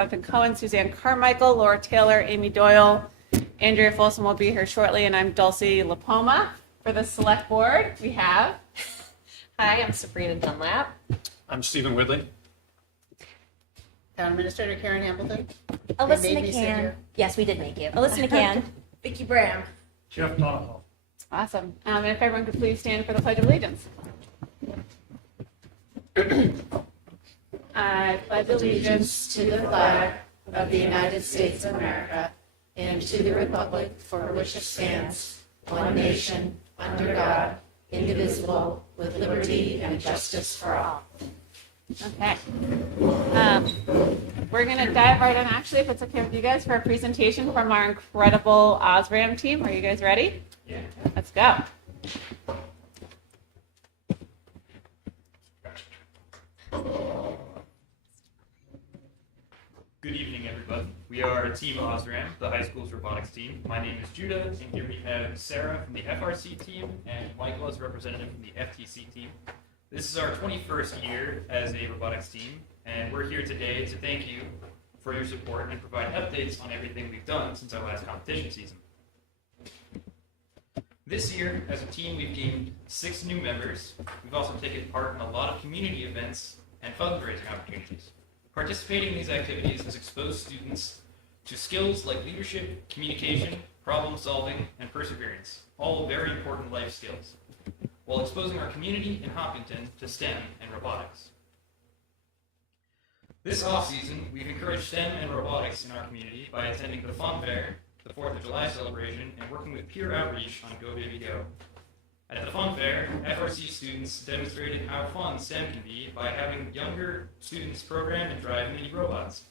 Jonathan Cohen, Suzanne Carmichael, Laura Taylor, Amy Doyle, Andrea Folsom will be here shortly, and I'm Dulcie LaPoma. For the select board, we have. Hi, I'm Sabrina Dunlap. I'm Stephen Whitley. Town Administrator Karen Hamilton. Alyssa They made me sit McCann. here. Yes, we did make you. Alyssa McCann. Vicky Bram. Jeff Donahoe. Awesome. And if everyone could please stand for the Pledge of Allegiance. I pledge allegiance to the flag of the United States of America and to the republic for which it stands, one nation, under God, indivisible, with liberty and justice for all. Okay. We're going to dive right in, actually, if it's okay with you guys, for a presentation from our incredible Osram team. Are you guys ready? Yeah. Let's go. Good evening, everybody. We are Team Osram, the high school's robotics team. My name is Judah, and here we have Sarah from the FRC team and Michael as a representative from the FTC team. This is our 21st year as a robotics team, and we're here today to thank you for your support and provide updates on everything we've done since our last competition season. This year, as a team, we've gained 6 new members. We've also taken part in a lot of community events and fundraising opportunities. Participating in these activities has exposed students to skills like leadership, communication, problem solving, and perseverance, all very important life skills, while exposing our community in Hopkinton to STEM and robotics. This off-season, we've encouraged STEM and robotics in our community by attending the Fun Fair, the 4th of July celebration, and working with peer outreach on Go Baby Go. At the Fun Fair, FRC students demonstrated how fun STEM can be by having younger students program and drive mini robots.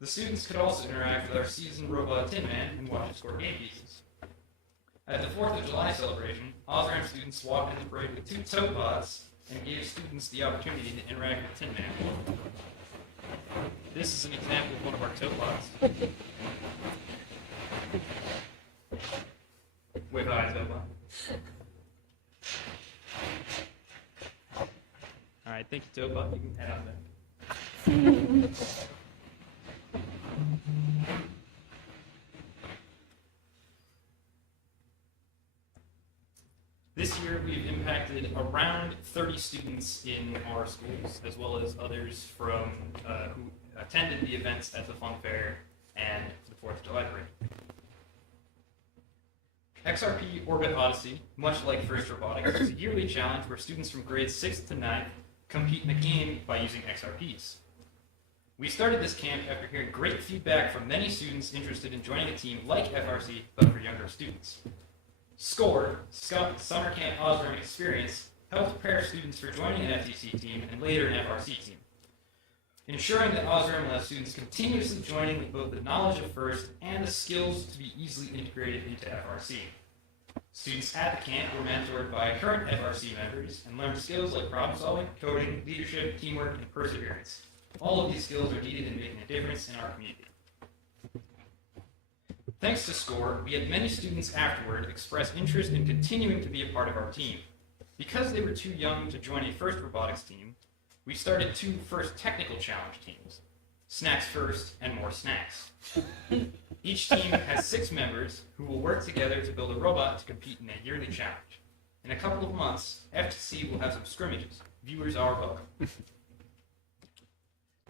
The students could also interact with our seasoned robot Tin Man and watch him score game pieces. At the 4th of July celebration, Osram students walked in the parade with 2 tote bots and gave students the opportunity to interact with Tin Man. This is an example of one of our tote bots. Wave hi, tote bot. All right, thank you, Toba. You can head out there. This year, we've impacted around 30 students in our schools, as well as others from who attended the events at the Fun Fair and the 4th of July parade. XRP Orbit Odyssey, much like First Robotics, is a yearly challenge where students from grades 6th to 9th compete in a game by using XRPs. We started this camp after hearing great feedback from many students interested in joining a team like FRC, but for younger students. SCORE, Summer Camp Osram Experience, helps prepare students for joining an FTC team and later an FRC team, ensuring that Osram allows students continuously joining with both the knowledge of FIRST and the skills to be easily integrated into FRC. Students at the camp were mentored by current FRC members and learned skills like problem solving, coding, leadership, teamwork, and perseverance. All of these skills are needed in making a difference in our community. Thanks to SCORE, we had many students afterward express interest in continuing to be a part of our team. Because they were too young to join a First Robotics team, we started 2 First Technical Challenge teams, Snacks First and More Snacks. Each team has 6 members who will work together to build a robot to compete in a yearly challenge. In a couple of months, FTC will have some scrimmages. Viewers are welcome.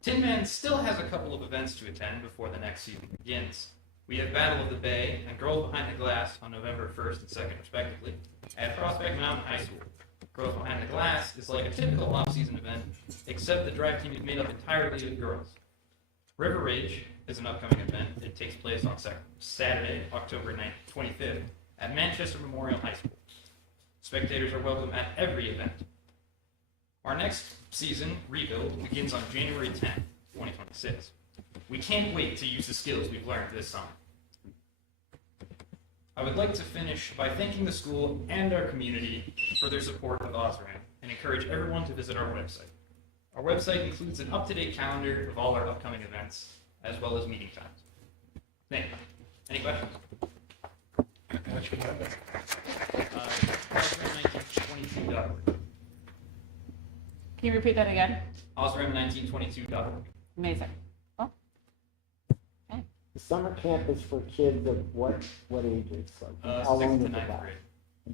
Tin Man still has a couple of events to attend before the next season begins. We have Battle of the Bay and Girls Behind the Glass on November 1st and 2nd, respectively, at Prospect Mountain High School. Girls Behind the Glass is like a typical off-season event, except the drive team is made up entirely of girls. River Rage is an upcoming event. It takes place on Saturday, October 25th, at Manchester Memorial High School. Spectators are welcome at every event. Our next season, Rebuild, begins on January 10th, 2026. We can't wait to use the skills we've learned this summer. I would like to finish by thanking the school and our community for their support of Osram and encourage everyone to visit our website. Our website includes an up-to-date calendar of all our upcoming events, as well as meeting times. Thank you. Any questions? Osram1922.org. Can you repeat that again? Osram1922.org. Amazing. Well, The summer camp is for kids of what ages? Like, how 6th long to is it 9th last? grade.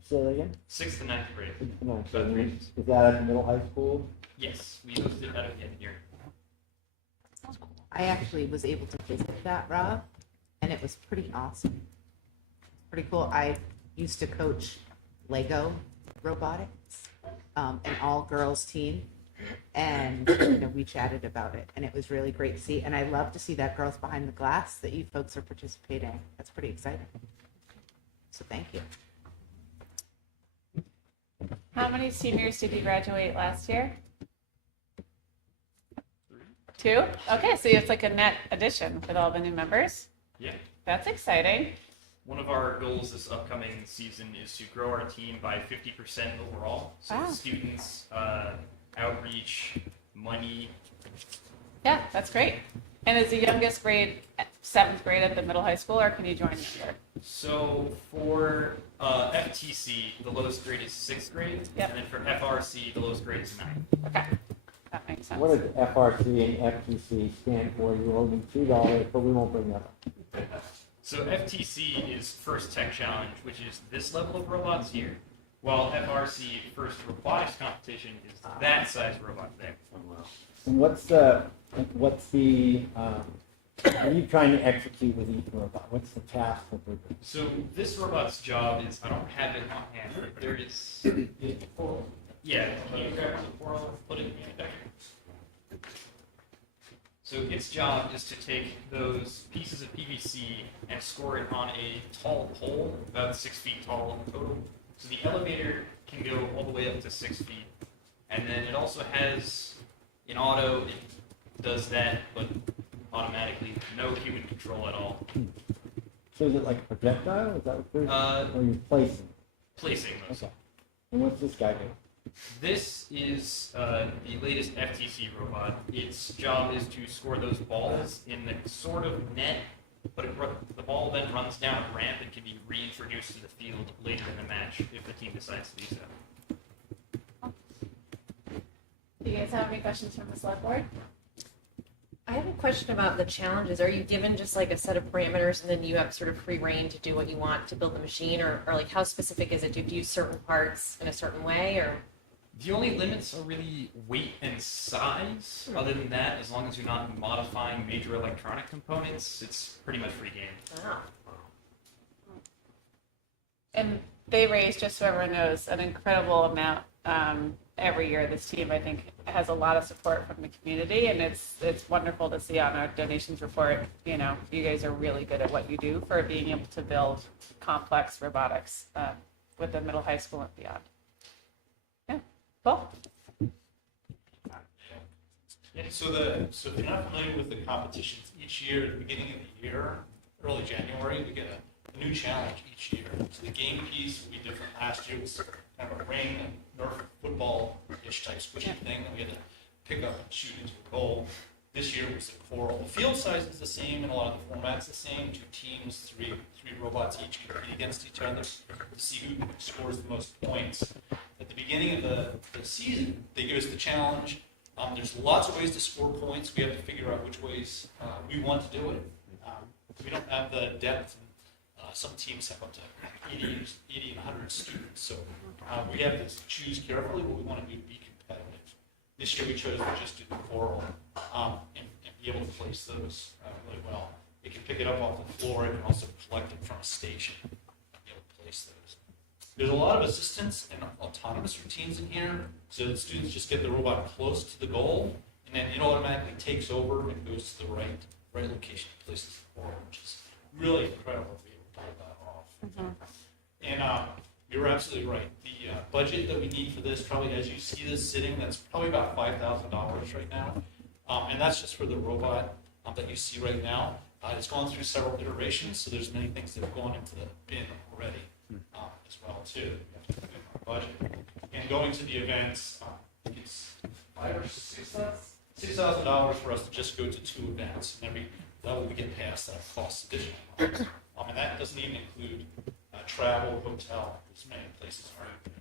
Say that again? 6th to 9th grade. No, About 3 days. is that at the middle high school? Yes, we hosted it out of the end of the year. I actually was able to visit that, Rob, and it was pretty awesome. Pretty cool. I used to coach Lego robotics, an all-girls team, and we chatted about it, and it was really great to see. And I love to see that Girls Behind the Glass that you folks are participating. That's pretty exciting. So thank you. How many seniors did you graduate last year? 2? Okay, so it's like a net addition with all the new members. Yeah. That's exciting. One of our goals this upcoming season is to grow our team by 50% overall. So Wow. students, outreach, money. Yeah, that's great. And is the youngest grade 7th grade at the middle high school, or can you join younger? So for FTC, the lowest grade is 6th grade. Yep. And then for FRC, the lowest grade is 9th. Okay, that makes sense. What does FRC and FTC stand for? You owe me $2, but we won't bring that up. So FTC is First Tech Challenge, which is this level of robots here, while FRC, First Robotics Competition, is that size robot there. And what's the what are you trying to execute with each robot? What's the task that they're doing? So this robot's job is, I don't have it on hand, but there is, yeah, can you grab the portal, put it in there? So its job is to take those pieces of PVC and score it on a tall pole, about 6 feet tall in total. So the elevator can go all the way up to 6 feet. And then it also has an auto, it does that, but automatically, no human control at all. So is it like a projectile? Is that what they're or you're placing? Placing those. Okay. And what's this guy do? This is the latest FTC robot. Its job is to score those balls in the sort of net, but the ball then runs down a ramp and can be reintroduced to the field later in the match if the team decides to do so. Do you guys have any questions from the select board? I have a question about the challenges. Are you given just like a set of parameters and then you have sort of free reign to do what you want to build the machine, or like how specific is it? Do you use certain parts in a certain way, or? The only limits are really weight and size. Other than that, as long as you're not modifying major electronic components, it's pretty much free game. Oh. And they raise, just so everyone knows, an incredible amount every year. This team, I think, has a lot of support from the community, and it's wonderful to see on our donations report. You know, you guys are really good at what you do for being able to build complex robotics with the middle high school and beyond. Yeah, cool. So if you're not familiar with the competitions, each year at the beginning of the year, early January, we get a new challenge each year. So the game piece will be different. Last year was kind of a ring, Nerf football-ish type squishy thing that we had to pick up and shoot into a goal. This year was the coral. The field size is the same and a lot of the formats the same. 2 teams, three robots each compete against each other to see who scores the most points. At the beginning of the season, they give us the challenge. There's lots of ways to score points. We have to figure out which ways we want to do it. We don't have the depth. Some teams have up to 80 and 100 students. So we have to choose carefully what we want to do to be competitive. This year we chose to just do the coral and be able to place those really well. It can pick it up off the floor. It can also collect it from a station and be able to place those. There's a lot of assistance and autonomous routines in here, so that students just get the robot close to the goal, and then it automatically takes over and goes to the right location and places the ball, which is really incredible to be able to pull that off. Mm-hmm. And you're absolutely right. The budget that we need for this, probably as you see this sitting, that's probably about $5,000 right now, and that's just for the robot that you see right now. It's gone through several iterations, so there's many things that have gone into the bin already. As well too. We have to put in our budget. And going to the events, it's $5,000 or $6,000 for us to just go to 2 events, and then that will get past that cost additional. And that doesn't even include travel, hotel, there's many places,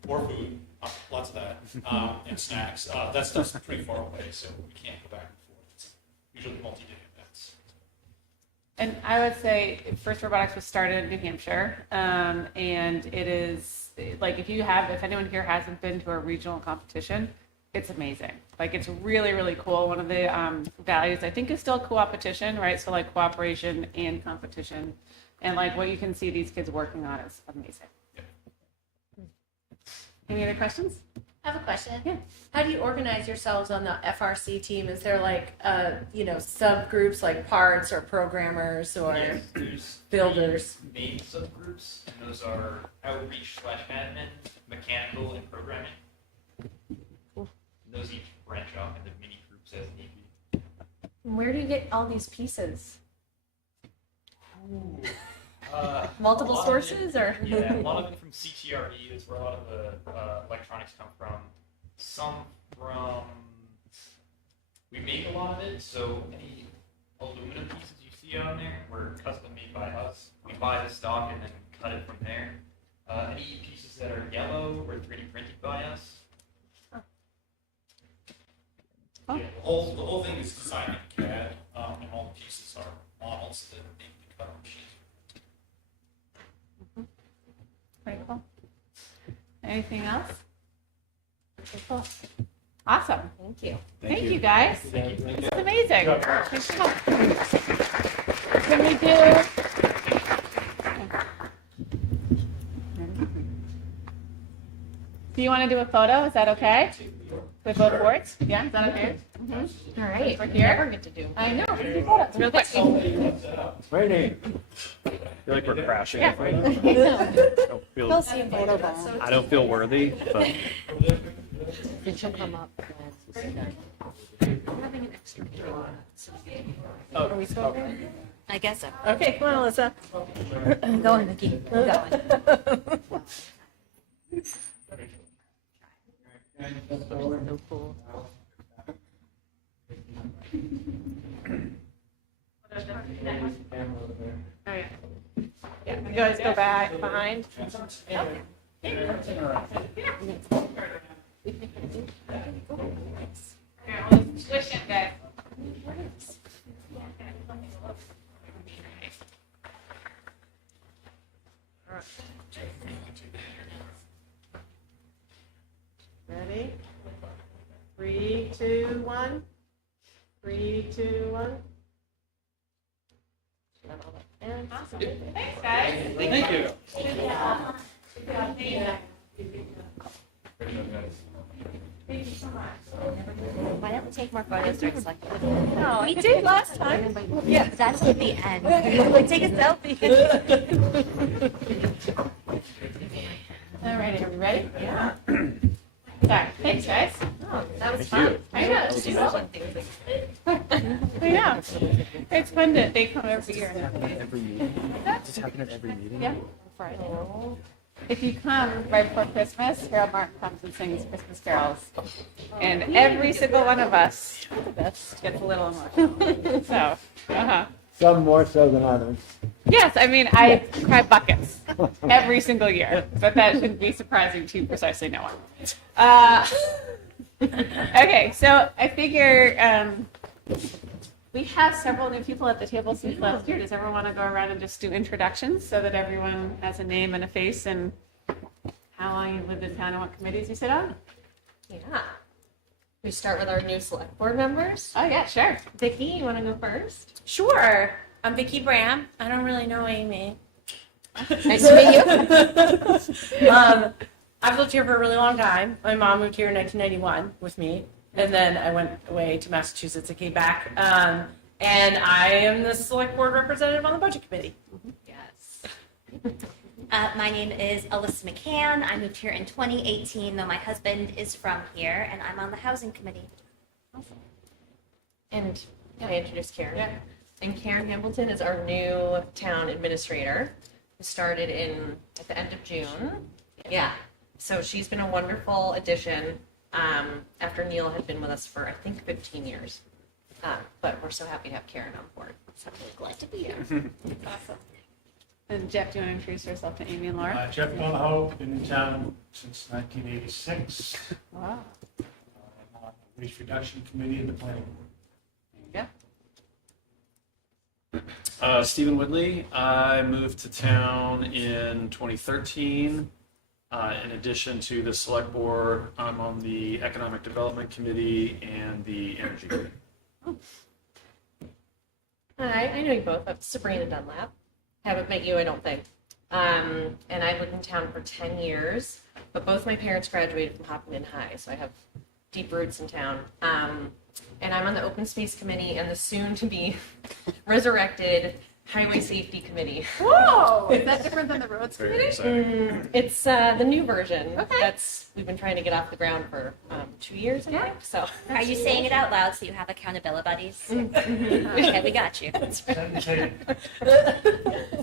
or food, lots of that, and snacks. That stuff's pretty far away, so we can't go back and forth. It's usually multi-day events. And I would say First Robotics was started in New Hampshire, and it is like if anyone here hasn't been to a regional competition, it's amazing. Like it's really, really cool. One of the values I think is still co-opetition, right? So like cooperation and competition, and like what you can see these kids working on is amazing. Any other questions? I have a question. Yeah. How do you organize yourselves on the FRC team? Is there like, subgroups like parts or programmers or Yes, there's builders? three main subgroups, and those are outreach/admin, mechanical, and programming. Those each branch off into mini groups as need be. Where do you get all these pieces? Multiple A lot of sources or? Yeah, a lot of it from CTRE is where a lot of the electronics come from. Some from, we make a lot of it, so any aluminum pieces you see on there were custom made by us. We buy the stock and then cut it from there. Any pieces that are yellow were 3D printed by us. Yeah, the whole thing is designed in CAD, and all the pieces are models that are being cut on machines. Very cool. Anything else? Okay, cool. Awesome. Thank you. Thank you guys. Thank you. This is amazing. Thanks for help. Can we do? Do you want to do a photo? Is that okay? With both boards? Yeah, is that okay? All right. We're here. Never get to do. I know. Let's do photos real quick. Raining. I feel like we're crashing. Yeah. I don't feel, We'll see a photo bomb. I don't feel worthy, but Then she'll come up. Are we still there? I guess so. Okay, come on, Alyssa. I'm going, Vicki. I'm going. So cool. Oh, yeah. Yeah, you guys go back behind. Here, we'll just squish it, guys. Ready? 3, 2, 1. 3, 2, 1. Awesome. Thanks, guys. thank you. Why don't we take more photos during select? No, we did last time. Yeah. That's at the end. Like, take a selfie. All right, are we ready? Yeah. Sorry. Thanks, guys. Oh, that was fun. I know. Just do fun things. Yeah. It's fun that they come every year. Every meeting. Does this happen at every meeting? Yeah. Friday. If you come right before Christmas, Harold Martin comes and sings Christmas carols. And every single one of us gets a little emotional. So, Some more so than others. Yes, I mean, I cry buckets every single year, but that shouldn't be surprising to precisely no one. Okay, so I figure we have several new people at the table since last year. Does everyone want to go around and just do introductions so that everyone has a name and a face and how long you've lived in town and what committees you sit on? Yeah. We start with our new select board members. Oh, yeah, sure. Vicki, you want to go first? Sure. I'm Vicki Bram. I don't really know Amy. Nice to meet you. I've lived here for a really long time. My mom moved here in 1991 with me, and then I went away to Massachusetts and came back. And I am the select board representative on the budget committee. Yes. My name is Alyssa McCann. I moved here in 2018, though my husband is from here, and I'm on the housing committee. And can I introduce Karen? Yeah. And Karen Hamilton is our new town administrator, who started at the end of June. Yeah. So she's been a wonderful addition after Neil had been with us for, I think, 15 years. But we're so happy to have Karen on board. So I'm really glad to be here. Awesome. And Jeff, do you want to introduce yourself to Amy and Laura? Jeff Donahoe, been in town since 1986. Wow. I'm on the Waste Reduction Committee and the Planning Board. Yeah. Stephen Woodley. I moved to town in 2013. In addition to the select board, I'm on the economic development committee and the energy committee. Hi, I know you both. I'm Sabrina Dunlap. Haven't met you, I don't think. And I lived in town for 10 years, but both my parents graduated from Hopkinton High, so I have deep roots in town. And I'm on the Open Space Committee and the soon-to-be resurrected Highway Safety Committee. Whoa! Is that different than the roads Very committee? exciting. It's the new version. Okay. We've been trying to get off the ground for 2 years, I think. So Are you saying it out loud so you have accountability buddies? Okay, we got you.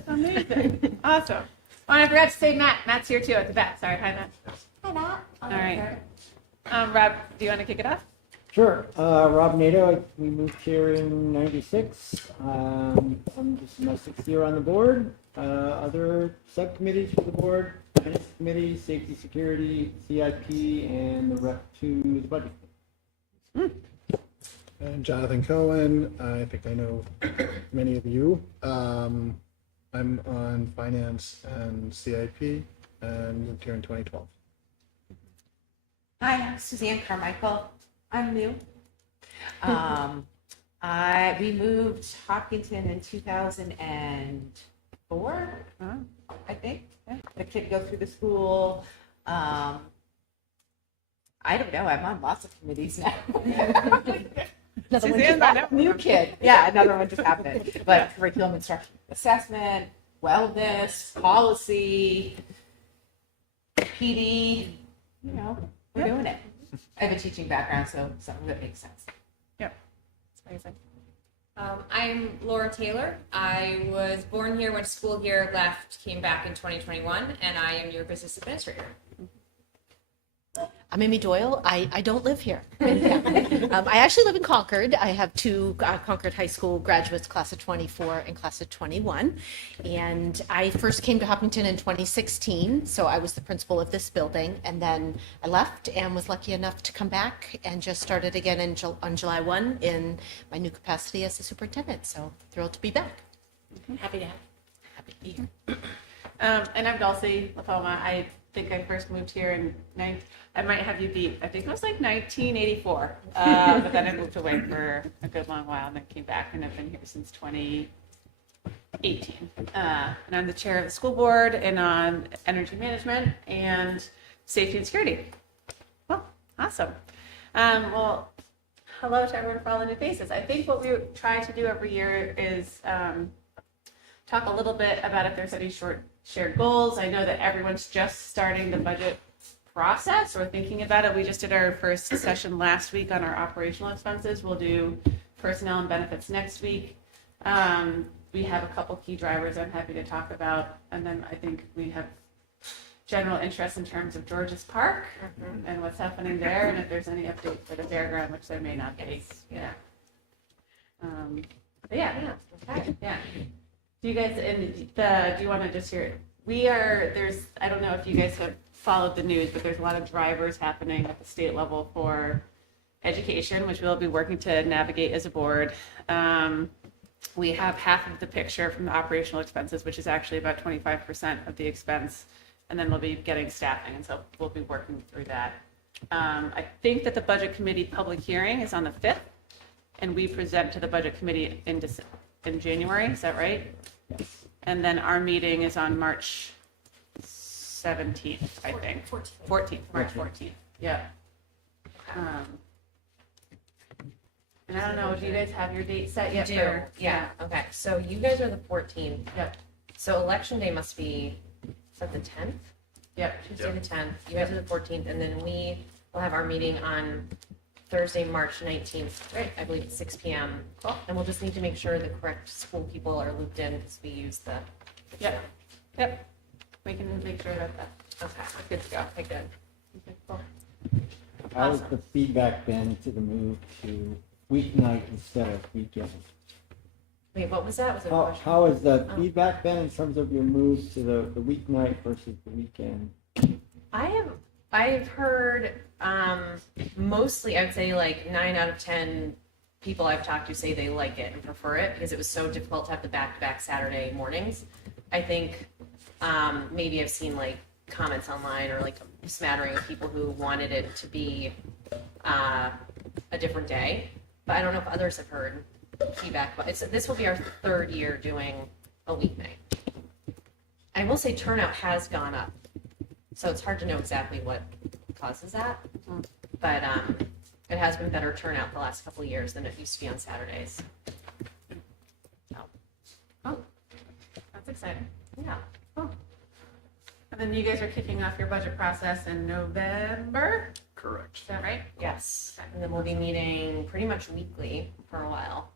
Amazing. Awesome. Oh, and I forgot to say Matt. Matt's here too at the back. Sorry. Hi, Matt. Hi, Matt. All right. Rob, do you want to kick it off? Sure. Rob Nato, we moved here in '96. This is my 6th year on the board. Other subcommittees for the board, finance committee, safety, security, CIP, and the rep to the budget. And Jonathan Cohen, I think I know many of you. I'm on finance and CIP and moved here in 2012. Hi, I'm Suzanne Carmichael. I'm new. We moved Hopkinton in 2004, I think. The kid go through the school. I don't know. I'm on lots of committees now. Another one just happened. New kid. Yeah, another one just happened. But curriculum instruction assessment, wellness, policy, PD, we're doing it. I have a teaching background, so something that makes sense. Yep. That's amazing. I'm Laura Taylor. I was born here, went to school here, left, came back in 2021, and I am your business administrator. I'm Amy Doyle. I don't live here. I actually live in Concord. I have two Concord High School graduates, class of 24 and class of 21. And I first came to Hopkinton in 2016, so I was the principal of this building. And then I left and was lucky enough to come back and just started again on July 1 in my new capacity as the superintendent. So thrilled to be back. Happy to Happy to be here. And I'm Dulcie Lafoma. I think I first moved here in I might have you beat. I think it was like 1984. But then I moved away for a good long while and then came back, and I've been here since 2018. And I'm the chair of the school board and on energy management and safety and security. Well, awesome. Well, hello to everyone for all the new faces. I think what we try to do every year is talk a little bit about if there's any shared goals. I know that everyone's just starting the budget process or thinking about it. We just did our first session last week on our operational expenses. We'll do personnel and benefits next week. We have a couple key drivers I'm happy to talk about. And then I think we have general interest in terms of George's Park and what's happening there, and if there's any update for the fairground, which there may not be. Yeah. But yeah. Do you guys do you want to just hear? I don't know if you guys have followed the news, but there's a lot of drivers happening at the state level for education, which we'll be working to navigate as a board. We have half of the picture from the operational expenses, which is actually about 25% of the expense, and then we'll be getting staffing, and so we'll be working through that. I think that the budget committee public hearing is on the 5th, and we present to the budget committee in January. Is that right? Yes. And then our meeting is on March 17th, I think. 14th. March 14th. Yeah. And I don't know, do you guys have your date set yet? Yeah. Okay. So you guys are the 14th. Yep. So election day must be, is that the 10th? Yep. Tuesday the 10th. You guys are the 14th, and then we will have our meeting on Thursday, March 19th. Right. I believe at 6 p.m. Cool. And we'll just need to make sure the correct school people are looped in because we use the. Yep. We can make sure that that's Okay. good to go. Okay, good. Okay, cool. How has the feedback been to the move to weeknight instead of weekend? Wait, what was that? Was it a How, question? how has the feedback been in terms of your move to the weeknight versus the weekend? I've heard mostly, I would say like 9 out of 10 people I've talked to say they like it and prefer it because it was so difficult to have the back-to-back Saturday mornings. I think maybe I've seen like comments online or like a smattering of people who wanted it to be a different day, but I don't know if others have heard feedback. But this will be our third year doing a weeknight. I will say turnout has gone up, so it's hard to know exactly what causes that, but it has been better turnout the last couple of years than it used to be on Saturdays. So, Oh, that's exciting. yeah. And then you guys are kicking off your budget process in November. Correct. Is that right? Yes, and then we'll be meeting pretty much weekly for a while.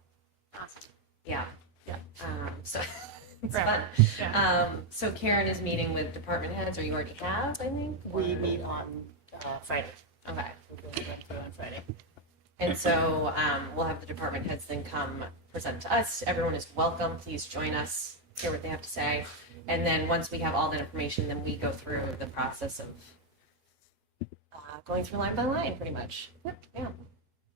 Awesome. Yeah. Yeah. So it's Forever. fun. Yeah. So Karen is meeting with department heads, or you already have, I think? We meet on Friday. Okay. We're going to put it on Friday. And so we'll have the department heads then come present to us. Everyone is welcome. Please join us, hear what they have to say. And then once we have all that information, then we go through the process of going through line by line, pretty much. Yep. Yeah.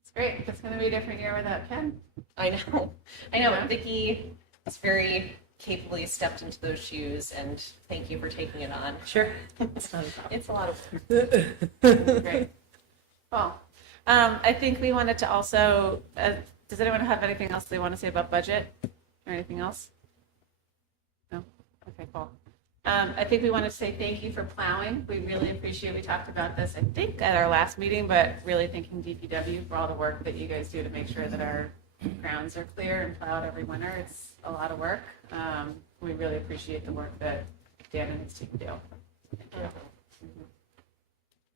It's great. It's going to be a different year without Ken. I know. I know. Yeah. Vicki has very capably stepped into those shoes, and thank you for taking it on. Sure. It's not a problem. It's a lot of work. Great. Well, I think we wanted to also, does anyone have anything else they want to say about budget or anything else? No? Okay, cool. I think we want to say thank you for plowing. We really appreciate, we talked about this, I think, at our last meeting, but really thanking DPW for all the work that you guys do to make sure that our grounds are clear and plowed every winter. It's a lot of work. We really appreciate the work that Dan and his team do. Thank you.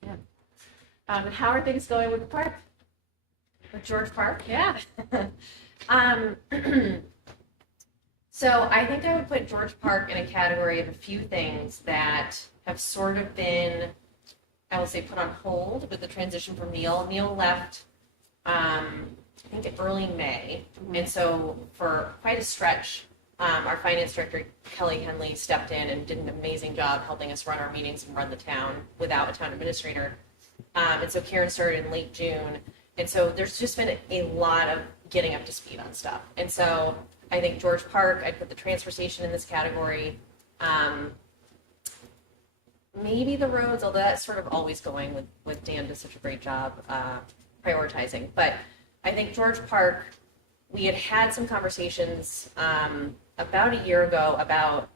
Yeah. And how are things going with the park? With George Park? Yeah. So I think I would put George Park in a category of a few things that have sort of been, I will say, put on hold with the transition from Neil. Neil left, I think, early May. And so for quite a stretch, our finance director, Kelly Henley, stepped in and did an amazing job helping us run our meetings and run the town without a town administrator. And so Karen started in late June. And so there's just been a lot of getting up to speed on stuff. And so I think George Park, I'd put the transfer station in this category. Maybe the roads, although that's sort of always going with Dan does such a great job prioritizing. But I think George Park, we had some conversations about a year ago about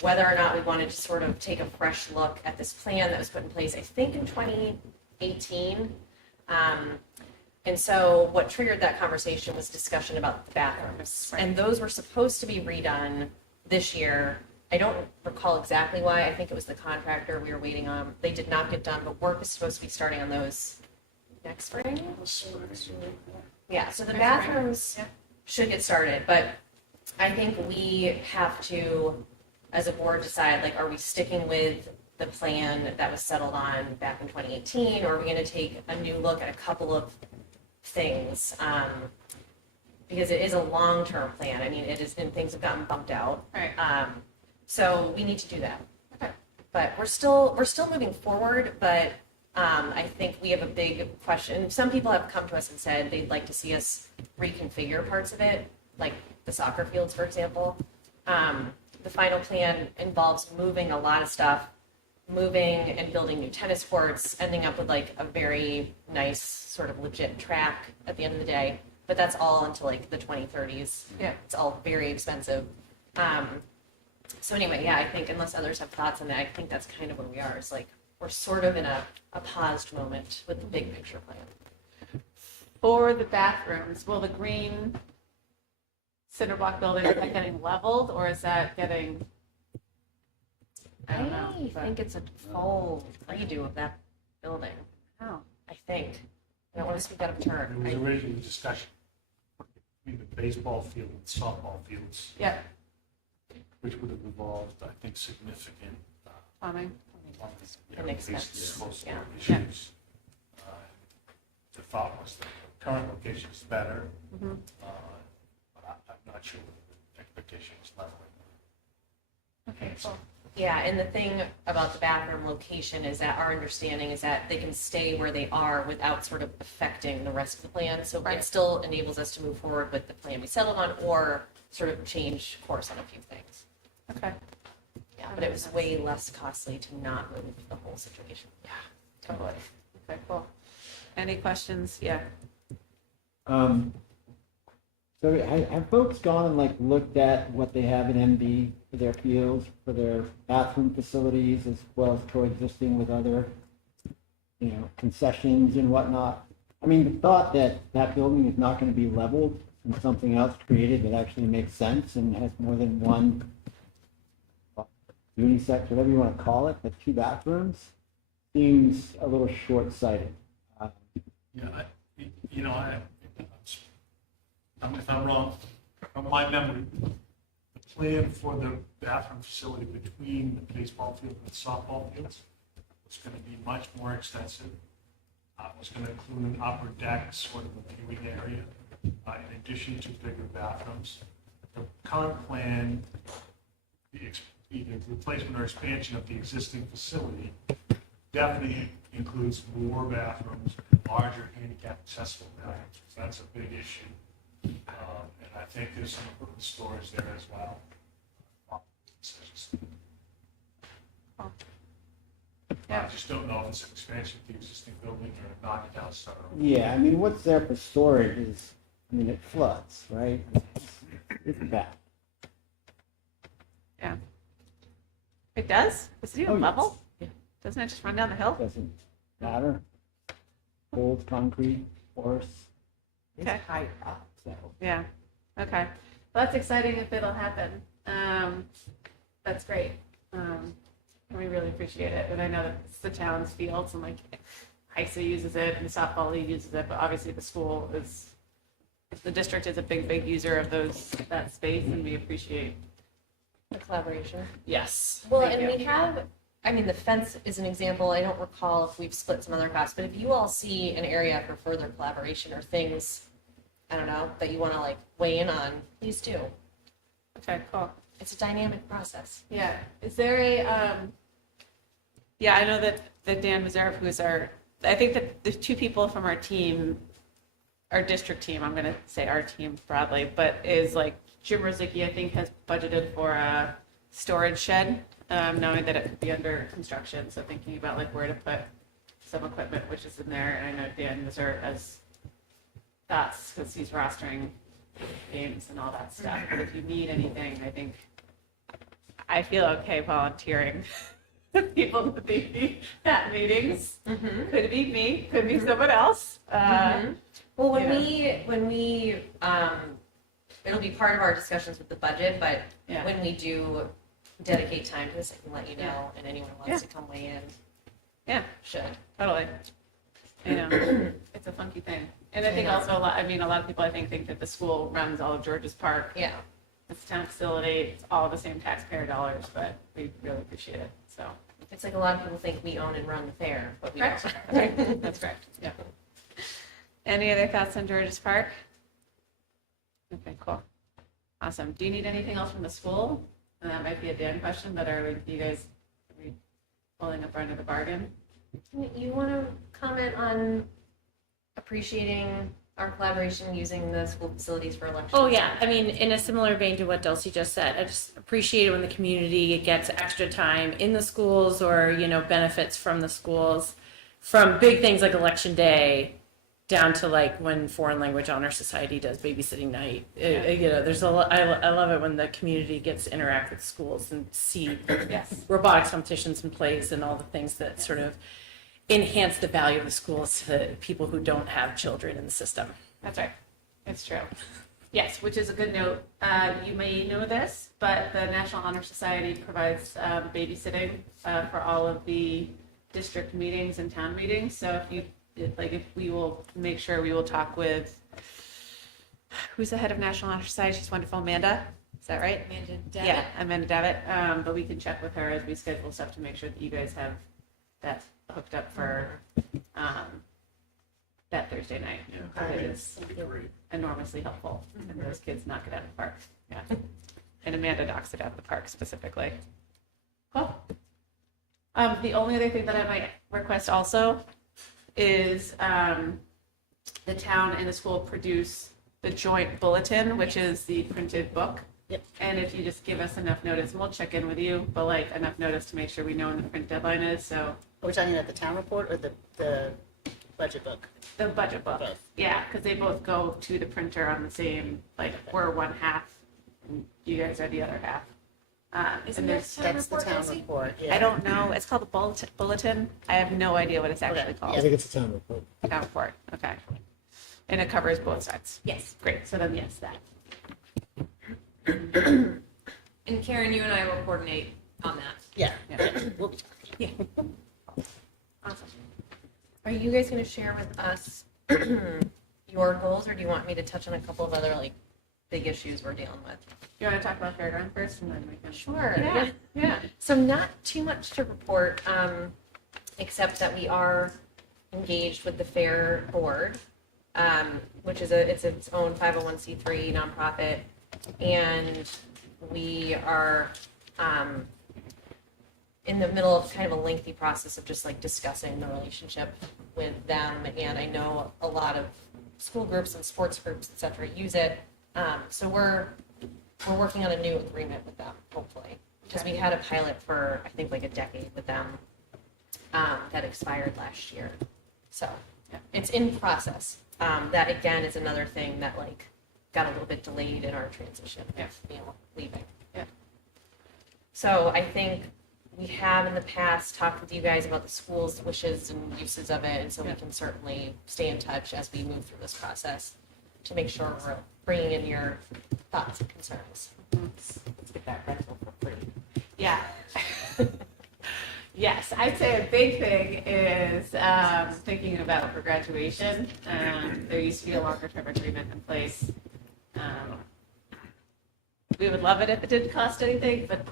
whether or not we wanted to sort of take a fresh look at this plan that was put in place, I think in 2018. And so what triggered that conversation was discussion about the bathrooms. And those were supposed to be redone this year. I don't recall exactly why. I think it was the contractor we were waiting on. They did not get done, but work is supposed to be starting on those next spring. Yeah, so the bathrooms should get started, but I think we have to, as a board, decide, like, are we sticking with the plan that was settled on back in 2018, or are we going to take a new look at a couple of things? Because it is a long-term plan. I mean, it is, and things have gotten bumped out. Right. So we need to do that. Okay. But we're still moving forward, but I think we have a big question. Some people have come to us and said they'd like to see us reconfigure parts of it, like the soccer fields, for example. The final plan involves moving a lot of stuff, moving and building new tennis courts, ending up with like a very nice sort of legit track at the end of the day. But that's all until like the 2030s. Yeah. It's all very expensive. So anyway, yeah, I think unless others have thoughts on that, I think that's kind of where we are. It's like we're sort of in a paused moment with the big picture plan. For the bathrooms, will the green cinder block building, is that getting leveled or is that getting, I don't know. I think it's a full redo of that building. Oh, I think. I don't want to speak out of turn. There was originally discussion between the baseball field and softball fields, yeah, which would have involved, I think, significant plumbing. And expense, disposal yeah. issues. The thought was that the current location is better, Mhm. but I'm not sure what the expectation is leveling. Okay, cool. Yeah, and the thing about the bathroom location is that our understanding is that they can stay where they are without sort of affecting the rest of the plan. So it still enables us to move forward with the plan we settled on or sort of change course on a few things. Okay. Yeah, but it was way less costly to not move the whole situation. Yeah, totally. Okay, cool. Any questions? Yeah. So have folks gone and like looked at what they have in MB for their fields, for their bathroom facilities, as well as coexisting with other, concessions and whatnot? I mean, the thought that that building is not going to be leveled and something else created that actually makes sense and has more than one unisex, whatever you want to call it, but 2 bathrooms, seems a little short-sighted. If I'm wrong, from my memory, the plan for the bathroom facility between the baseball field and the softball fields was going to be much more extensive. It was going to include an upper deck, sort of a viewing area, in addition to bigger bathrooms. The current plan, either replacement or expansion of the existing facility, definitely includes more bathrooms and larger handicap accessible bathrooms. So that's a big issue. And I think there's some equipment storage there as well. I just don't know if it's an expansion of the existing building or knock it down center. Yeah, I mean, what's there for storage is, it floods, right? It's bad. Yeah. It does? Is it even Oh, yes. level? Yeah. Doesn't it just run down the hill? Doesn't matter. Old concrete, porous. It's Okay. high up. So Yeah. Okay. Well, that's exciting if it'll happen. That's great. We really appreciate it. And I know that it's the town's fields and like HISA uses it and softball league uses it, but obviously the district is a big user of that space and we appreciate. The collaboration. Yes. Well, Thank and you. we have, the fence is an example. I don't recall if we've split some other costs, but if you all see an area for further collaboration or things, I don't know, that you want to like weigh in on, please do. Okay, cool. It's a dynamic process. Yeah. Is there yeah, I know that Dan Mazarov, I think that the 2 people from our team, our district team, I'm going to say our team broadly, but is like Jim Rosicki, I think, has budgeted for a storage shed, knowing that it could be under construction. So thinking about like where to put some equipment, which is in there. And I know Dan Mazarov has thoughts because he's rostering games and all that stuff. But if you need anything, I feel okay volunteering people to be at meetings. Mm-hmm. Could be me, could be someone else. Well, when we it'll be part of our discussions with the budget, but Yeah. when we do dedicate time to this, I can let you know, Yeah. and anyone who Yeah. wants to come weigh in Yeah, should. totally. It's a funky thing. And I think also a lot of people I think that the school runs all of George's Park. Yeah. It's a town facility, it's all the same taxpayer dollars, but we really appreciate it, so. It's like a lot of people think we own and run the fair, but we Correct. don't. That's correct, yeah. Any other thoughts on George's Park? Okay, cool. Awesome. Do you need anything else from the school? And that might be a Dan question, but are you guys pulling up under the bargain? You want to comment on appreciating our collaboration using the school facilities for elections? Oh yeah, in a similar vein to what Dulcie just said, I just appreciate it when the community gets extra time in the schools or benefits from the schools, from big things like election day down to like when Foreign Language Honor Society does babysitting night. There's a lot. I love it when the community gets to interact with schools and see robotics competitions and plays and all the things that sort of enhance the value of the schools to people who don't have children in the system. That's right. It's true. Yes, which is a good note. You may know this, but the National Honor Society provides babysitting for all of the district meetings and town meetings. So if we will make sure we will talk with, who's the head of National Honor Society? She's wonderful, Amanda. Is that right? Amanda Davitt. Yeah, Amanda Davitt. But we can check with her as we schedule stuff to make sure that you guys have that hooked up for that Thursday night. Yeah, It is that'd be great. enormously helpful, and those kids knock it out of the park. Yeah, and Amanda docks it out of the park specifically. Cool. The only other thing that I might request also is the town and the school produce the joint bulletin, which is the printed book. Yep. And if you just give us enough notice, and we'll check in with you, but like enough notice to make sure we know when the print deadline is. So Are we talking about the town report or the budget book? the budget book, Both. yeah, because they both go to the printer on the same, like we're one half, and you guys are the other half. Isn't And there there's, town That's the report, town Bessie? report, yeah. I don't know, it's called the bulletin. I have no idea what it's actually Okay, called. I think it's a town report. Town report, okay. And it covers both sides. Yes. Great, so then yes, that. And Karen, you and I will coordinate on that. Yeah. Yeah. We'll be talking. Awesome. Are you guys going to share with us your goals, or do you want me to touch on a couple of other like big issues we're dealing with? You want to talk about fairground first, and then we can. Sure. Yeah. So not too much to report, except that we are engaged with the Fair Board, which is its own 501c3 nonprofit, and we are in the middle of kind of a lengthy process of just like discussing the relationship with them. And I know a lot of school groups and sports groups, et cetera, use it. So we're working on a new agreement with them, hopefully, because we had a pilot for I think like a decade with them that expired last year. So it's in process. That again is another thing that like got a little bit delayed in our transition of leaving. Yeah. So I think we have in the past talked with you guys about the school's wishes and uses of it, and so we can certainly stay in touch as we move through this process to make sure we're bringing in your thoughts and concerns. Let's get that rental for free. Yeah. Yes, I'd say a big thing is thinking about for graduation. There used to be a longer term agreement in place. We would love it if it didn't cost anything, but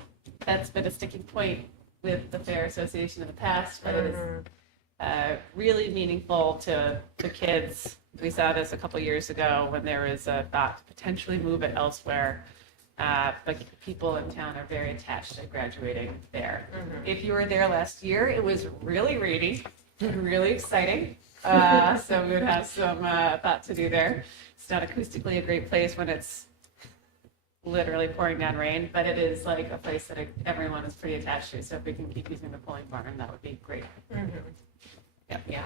that's been a sticking point with the Fair Association in the past. But it is really meaningful to the kids. We saw this a couple years ago when there was a thought to potentially move it elsewhere. But people in town are very attached to graduating there. If you were there last year, it was really rainy, really exciting. So we would have some thought to do there. It's not acoustically a great place when it's literally pouring down rain, but it is like a place that everyone is pretty attached to. So if we can keep using the polling barn, that would be great. Yeah. Okay.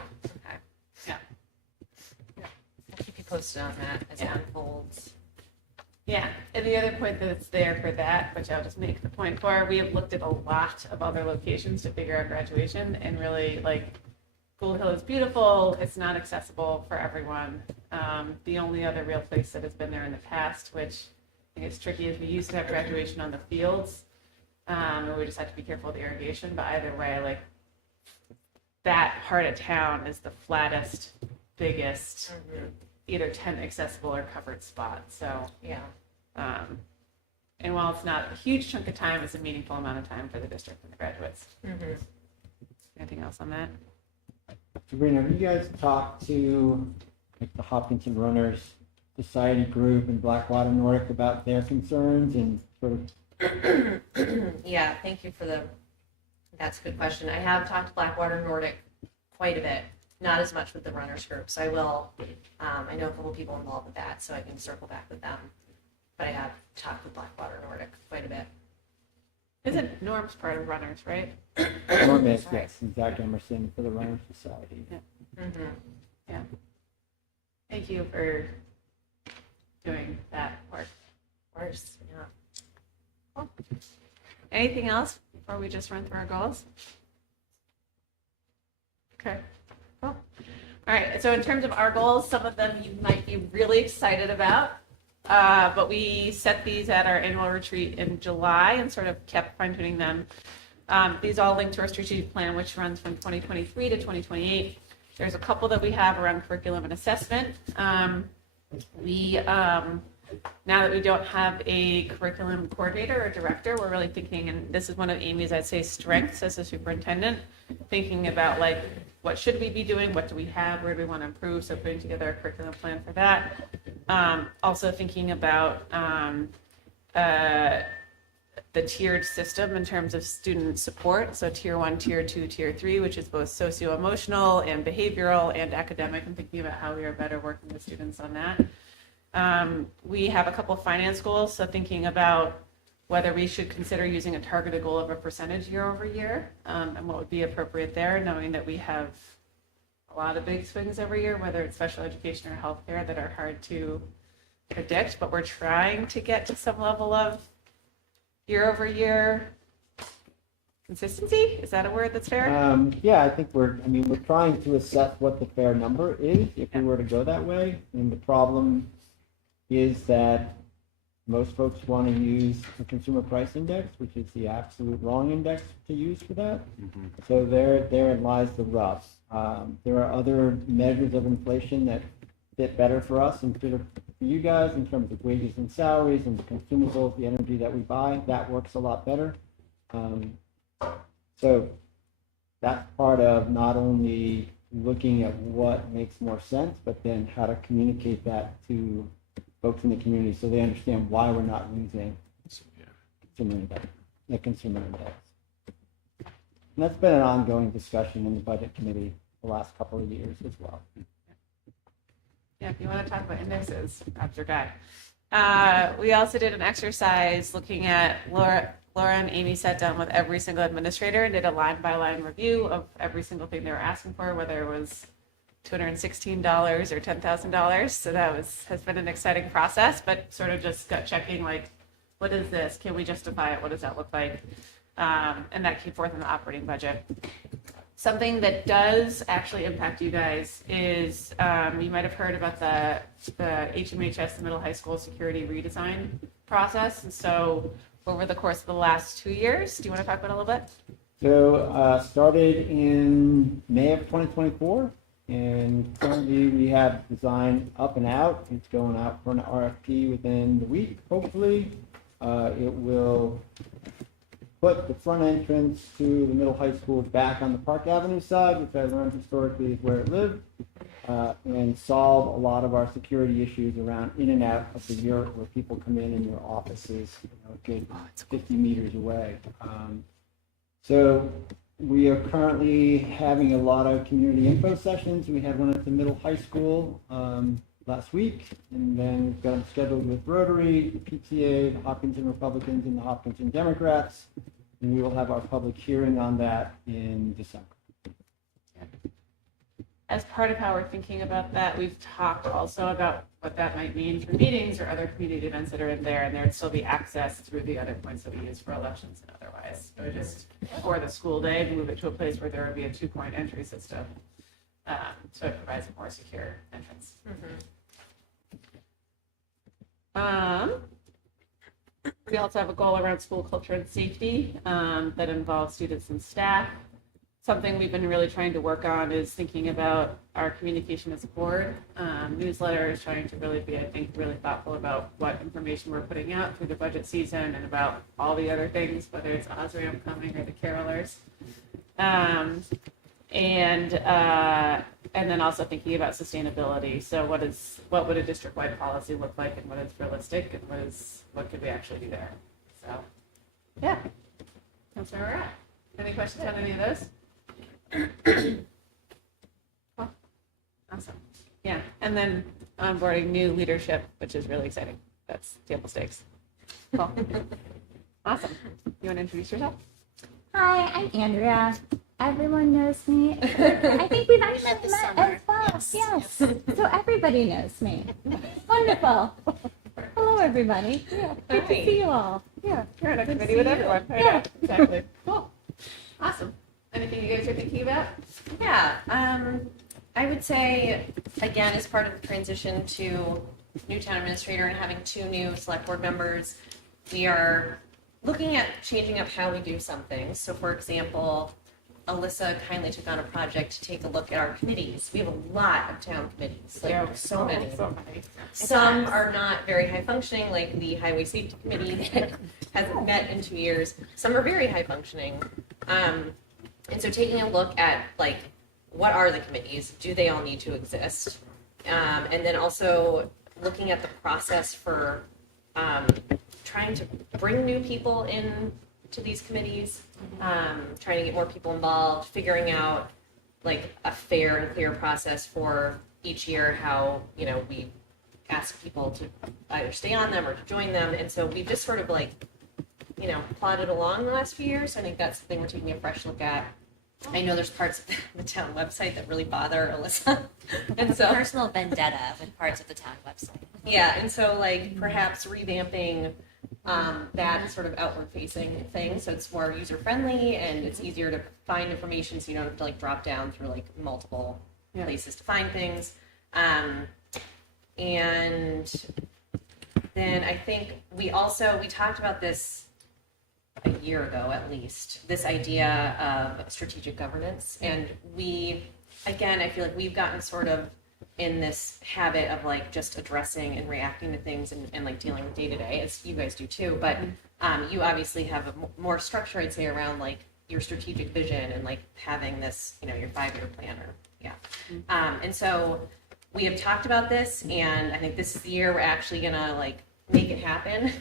Yeah. I'll keep you posted on that as it unfolds. Yeah, and the other point that's there for that, which I'll just make the point for, we have looked at a lot of other locations to figure out graduation, and really, like, Gold Hill is beautiful, it's not accessible for everyone. The only other real place that has been there in the past, which I think is tricky, is we used to have graduation on the fields, and we just had to be careful with the irrigation, but either way, like, that part of town is the flattest, biggest, either tent accessible or covered spot. So Yeah. And while it's not a huge chunk of time, it's a meaningful amount of time for the district and the graduates. Anything else on that? Sabrina, have you guys talked to like the Hopkinton Runners Society group in Blackwater Nordic about their concerns and sort of? Yeah, thank you for that's a good question. I have talked to Blackwater Nordic quite a bit, not as much with the runners group. So I will, I know a couple people involved with that, so I can circle back with them. But I have talked with Blackwater Nordic quite a bit. Isn't Norm's part of runners, right? Norm is, yes, Zach Emerson for the Runners Society. Yeah. Thank you for doing that work. Of course, yeah. Cool. Anything else before we just run through our goals? Okay. Cool. All right. So in terms of our goals, some of them you might be really excited about. But we set these at our annual retreat in July and sort of kept fine-tuning them. These all link to our strategic plan, which runs from 2023 to 2028. There's a couple that we have around curriculum and assessment. Now that we don't have a curriculum coordinator or director, we're really thinking, and this is one of Amy's, I'd say, strengths as a superintendent, thinking about like, what should we be doing? What do we have? Where do we want to improve? So putting together a curriculum plan for that. Also thinking about the tiered system in terms of student support. So tier 1, tier 2, tier 3, which is both socio-emotional and behavioral and academic, and thinking about how we are better working with students on that. We have a couple finance goals, so thinking about whether we should consider using a targeted goal of a percentage year over year, and what would be appropriate there, knowing that we have a lot of big swings every year, whether it's special education or healthcare, that are hard to predict, but we're trying to get to some level of year over year consistency. Is that a word that's fair? Yeah, I think we're trying to assess what the fair number is if we were to go that way. And the problem is that most folks want to use the consumer price index, which is the absolute wrong index to use for that. So therein lies the rub. There are other measures of inflation that fit better for us and fit for you guys in terms of wages and salaries and the consumables, the energy that we buy. That works a lot better. So that's part of not only looking at what makes more sense, but then how to communicate that to folks in the community so they understand why we're not using the consumer index. And that's been an ongoing discussion in the budget committee the last couple of years as well. Yeah, if you want to talk about indexes, that's your guy. We also did an exercise looking at Laura and Amy sat down with every single administrator and did a line-by-line review of every single thing they were asking for, whether it was $216 or $10,000. So that has been an exciting process, but sort of just gut checking, like, what is this? Can we justify it? What does that look like? And that came forth in the operating budget. Something that does actually impact you guys is you might have heard about the HMHS, the middle high school security redesign process. And so over the course of the last 2 years, do you want to talk about it a little bit? So started in May of 2024, and currently we have design up and out. It's going out for an RFP within the week, hopefully. It will put the front entrance to the middle high school back on the Park Avenue side, which I learned historically is where it lived, and solve a lot of our security issues around in and out of the yurt where people come in your offices, a good 50 meters away. So we are currently having a lot of community info sessions. We had one at the middle high school last week, and then we've got them scheduled with Rotary, the PTA, the Hopkinton Republicans, and the Hopkinton Democrats, and we will have our public hearing on that in December. As part of how we're thinking about that, we've talked also about what that might mean for meetings or other community events that are in there, and there'd still be access through the other points that we use for elections and otherwise. So just for the school day, move it to a place where there would be a 2-point entry system, so it provides a more secure entrance. We also have a goal around school culture and safety that involves students and staff. Something we've been really trying to work on is thinking about our communication as a board, newsletters, trying to really be, I think, really thoughtful about what information we're putting out through the budget season and about all the other things, whether it's Osram coming or the carolers. And then also thinking about sustainability. So what would a district-wide policy look like, and what is realistic, and what could we actually do there? So, yeah, that's where we're at. Any questions on any of those? Oh, awesome. Yeah, and then onboarding new leadership, which is really exciting. That's table stakes. Cool. Awesome. You want to introduce yourself? Hi, I'm Andrea. Everyone knows me. I think we've actually met as well. Yes. So everybody knows me. Wonderful. Hello, everybody. Yeah, good to see you all. Yeah, you're in a committee with everyone. Yeah, exactly. Cool. Awesome. Anything you guys are thinking about? Yeah, I would say, again, as part of the transition to new town administrator and having 2 new select board members, we are looking at changing up how we do some things. So, for example, Alyssa kindly took on a project to take a look at our committees. We have a lot of town committees, like so many. Some are not very high functioning, like the Highway Safety Committee that hasn't met in 2 years. Some are very high functioning. And so taking a look at, like, what are the committees? Do they all need to exist? And then also looking at the process for trying to bring new people in to these committees, trying to get more people involved, figuring out like a fair and clear process for each year how, you know, we ask people to either stay on them or to join them. And so we've just sort of like, you know, plodded along the last few years. I think that's something we're taking a fresh look at. I know there's parts of the town website that really bother Alyssa. And so Personal vendetta with parts of the town website. yeah, and so like perhaps revamping that sort of outward facing thing so it's more user friendly and it's easier to find information so you don't have to like drop down through like multiple places to find things. And then I think we talked about this a year ago at least, this idea of strategic governance. And I feel like we've gotten sort of in this habit of like just addressing and reacting to things and like dealing with day to day, as you guys do too. But you obviously have a more structure, I'd say, around like your strategic vision and like having this, you know, your 5-year plan and so we have talked about this, and I think this is the year we're actually gonna like make it happen.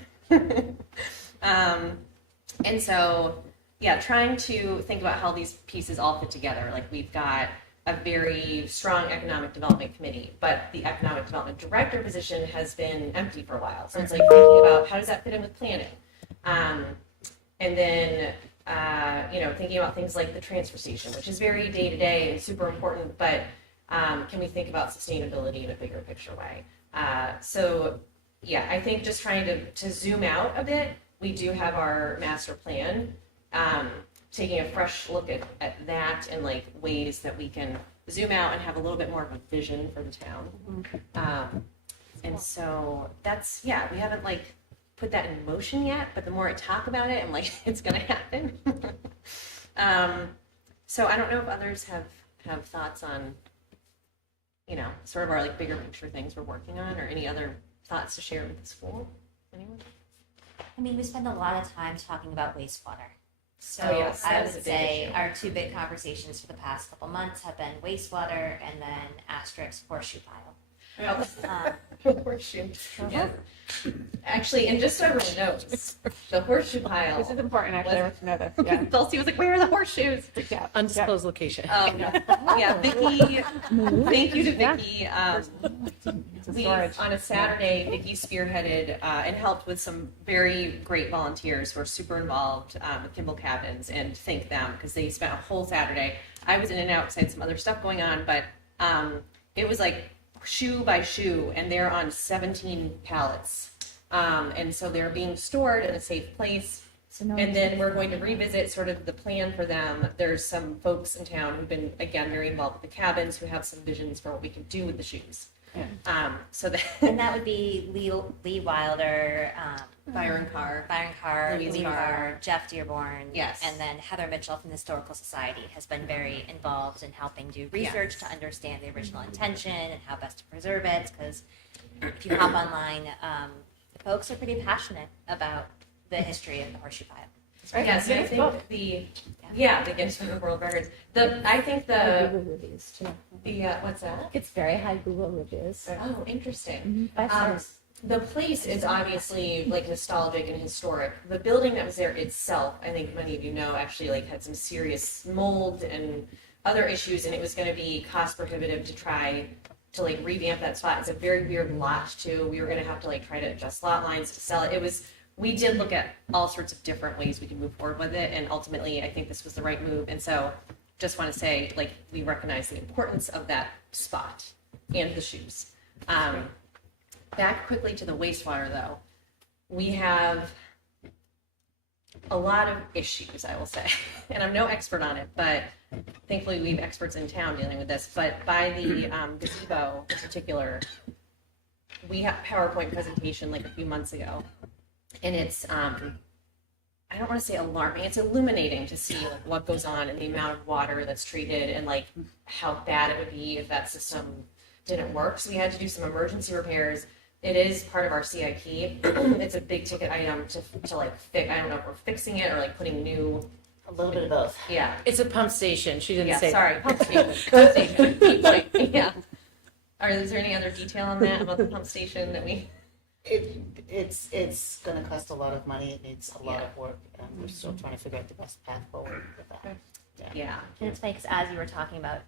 And so, yeah, trying to think about how these pieces all fit together. Like we've got a very strong economic development committee, but the economic development director position has been empty for a while. So it's like thinking about how does that fit in with planning? And then, you know, thinking about things like the transfer station, which is very day to day and super important, but can we think about sustainability in a bigger picture way? So yeah, I think just trying to zoom out a bit. We do have our master plan, taking a fresh look at that and like ways that we can zoom out and have a little bit more of a vision for the town. And so that's, yeah, we haven't like put that in motion yet, but the more I talk about it, I'm like, it's gonna happen. So I don't know if others have thoughts on, you know, sort of our like bigger picture things we're working on, or any other thoughts to share with the school. Anyone? I mean, we spend a lot of time talking about wastewater. So yes, I that is would a big say issue. our 2 big conversations for the past couple months have been wastewater and then asterisk horseshoe pile. Horseshoe. Yeah. Actually, and just so everyone knows, the horseshoe pile. This is important, actually. I want to know this. Yeah. Dulcie was like, "Where are the horseshoes?" Undisclosed location. Yeah, Vicky. Thank you to Vicky. On a Saturday, Vicky spearheaded and helped with some very great volunteers who are super involved with Kimball Cabins, and thank them because they spent a whole Saturday. I was in and out because I had some other stuff going on, but it was like shoe by shoe, and they're on 17 pallets. And so they're being stored in a safe place. And then we're going to revisit sort of the plan for them. There's some folks in town who've been, again, very involved with the cabins who have some visions for what we can do with the shoes. Yeah. And that would be Lee Wilder, Byron Carr, Louise Carr, Jeff Dearborn, yes, and then Heather Mitchell from the Historical Society has been very involved in helping do research to understand the original intention and how best to preserve it. Because if you hop online, the folks are pretty passionate about the history of the horseshoe pile. Right. Yeah, so I think the Guinness Book of World Records. Google reviews too. What's that? It's very high Google reviews. Oh, interesting. 5 stars. The place is obviously like nostalgic and historic. The building that was there itself, I think many of you know, actually like had some serious mold and other issues, and it was going to be cost prohibitive to try to like revamp that spot. It's a very weird lot too. We were going to have to like try to adjust lot lines to sell it. We did look at all sorts of different ways we could move forward with it, and ultimately I think this was the right move. And so just want to say, like, we recognize the importance of that spot and the shoes. Back quickly to the wastewater though. We have a lot of issues, I will say, and I'm no expert on it, but thankfully we have experts in town dealing with this. But by the gazebo in particular, we had a PowerPoint presentation like a few months ago, and it's I don't want to say alarming, it's illuminating to see like what goes on and the amount of water that's treated and like how bad it would be if that system didn't work. So we had to do some emergency repairs. It is part of our CIP. It's a big ticket item to like fix. I don't know if we're fixing it or like putting new. A little bit of both. Yeah. It's a pump station. She didn't say. Sorry, pump station. Pump station. Keep going. Yeah. Is there any other detail on that about the pump station that we? It's going to cost a lot of money. It needs a lot of work, and we're still trying to figure out the best path forward with that. Yeah. And it's funny 'cause as you were talking about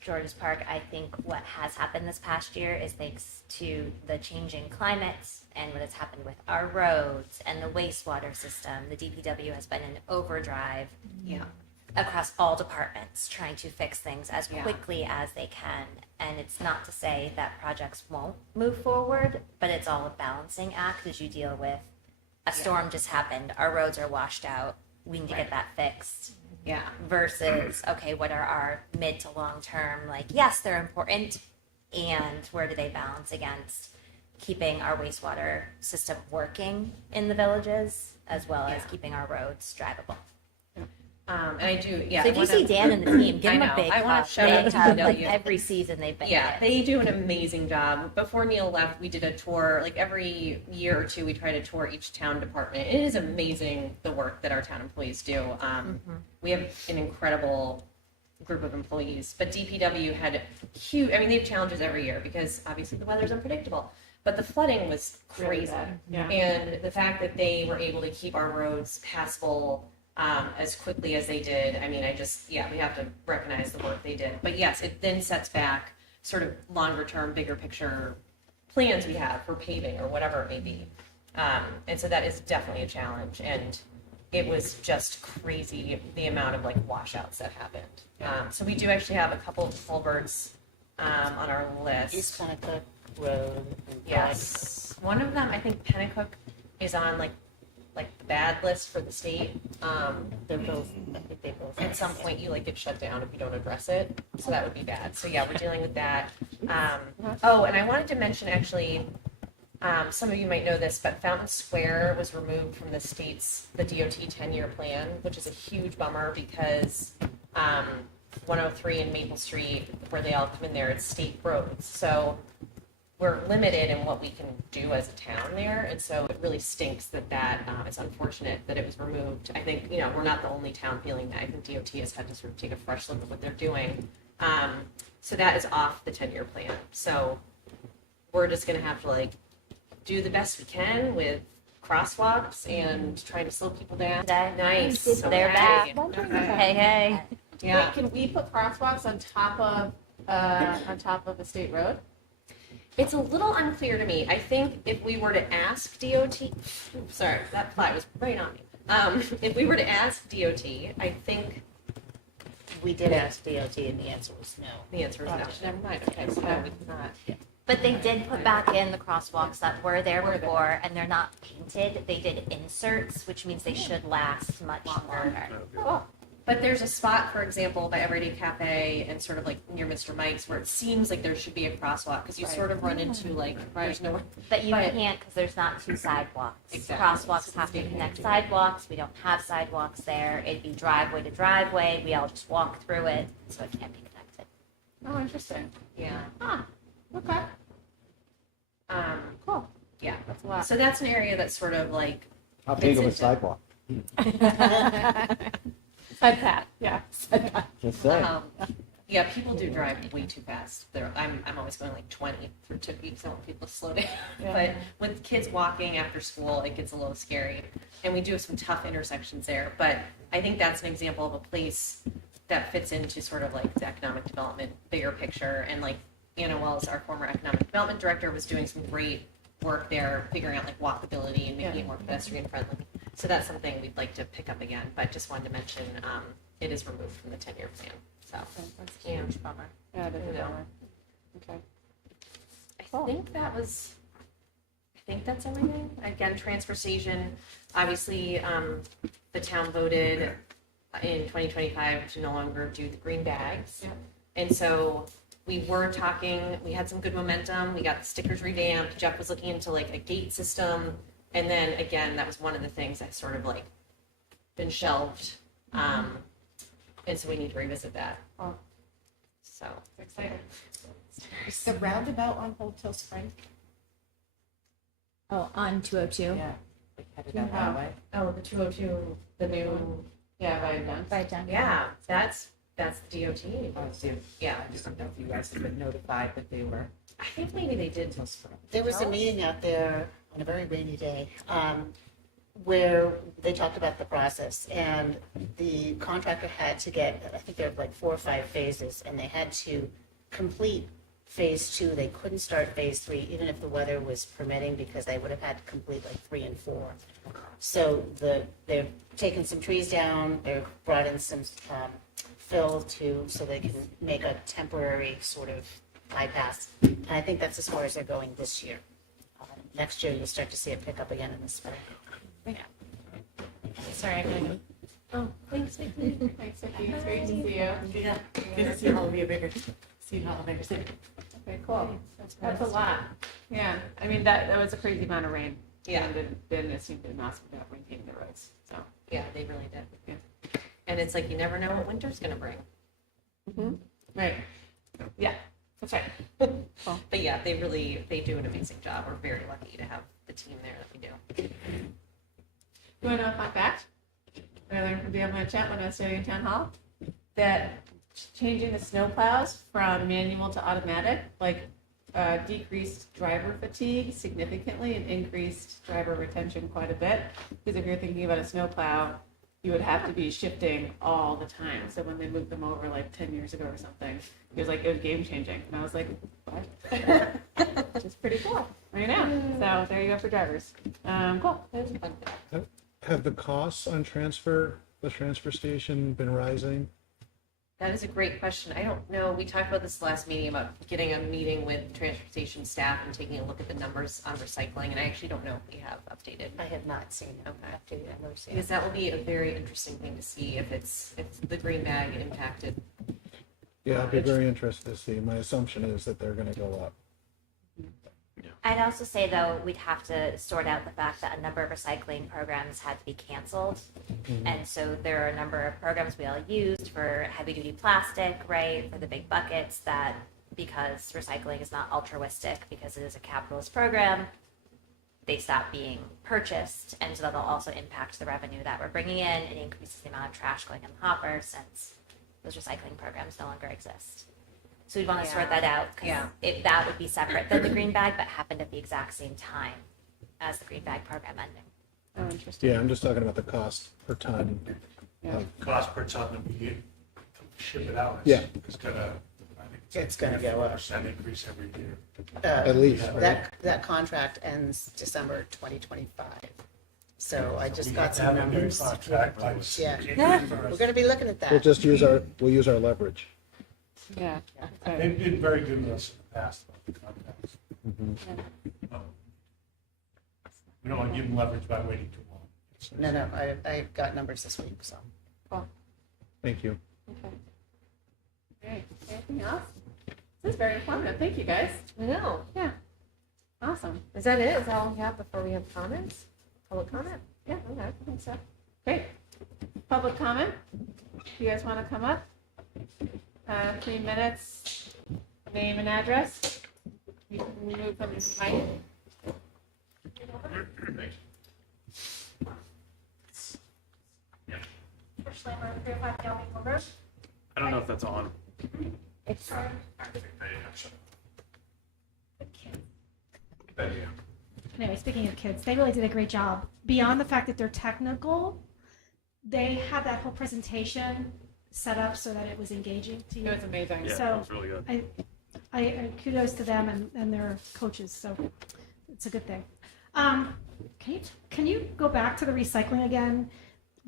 George's Park, I think what has happened this past year is thanks to the changing climates and what has happened with our roads and the wastewater system. The DPW has been in overdrive Yeah. across all departments trying to fix things as Yeah. quickly as they can. And it's not to say that projects won't move forward, but it's all a balancing act as you deal with a storm just happened, our roads are washed out, we need to get that fixed. Yeah. Versus, okay, what are our mid to long term, like, yes, they're important, and where do they balance against keeping our wastewater system working in the villages as well as keeping our roads drivable? And I do, yeah. So if I you see wanna- Dan and the team, give them I a know. big I want hug. to shout They out to have, like, DPW. every season they've been Yeah, in it. they do an amazing job. Before Neil left, we did a tour. Like every year or two, we try to tour each town department. It is amazing the work that our town employees do. We have an incredible group of employees, but DPW had huge. I mean, they have challenges every year because obviously the weather's unpredictable. But the flooding was Really crazy, bad. Yeah. and the fact that they were able to keep our roads passable as quickly as they did. I mean, we have to recognize the work they did. But yes, it then sets back sort of longer term, bigger picture plans we have for paving or whatever it may be. And so that is definitely a challenge. And it was just crazy the amount of like washouts that happened. So we do actually have a couple of culverts on our list. East Pennacook Road. And Yes. One of them, I think Pennacook is on like the bad list for the state. They're both, I think they both. At some point you like get shut down if you don't address it. So that would be bad. So yeah, we're dealing with that. Oh, and I wanted to mention actually, some of you might know this, but Fountain Square was removed from the DOT 10-year plan, which is a huge bummer because 103 and Maple Street, where they all come in there, it's state roads. So we're limited in what we can do as a town there, and so it really stinks that it's unfortunate that it was removed. I think we're not the only town feeling that. I think DOT has had to sort of take a fresh look at what they're doing. So that is off the 10-year plan. So we're just going to have to like do the best we can with crosswalks and trying to slow people down. Nice. They're back. Hey, hey. Yeah. Wait, can we put crosswalks on top of a state road? It's a little unclear to me. I think if we were to ask DOT, sorry, that fly was right on me. If we were to ask DOT, I think We did ask DOT and the answer was no. the answer is no. Never mind. Okay, so no, we cannot. But they did put back in the crosswalks that were there before, and they're not painted. They did inserts, which means they should last much longer. Cool. But there's a spot, for example, by Everyday Cafe and sort of like near Mr. Mike's where it seems like there should be a crosswalk because you sort of run into like there's no. But you can't because there's not two sidewalks. Exactly. Crosswalks have to connect sidewalks. We don't have sidewalks there. It'd be driveway to driveway. We all just walk through it, so it can't be connected. Oh, interesting. Yeah. Okay. Cool. Yeah. That's a lot. So that's an area that's sort of like. How big of a into- sidewalk? Side path. Yeah. Just saying. Yeah, people do drive way too fast. I'm always going like 20 through Tookie, so I want people to slow down. Yeah. But with kids walking after school, it gets a little scary. And we do have some tough intersections there. But I think that's an example of a place that fits into sort of like the economic development bigger picture. And like Anna Wells, our former economic development director, was doing some great work there, figuring out like walkability and making it more pedestrian friendly. So that's something we'd like to pick up again. But just wanted to mention it is removed from the 10-year plan. So That's yeah. huge bummer. Yeah, it is a bummer. Okay. I think that's everything. Again, transfer station, obviously, the town voted in 2025 to no longer do the green bags. Yeah. And so we were talking, we had some good momentum. We got the stickers revamped. Jeff was looking into like a gate system. And then again, that was one of the things that sort of like been shelved. And so we need to revisit that. Oh. So Exciting. Is the roundabout on Hotel Spring? Oh, on 202. Yeah. Like headed out that way? oh, the 202, the new, Yeah, right done. Right down. yeah, that's the DOT. Oh, see, Yeah, I just don't know if you guys have been notified that they were I think maybe they did. Hotel Spring. There was a meeting out there on a very rainy day, where they talked about the process, and the contractor had to get, I think there were like 4 or 5 phases, and they had to complete phase 2. They couldn't start phase 3, even if the weather was permitting, because they would have had to complete like 3 and 4. So they've taken some trees down, they've brought in some fill so they can make a temporary sort of bypass. And I think that's as far as they're going this year. Next year, you'll start to see it pick up again in the spring. Sorry, I couldn't. Oh, thanks, Vicky. Thanks, Vicki. It's great to see you. Yeah. Good to see all of you bigger. See you all bigger soon. Okay, cool. That's a lot. Yeah, I mean, that was a crazy amount of rain. Yeah. And then it seemed to massive about maintaining the roads, so. Yeah, they really did. Yeah. And it's like you never know what winter's gonna bring. Right. Yeah, that's right. But yeah, they do an amazing job. We're very lucky to have the team there that we do. You want to know a fun fact? I learned from being on my chat when I was studying in town hall, that changing the snow plows from manual to automatic, decreased driver fatigue significantly and increased driver retention quite a bit. Because if you're thinking about a snow plow, you would have to be shifting all the time. So when they moved them over like 10 years ago or something, it was game changing. And I was like, what? Which is pretty cool. I know. So there you go for drivers. Cool. That was fun. Have the costs on the transfer station been rising? That is a great question. I don't know. We talked about this last meeting about getting a meeting with transportation staff and taking a look at the numbers on recycling. And I actually don't know if we have updated. I have not seen it. Okay. I've never seen Because it. that will be a very interesting thing to see if the green bag impacted. Yeah, I'd be very interested to see. My assumption is that they're going to go up. I'd also say, though, we'd have to sort out the fact that a number of recycling programs had to be canceled. And so there are a number of programs we all used for heavy-duty plastic, right, for the big buckets, that because recycling is not altruistic, because it is a capitalist program, they stop being purchased. And so that'll also impact the revenue that we're bringing in. It increases the amount of trash going in the hopper since those recycling programs no longer exist. So we'd want to sort that out, because that would be separate than the green bag, but happened at the exact same time as the green bag program ending. Oh, interesting. Yeah, I'm just talking about the cost per ton. Cost per ton that we get to ship it out. Yeah. It's gonna, I think It's gonna go up. 4% increase every year. At least, right? That contract ends December 2025. So I just We got have to some have a new numbers. contract by Yeah. January We're 1st. gonna be looking at that. We'll use our leverage. Yeah. They've been very good with us in the past about the contracts. We don't want to give them leverage by waiting too long. No, I got numbers this week, so. Thank you. Okay. Great. Anything else? This is very informative. Thank you, guys. I know. Yeah. Awesome. Is that it? Is that all we have before we have comments? Public comment? Yeah, okay, I think so. Great. Public comment? You guys want to come up? 3 minutes, name and address. You can move from the mic. I don't know if that's on. It's Anyway, speaking of kids, they really did a great job. Beyond the fact that they're technical, they had that whole presentation set up so that it was engaging to you. It was amazing. Yeah, So, that was really good. I kudos to them and their coaches. So it's a good thing. Can you go back to the recycling again?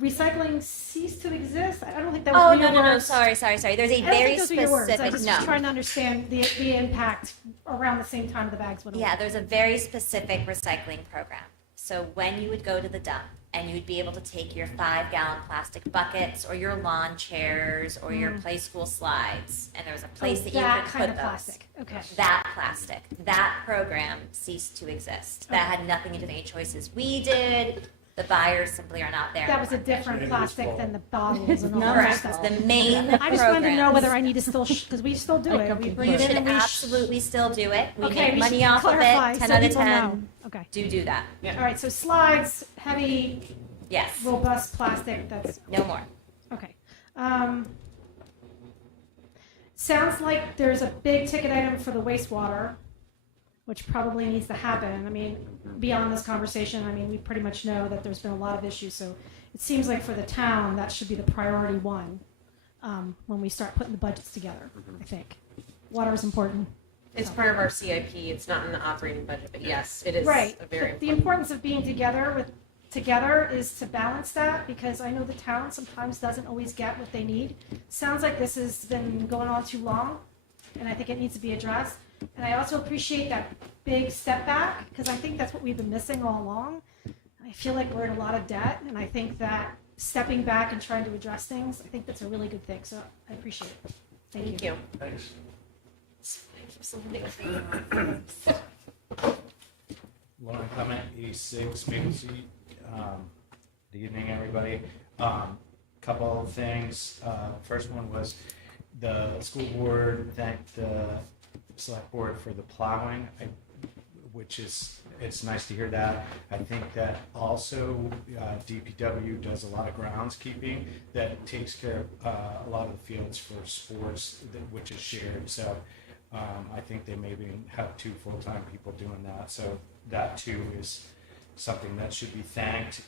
Recycling ceased to exist. I don't think that was Oh, your no, words. sorry. There's a I don't very think those were your words. I specific, was just trying to understand the impact around the same time the bags went away. Yeah, there's a very specific recycling program. So when you would go to the dump and you would be able to take your 5-gallon plastic buckets or your lawn chairs or your play school slides, and there was a place that you that could kind put of those. plastic. Okay. That plastic, that program ceased to exist. That had nothing to do with any choices we did. The buyers simply are not there. That was a anymore. different plastic than the bottles and all that Correct. stuff. The main I just wanted to know programs. whether I need to still, because we still do it. We bring You it in should and we absolutely still do it. We Okay, make we money should off of clarify it. so 10 out of people 10. know. Okay. Do that. All right, so slides, heavy, Yes. robust plastic, that's, No more. okay. Sounds like there's a big ticket item for the wastewater. which probably needs to happen. I mean, beyond this conversation, I mean, we pretty much know that there's been a lot of issues. So it seems like for the town, that should be the priority one when we start putting the budgets together, I think. Water is important. It's part of our CIP. It's not in the operating budget, but yes, it is Right. a very But the importance of being together is to balance that, because I know the town sometimes doesn't always get what they need. Sounds like this has been going on too long, and I think it needs to be addressed. And I also appreciate that big step back, because I think that's what we've been missing all along. I feel like we're in a lot of debt, and I think that stepping back and trying to address things, I think that's a really good thing. So I appreciate it. Thank you. Thanks. Lauren Clement, 86 Maple Street. Good evening, everybody. Couple of things. First one was the school board thanked the select board for the plowing, which is, it's nice to hear that. I think that also DPW does a lot of groundskeeping that takes care of a lot of the fields for sports, which is shared. So I think they maybe have 2 full-time people doing that. So that too is something that should be thanked.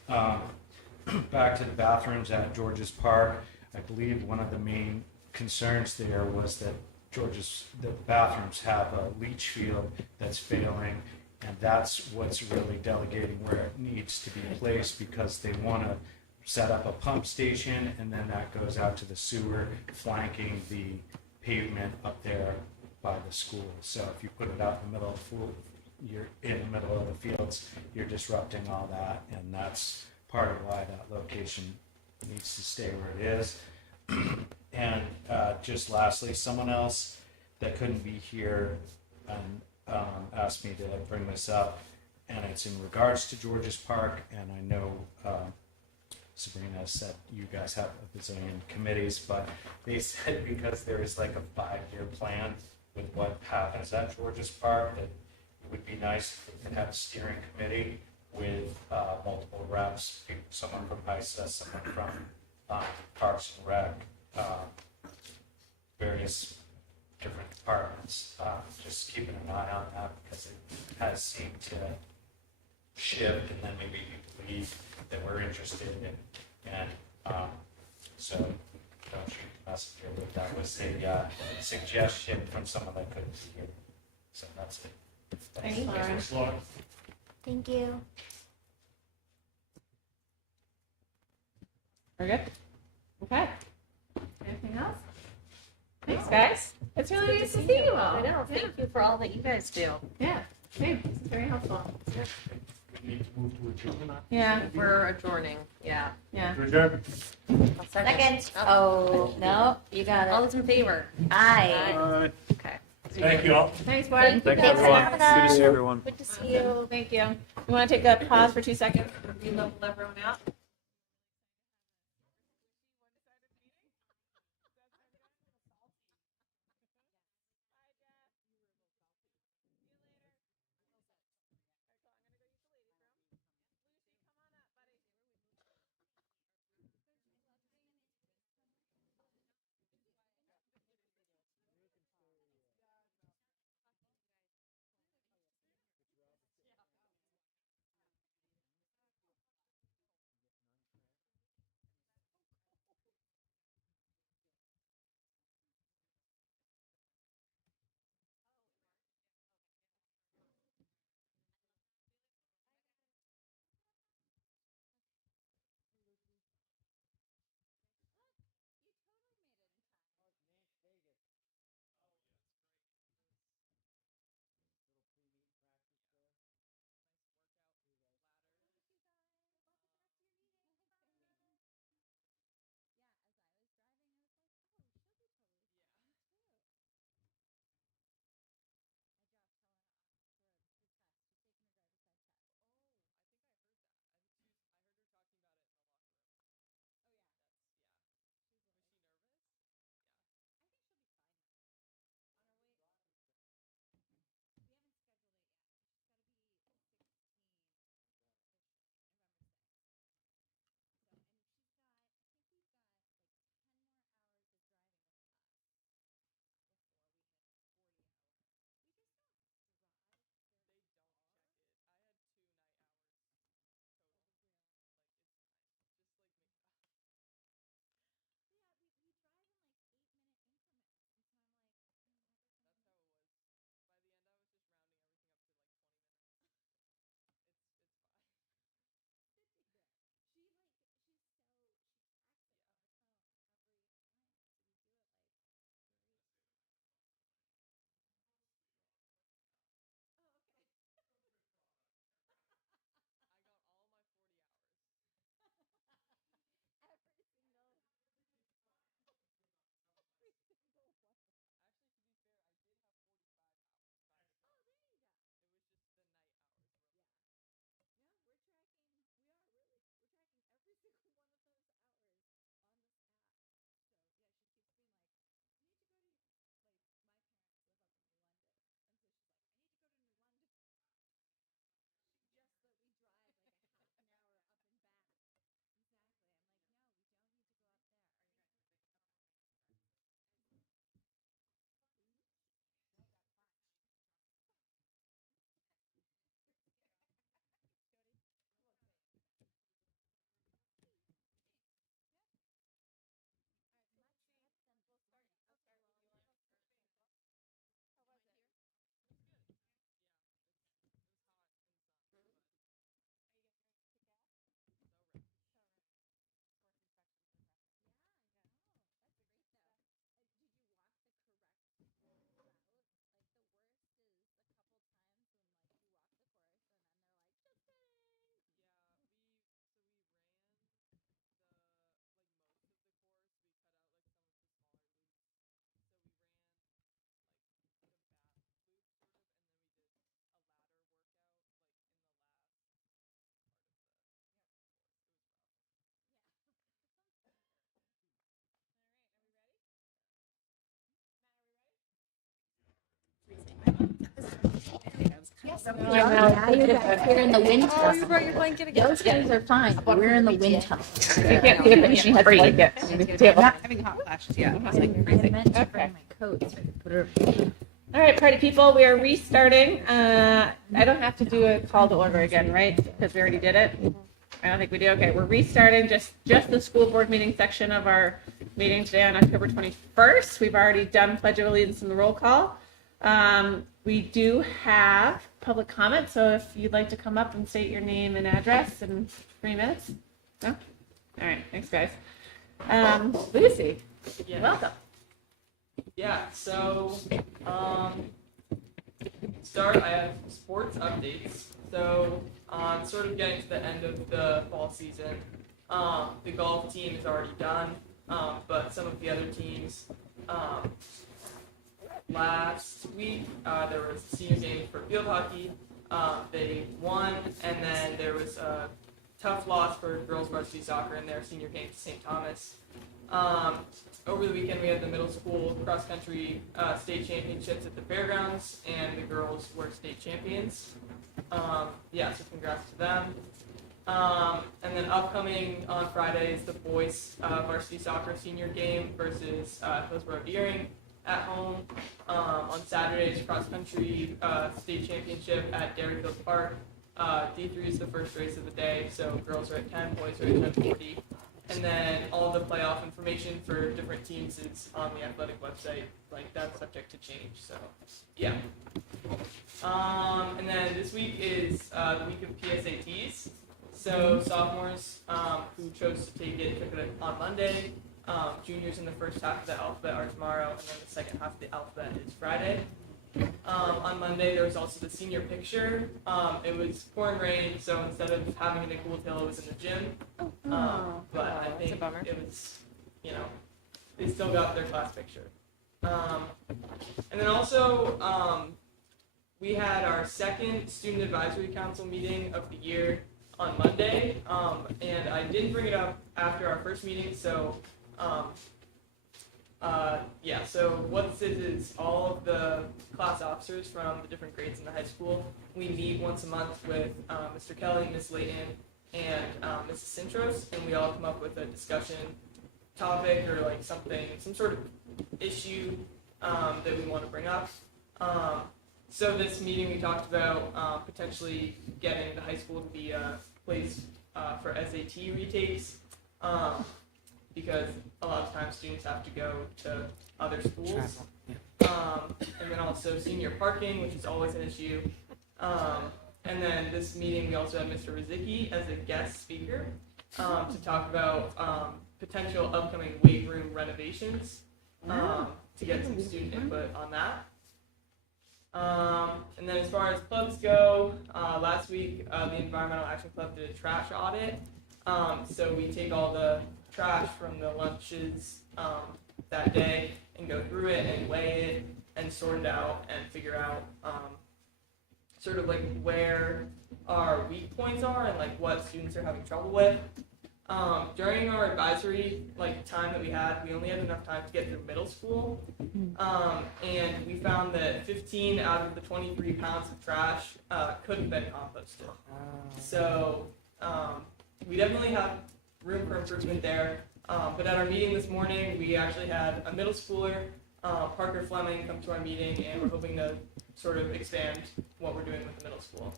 Back to the bathrooms at George's Park, I believe one of the main concerns there was that the bathrooms have a leach field that's failing, and that's what's really delegating where it needs to be placed, because they want to set up a pump station, and then that goes out to the sewer, flanking the pavement up there by the school. So if you put it out in the middle of you're in the middle of the fields, you're disrupting all that, and that's part of why that location needs to stay where it is. And just lastly, someone else that couldn't be here and asked me to bring this up, and it's in regards to George's Park, and I know Sabrina said you guys have a bazillion committees, but they said because there is like a 5-year plan with what happens at George's Park, that it would be nice if we could have a steering committee with multiple reps, someone from HISA, someone from Parks and Rec, various different departments, just keeping an eye on that, because it has seemed to shift, and then maybe people leave that we're interested in, and so don't shoot the messenger, but that was a suggestion from someone that couldn't be here. So that's it. Thanks, Lauren. Thank you. We're good? Okay. Anything else? Thanks, guys. It's really nice to see you all. I know. Thank you for all that you guys do. Yeah, same. It's very helpful. We need to move to adjourn. Yeah. We're adjourning. Yeah. Yeah. To adjourn. Second. Oh, no, you got All it. those in favor? Aye. Okay. Thank you all. Thanks, Bud. Thank you, Thanks, everyone. Sarah. Good to see everyone. Good to see you. Thank you. You want to take a pause for 2 seconds? Level everyone out. Yeah, you guys, we're in the winter. Oh, you brought your blanket again. Those guys are fine. We're in the winter. You can't see it, but she has blanket. Table. Not having hot flashes yet. I was like I freezing. meant to Okay. bring my coat so I could put her. All right, party people, we are restarting. I don't have to do a call to order again, right? Because we already did it. I don't think we do. Okay, we're restarting just the school board meeting section of our meeting today on October 21st. We've already done Pledge of Allegiance and the roll call. We do have public comment, so if you'd like to come up and state your name and address in 3 minutes. No? All right, thanks, guys. Lucy, welcome. Yeah, so start, I have sports updates. So sort of getting to the end of the fall season. The golf team is already done, but some of the other teams, last week there was a senior game for field hockey. They won, and then there was a tough loss for girls varsity soccer in their senior game to St. Thomas. Over the weekend, we had the middle school cross country state championships at the fairgrounds, and the girls were state champions. So congrats to them. And then upcoming on Friday is the boys varsity soccer senior game versus Hillsborough Deering at home. On Saturdays, cross country state championship at Dairyfield Park. D3 is the first race of the day, so girls are at 10, boys are at 10:40. And then all the playoff information for different teams is on the athletic website. Like, that's subject to change, so yeah. And then this week is the week of PSATs. So sophomores who chose to take it took it on Monday. Juniors in the first half of the alphabet are tomorrow, and then the second half of the alphabet is Friday. On Monday, there was also the senior picture. It was pouring rain, so instead of having it in Gould Hill, it was in the gym. But I think it was, they still got their class picture. And then also, we had our second student advisory council meeting of the year on Monday, and I didn't bring it up after our first meeting, so so what this is all of the class officers from the different grades in the high school. We meet once a month with Mr. Kelly, Ms. Layton, and Mrs. Cintros, and we all come up with a discussion topic or like some sort of issue that we want to bring up. So this meeting we talked about potentially getting the high school to be a place for SAT retakes. Because a lot of times students have to go to other schools. And then also senior parking, which is always an issue. And then this meeting, we also had Mr. Rizicki as a guest speaker to talk about potential upcoming weight room renovations to get some student input on that. And then as far as clubs go, last week the Environmental Action Club did a trash audit. So we take all the trash from the lunches that day and go through it and weigh it and sort it out and figure out sort of like where our weak points are and like what students are having trouble with. During our advisory time that we had, we only had enough time to get through middle school, and we found that 15 out of the 23 pounds of trash could have been composted. So we definitely have room for improvement there. But at our meeting this morning, we actually had a middle schooler, Parker Fleming, come to our meeting, and we're hoping to sort of expand what we're doing with the middle school.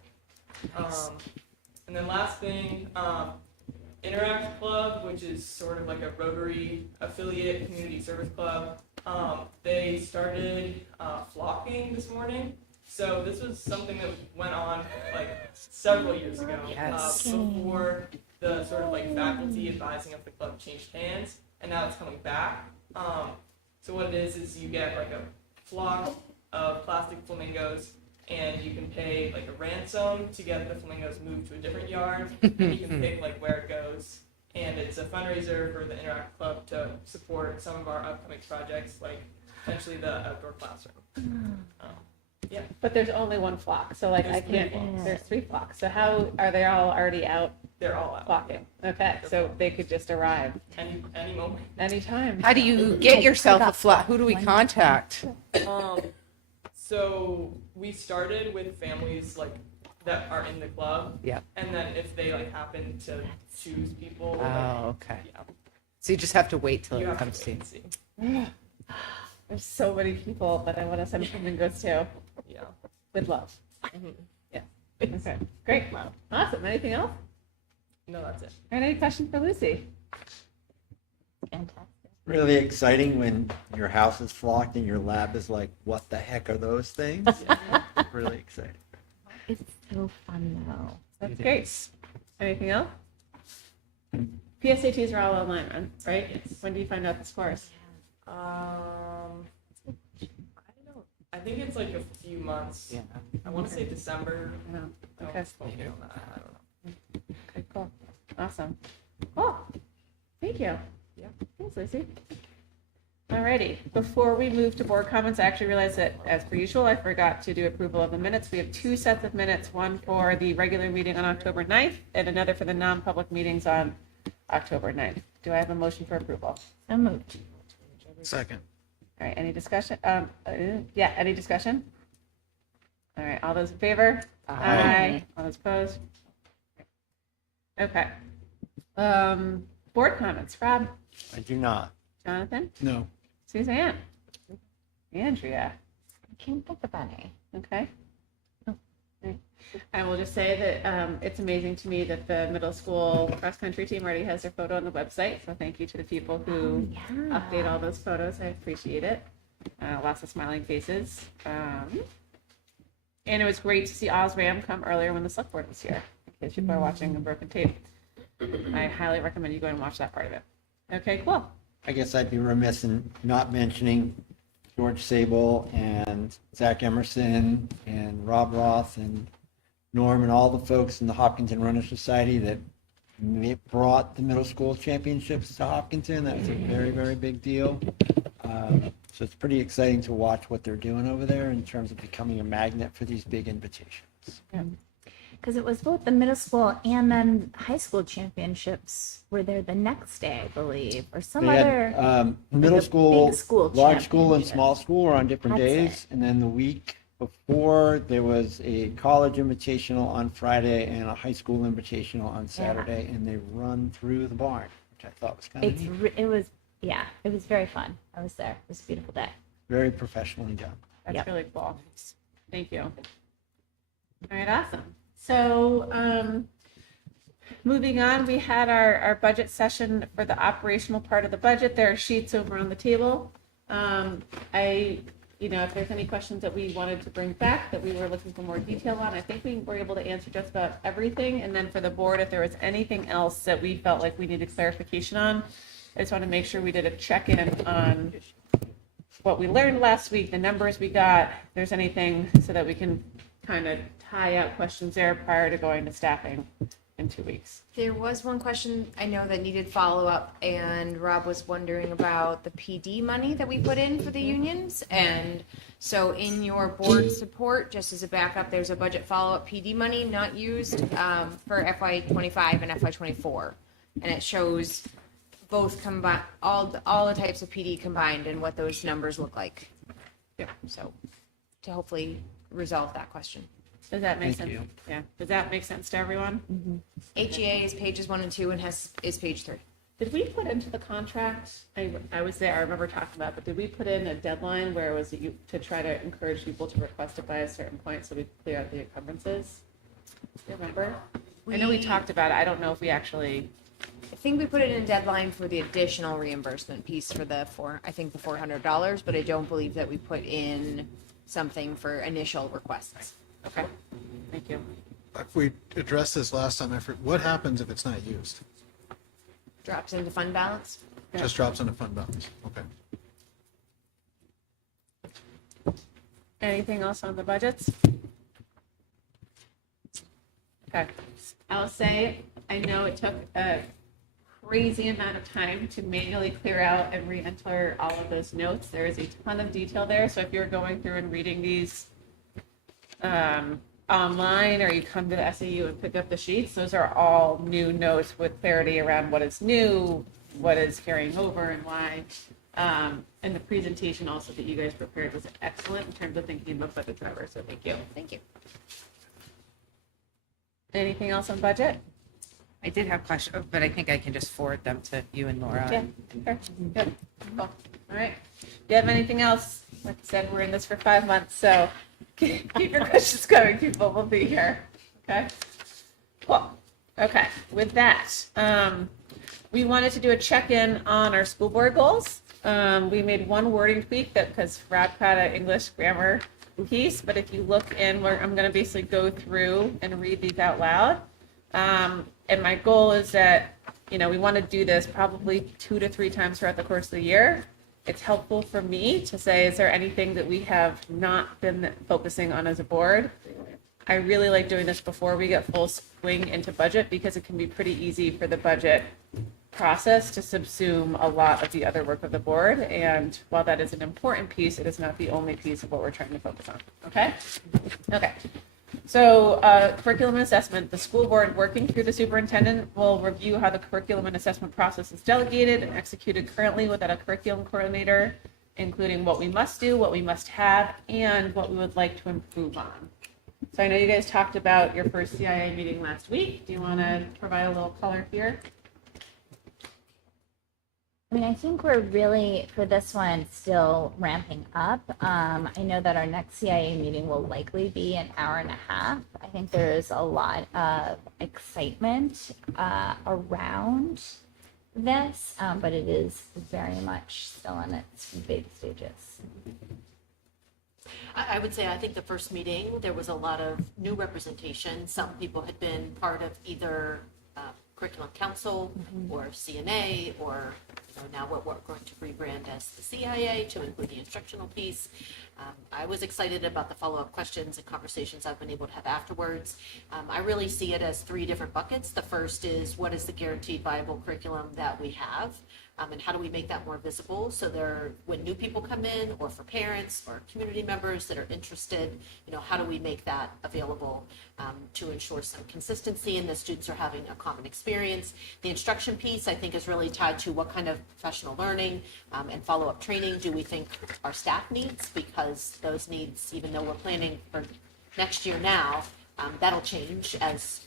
And then last thing, Interact Club, which is sort of like a Rotary affiliate community service club, they started flocking this morning. So this was something that went on several years ago, before the sort of faculty advising of the club changed hands, and now it's coming back. So what it is you get a flock of plastic flamingos, and you can pay a ransom to get the flamingos moved to a different yard, and you can pick where it goes. And it's a fundraiser for the Interact Club to support some of our upcoming projects, like potentially the outdoor classroom. Yeah. But there's only one flock, so there's 3 flocks. So how are they all already out? They're all out. Flocking. Okay, so they could just arrive any moment, anytime. How do you get yourself a flock? Who do we contact? So we started with families like that are in the club. Yeah. And then if they like happen to choose people. Oh, okay. Yeah. So you just have to wait till You it have to comes wait to. and see. There's so many people that I want to send flamingos to Yeah. with love. Mhm. Yeah. Okay. Great. Awesome. Anything else? No, that's it. All right, any questions for Lucy? Fantastic. Really exciting when your house is flocked and your lab is like, what the heck are those things? Really exciting. It's so fun though. That's It great. is. Anything else? PSATs are all online, right? When do you find out the scores? I don't know. I think it's like a few months. Yeah. I want to say December. No. Don't Okay. quote me on that. I don't know. Okay, cool. Awesome. Cool. Thank you. Yeah. Thanks, Lucy. Alrighty, before we move to board comments, I actually realized that, as per usual, I forgot to do approval of the minutes. We have two sets of minutes, one for the regular meeting on October 9th and another for the non-public meetings on October 9th. Do I have a motion for approval? So moved. Second. All right, any discussion? Yeah, any discussion? All right, all those in favor? Aye. All those opposed? Okay. Board comments, Rob, I do not. Jonathan, No. Suzanne, Andrea, I can't think of any. okay? Okay. I will just say that it's amazing to me that the middle school cross-country team already has their photo on the website, so thank you to the people who update all those photos. I appreciate it. Lots of smiling faces. And it was great to see Osram come earlier when the select board was here, in case people are watching the broken tape. I highly recommend you go and watch that part of it. Okay, cool. I guess I'd be remiss in not mentioning George Sable and Zach Emerson and Rob Roth and Norm and all the folks in the Hopkinton Runner Society that brought the middle school championships to Hopkinton. That was a very, very big deal. So it's pretty exciting to watch what they're doing over there in terms of becoming a magnet for these big invitations. Yeah. Because it was both the middle school and then high school championships were there the next day, I believe, or some They other. had middle like a school, big school large school, and championship. small school were on different That's days. it. And then the week before, there was a college invitational on Friday and a high school invitational on Saturday, and they run through the barn, which I thought was kind of It's neat. it was it was very fun. I was there. It was a beautiful day. Very professionally done. That's Yep. really cool. Thank you. All right, awesome. So, moving on, we had our budget session for the operational part of the budget. There are sheets over on the table. If there's any questions that we wanted to bring back that we were looking for more detail on, I think we were able to answer just about everything. And then for the board, if there was anything else that we felt like we needed clarification on, I just want to make sure we did a check-in on what we learned last week, the numbers we got, if there's anything so that we can kind of tie out questions there prior to going to staffing in 2 weeks. There was one question I know that needed follow-up, and Rob was wondering about the PD money that we put in for the unions. And so in your board support, just as a backup, there's a budget follow-up PD money not used for FY25 and FY24. And it shows both all the types of PD combined and what those numbers look like. Yep. So to hopefully resolve that question. Does that make Thank sense? you. Yeah. Does that make sense to everyone? HEA is pages 1 and 2 and is page 3. Did we put into the contract, I was there, I remember talking about it, but did we put in a deadline where it was to try to encourage people to request it by a certain point so we clear out the encumbrances? Do you remember? I know we talked about it. I don't know if we actually. I think we put it in a deadline for the additional reimbursement piece for the $400, but I don't believe that we put in something for initial requests. Okay. Thank you. If we addressed this last time, what happens if it's not used? Drops into fund balance. Just drops into fund balance. Okay. Anything else on the budgets? Okay. I'll say, I know it took a crazy amount of time to manually clear out and re-enter all of those notes. There is a ton of detail there. So if you're going through and reading these online, or you come to the SAU and pick up the sheets, those are all new notes with clarity around what is new, what is carrying over, and why. And the presentation also that you guys prepared was excellent in terms of thinking about budget drivers, so thank you. Thank you. Anything else on budget? I did have questions, but I think I can just forward them to you and Laura. Yeah, sure. Good. Cool. All right. Do you have anything else? Like I said, we're in this for 5 months, so keep your questions coming, people. We'll be here. Okay. Cool. Okay. With that, we wanted to do a check-in on our school board goals. We made one wording tweak that because Rob had an English grammar piece, but if you look in, where I'm going to basically go through and read these out loud. And my goal is that, we want to do this probably 2 to 3 times throughout the course of the year. It's helpful for me to say, is there anything that we have not been focusing on as a board? I really like doing this before we get full swing into budget because it can be pretty easy for the budget process to subsume a lot of the other work of the board. And while that is an important piece, it is not the only piece of what we're trying to focus on. Okay? Okay. So curriculum and assessment, the school board working through the superintendent will review how the curriculum and assessment process is delegated and executed currently without a curriculum coordinator, including what we must do, what we must have, and what we would like to improve on. So I know you guys talked about your first CIA meeting last week. Do you want to provide a little color here? I mean, I think we're really, for this one, still ramping up. I know that our next CIA meeting will likely be an hour and a half. I think there's a lot of excitement around this, but it is very much still in its big stages. I would say I think the first meeting, there was a lot of new representation. Some people had been part of either curriculum council or CNA or now what we're going to rebrand as the CIA to include the instructional piece. I was excited about the follow-up questions and conversations I've been able to have afterwards. I really see it as 3 different buckets. The first is what is the guaranteed viable curriculum that we have? And how do we make that more visible so when new people come in or for parents or community members that are interested, how do we make that available to ensure some consistency and the students are having a common experience. The instruction piece I think is really tied to what kind of professional learning and follow-up training do we think our staff needs, because those needs, even though we're planning for next year now, that'll change as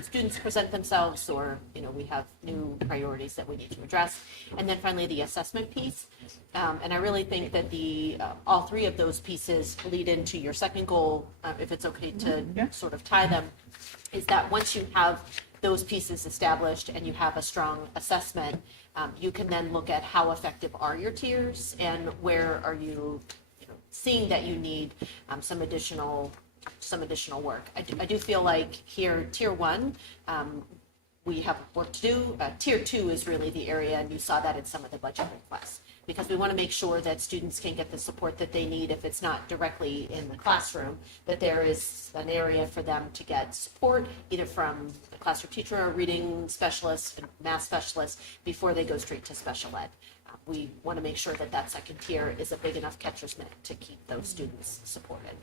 students present themselves or we have new priorities that we need to address. And then finally the assessment piece, and I really think that all 3 of those pieces lead into your second goal, if it's okay to sort of tie them, is that once you have those pieces established and you have a strong assessment, you can then look at how effective are your tiers and where are you seeing that you need some additional work. I do feel like here, tier 1, we have work to do. Tier 2 is really the area, and you saw that in some of the budget requests, because we want to make sure that students can get the support that they need if it's not directly in the classroom, that there is an area for them to get support, either from a classroom teacher or reading specialist, math specialist, before they go straight to special ed. We want to make sure that that second tier is a big enough catcher's mitt to keep those students supported.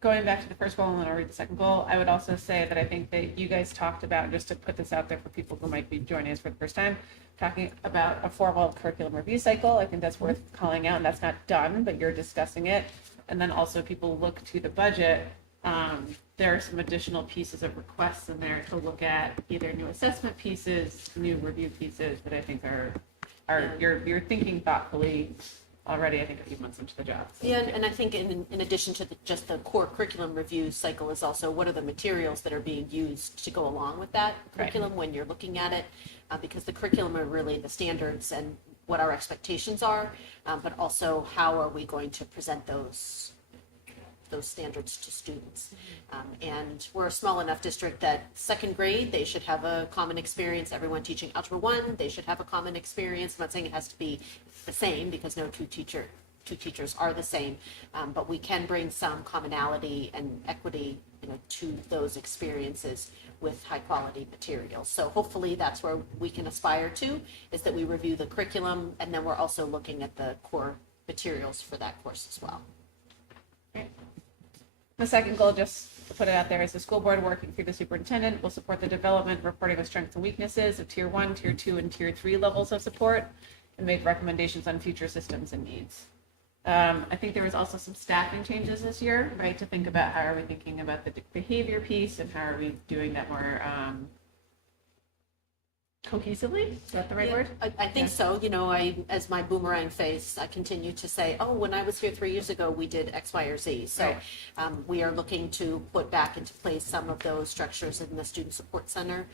Going back to the first goal and then I'll read the second goal, I would also say that I think that you guys talked about, just to put this out there for people who might be joining us for the first time, talking about a formal curriculum review cycle. I think that's worth calling out, and that's not done, but you're discussing it. And then also people look to the budget. There are some additional pieces of requests in there to look at, either new assessment pieces, new review pieces that I think you're thinking thoughtfully already. I think a few months into the job. So. Yeah, and I think in addition to just the core curriculum review cycle is also what are the materials that are being used to go along with that curriculum when you're looking at it, because the curriculum are really the standards and what our expectations are, but also how are we going to present those standards to students. And we're a small enough district that second grade, they should have a common experience. Everyone teaching Algebra 1, they should have a common experience. I'm not saying it has to be the same, because no two teachers are the same, but we can bring some commonality and equity to those experiences with high quality materials. So hopefully that's where we can aspire to, is that we review the curriculum, and then we're also looking at the core materials for that course as well. The second goal, just to put it out there, is the school board working through the superintendent will support the development, reporting of strengths and weaknesses of tier 1, tier 2, and tier 3 levels of support, and make recommendations on future systems and needs. I think there was also some staffing changes this year, right? To think about how are we thinking about the behavior piece and how are we doing that more cohesively? Is that the right word? I think so. You know, as my boomerang face, I continue to say, oh, when I was here 3 years ago, we did X, Y, or Z. So we are looking to put back into place some of those structures in the Student Support Center.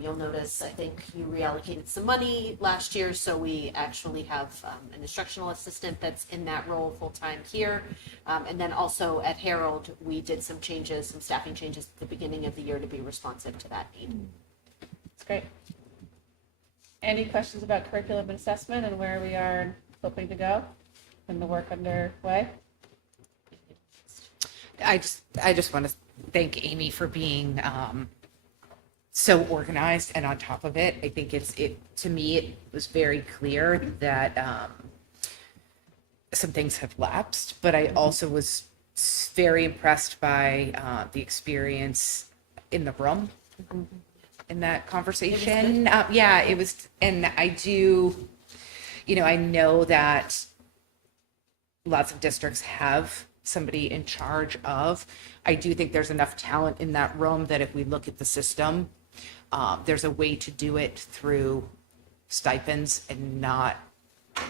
You'll notice, I think you reallocated some money last year, so we actually have an instructional assistant that's in that role full-time here. And then also at Herald, we did some changes, some staffing changes at the beginning of the year to be responsive to that need. That's great. Any questions about curriculum and assessment and where we are hoping to go and the work underway? I just want to thank Amy for being so organized and on top of it. I think to me it was very clear that some things have lapsed, but I also was very impressed by the experience in the room. In that conversation. It was, and I do, I know that lots of districts have somebody in charge of. I do think there's enough talent in that room that if we look at the system, there's a way to do it through stipends and not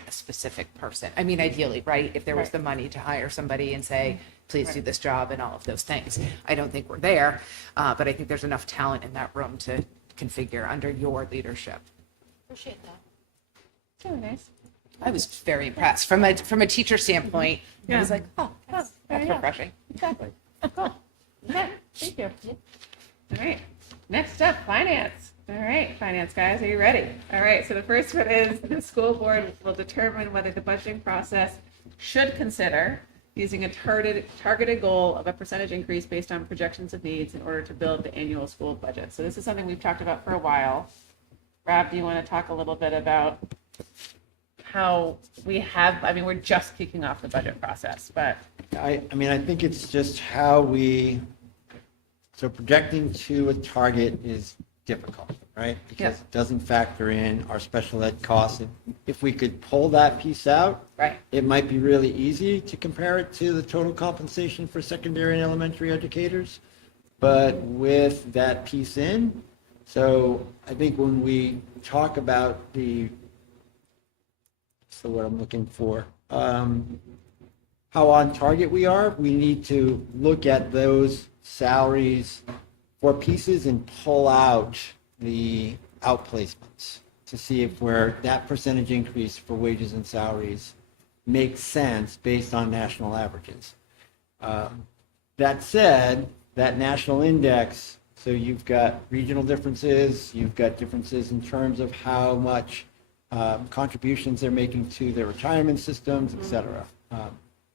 a specific person. I mean, ideally, right? If there was the money to hire somebody and say, please do this job and all of those things. I don't think we're there, but I think there's enough talent in that room to configure under your leadership. Appreciate that. Very nice. I was very impressed from a teacher standpoint. I was like, that's refreshing. Exactly. Cool. Okay. Thank you. All right. Next up, finance. All right, finance guys, are you ready? All right. So the first one is the school board will determine whether the budgeting process should consider using a targeted goal of a percentage increase based on projections of needs in order to build the annual school budget. So this is something we've talked about for a while. Rob, do you want to talk a little bit about how we're just kicking off the budget process, but. I think it's just so projecting to a target is difficult, right? Because it doesn't factor in our special ed costs. If we could pull that piece out, it might be really easy to compare it to the total compensation for secondary and elementary educators. But with that piece in, so I think when we talk about what I'm looking for, how on target we are, we need to look at those salaries for pieces and pull out the outplacements to see if that percentage increase for wages and salaries makes sense based on national averages. That said, that national index, so you've got regional differences, you've got differences in terms of how much contributions they're making to their retirement systems, et cetera.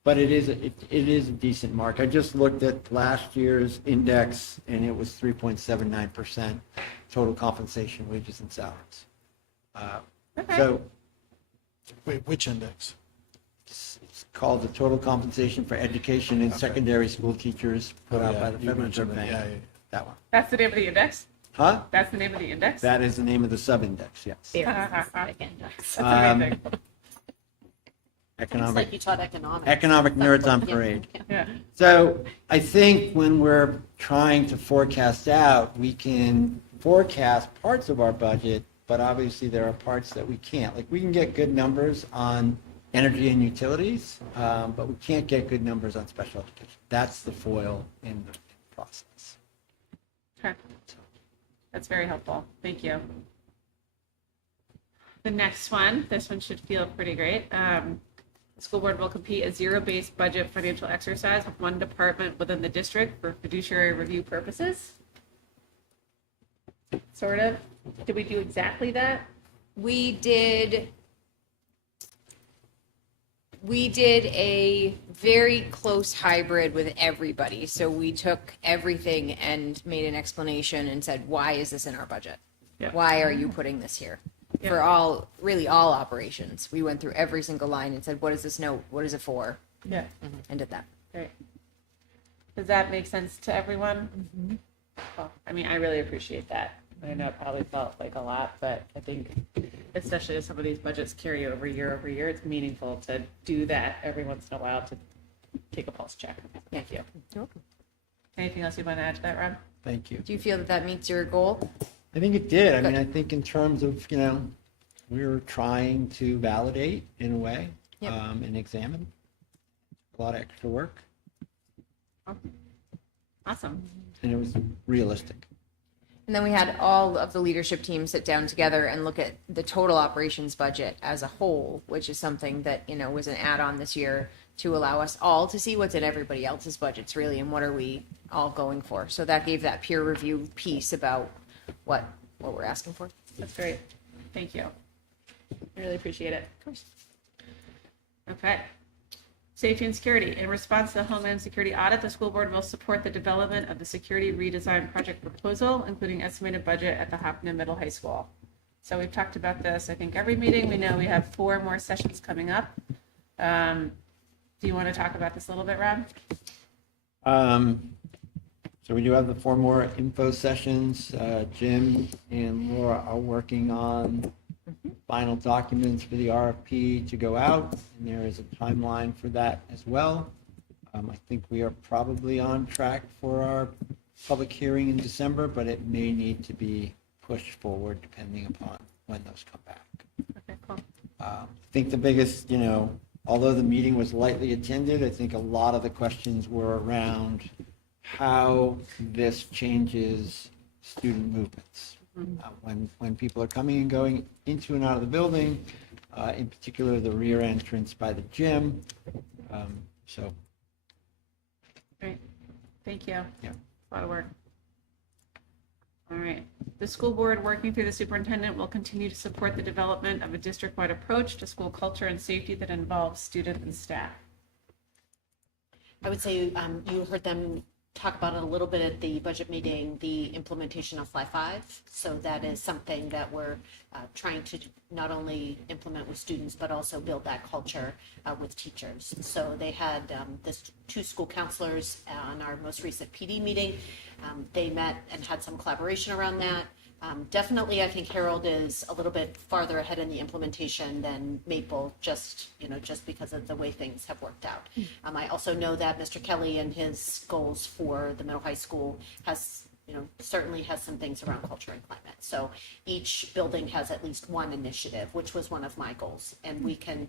But it is a decent mark. I just looked at last year's index, and it was 3.79% total compensation, wages, and salaries. So, wait, which index? It's called the total compensation for education and secondary school teachers put out by the Federal Reserve Bank. That one. That's the name of the index? Huh? That's the name of the index? That is the name of the sub-index, yes. That's amazing. It's like you taught economics. Economic nerds on parade. Yeah. So I think when we're trying to forecast out, we can forecast parts of our budget, but obviously there are parts that we can't. Like we can get good numbers on energy and utilities, but we can't get good numbers on special education. That's the foil in the process. Okay. That's very helpful. Thank you. The next one, this one should feel pretty great. The school board will complete a zero-based budget financial exercise with one department within the district for fiduciary review purposes. Sort of. Did we do exactly that? We did a very close hybrid with everybody. So we took everything and made an explanation and said, why is this in our budget? Yeah. Why are you putting this here? Yeah. For all operations. We went through every single line and said, what is this note? What is it for? Yeah. And did that. Great. Does that make sense to everyone? Well, I mean, I really appreciate that. I know it probably felt like a lot, but I think, especially as some of these budgets carry over year, it's meaningful to do that every once in a while to take a pulse check. Thank you. Anything else you want to add to that, Rob? Thank you. Do you feel that that meets your goal? I think it did. I mean, I think in terms of, we were trying to validate in a way, Yep. and examine. A lot of extra work, Awesome. and it was realistic. And then we had all of the leadership team sit down together and look at the total operations budget as a whole, which is something that, was an add-on this year to allow us all to see what's in everybody else's budgets really and what are we all going for. So that gave that peer review piece about what we're asking for. That's great. Thank you. I really appreciate it. Of course. Okay. Safety and security. In response to the Homeland Security audit, the school board will support the development of the security redesign project proposal, including estimated budget at the Hopkinton Middle High School. So we've talked about this, I think, every meeting. We know we have 4 more sessions coming up. Do you want to talk about this a little bit, Rob? So we do have the 4 more info sessions. Jim and Laura are working on final documents for the RFP to go out, and there is a timeline for that as well. I think we are probably on track for our public hearing in December, but it may need to be pushed forward depending upon when those come back. Okay, cool. I think the biggest, although the meeting was lightly attended, I think a lot of the questions were around how this changes student movements. When people are coming and going into and out of the building, in particular the rear entrance by the gym. So. Great. Thank you. Yeah. A lot of work. All right. The school board, working through the superintendent, will continue to support the development of a district-wide approach to school culture and safety that involves student and staff. I would say you heard them talk about it a little bit at the budget meeting, the implementation of Fly 5. So that is something that we're trying to not only implement with students, but also build that culture with teachers. So they had this 2 school counselors on our most recent PD meeting. They met and had some collaboration around that. Definitely, I think Harold is a little bit farther ahead in the implementation than Maple, just because of the way things have worked out. I also know that Mr. Kelly and his goals for the middle high school certainly has some things around culture and climate. So each building has at least one initiative, which was one of my goals. And we can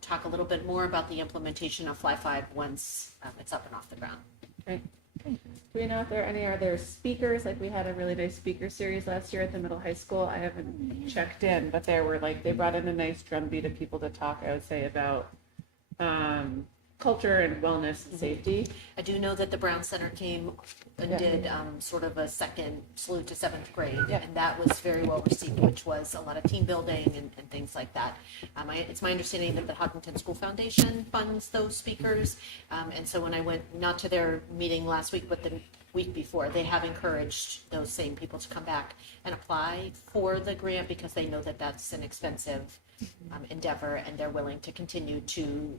talk a little bit more about the implementation of Fly 5 once it's up and off the ground. Great. Do we know if there are any other speakers? Like we had a really nice speaker series last year at the middle high school. I haven't checked in, but they brought in a nice drumbeat of people to talk, I would say, about culture and wellness and safety. I do know that the Brown Center came and did sort of a second salute to 7th grade, and that was very well received, which was a lot of team building and things like that. It's my understanding that the Hopkinton School Foundation funds those speakers, and so when I went, not to their meeting last week, but the week before, they have encouraged those same people to come back and apply for the grant because they know that that's an expensive endeavor, and they're willing to continue to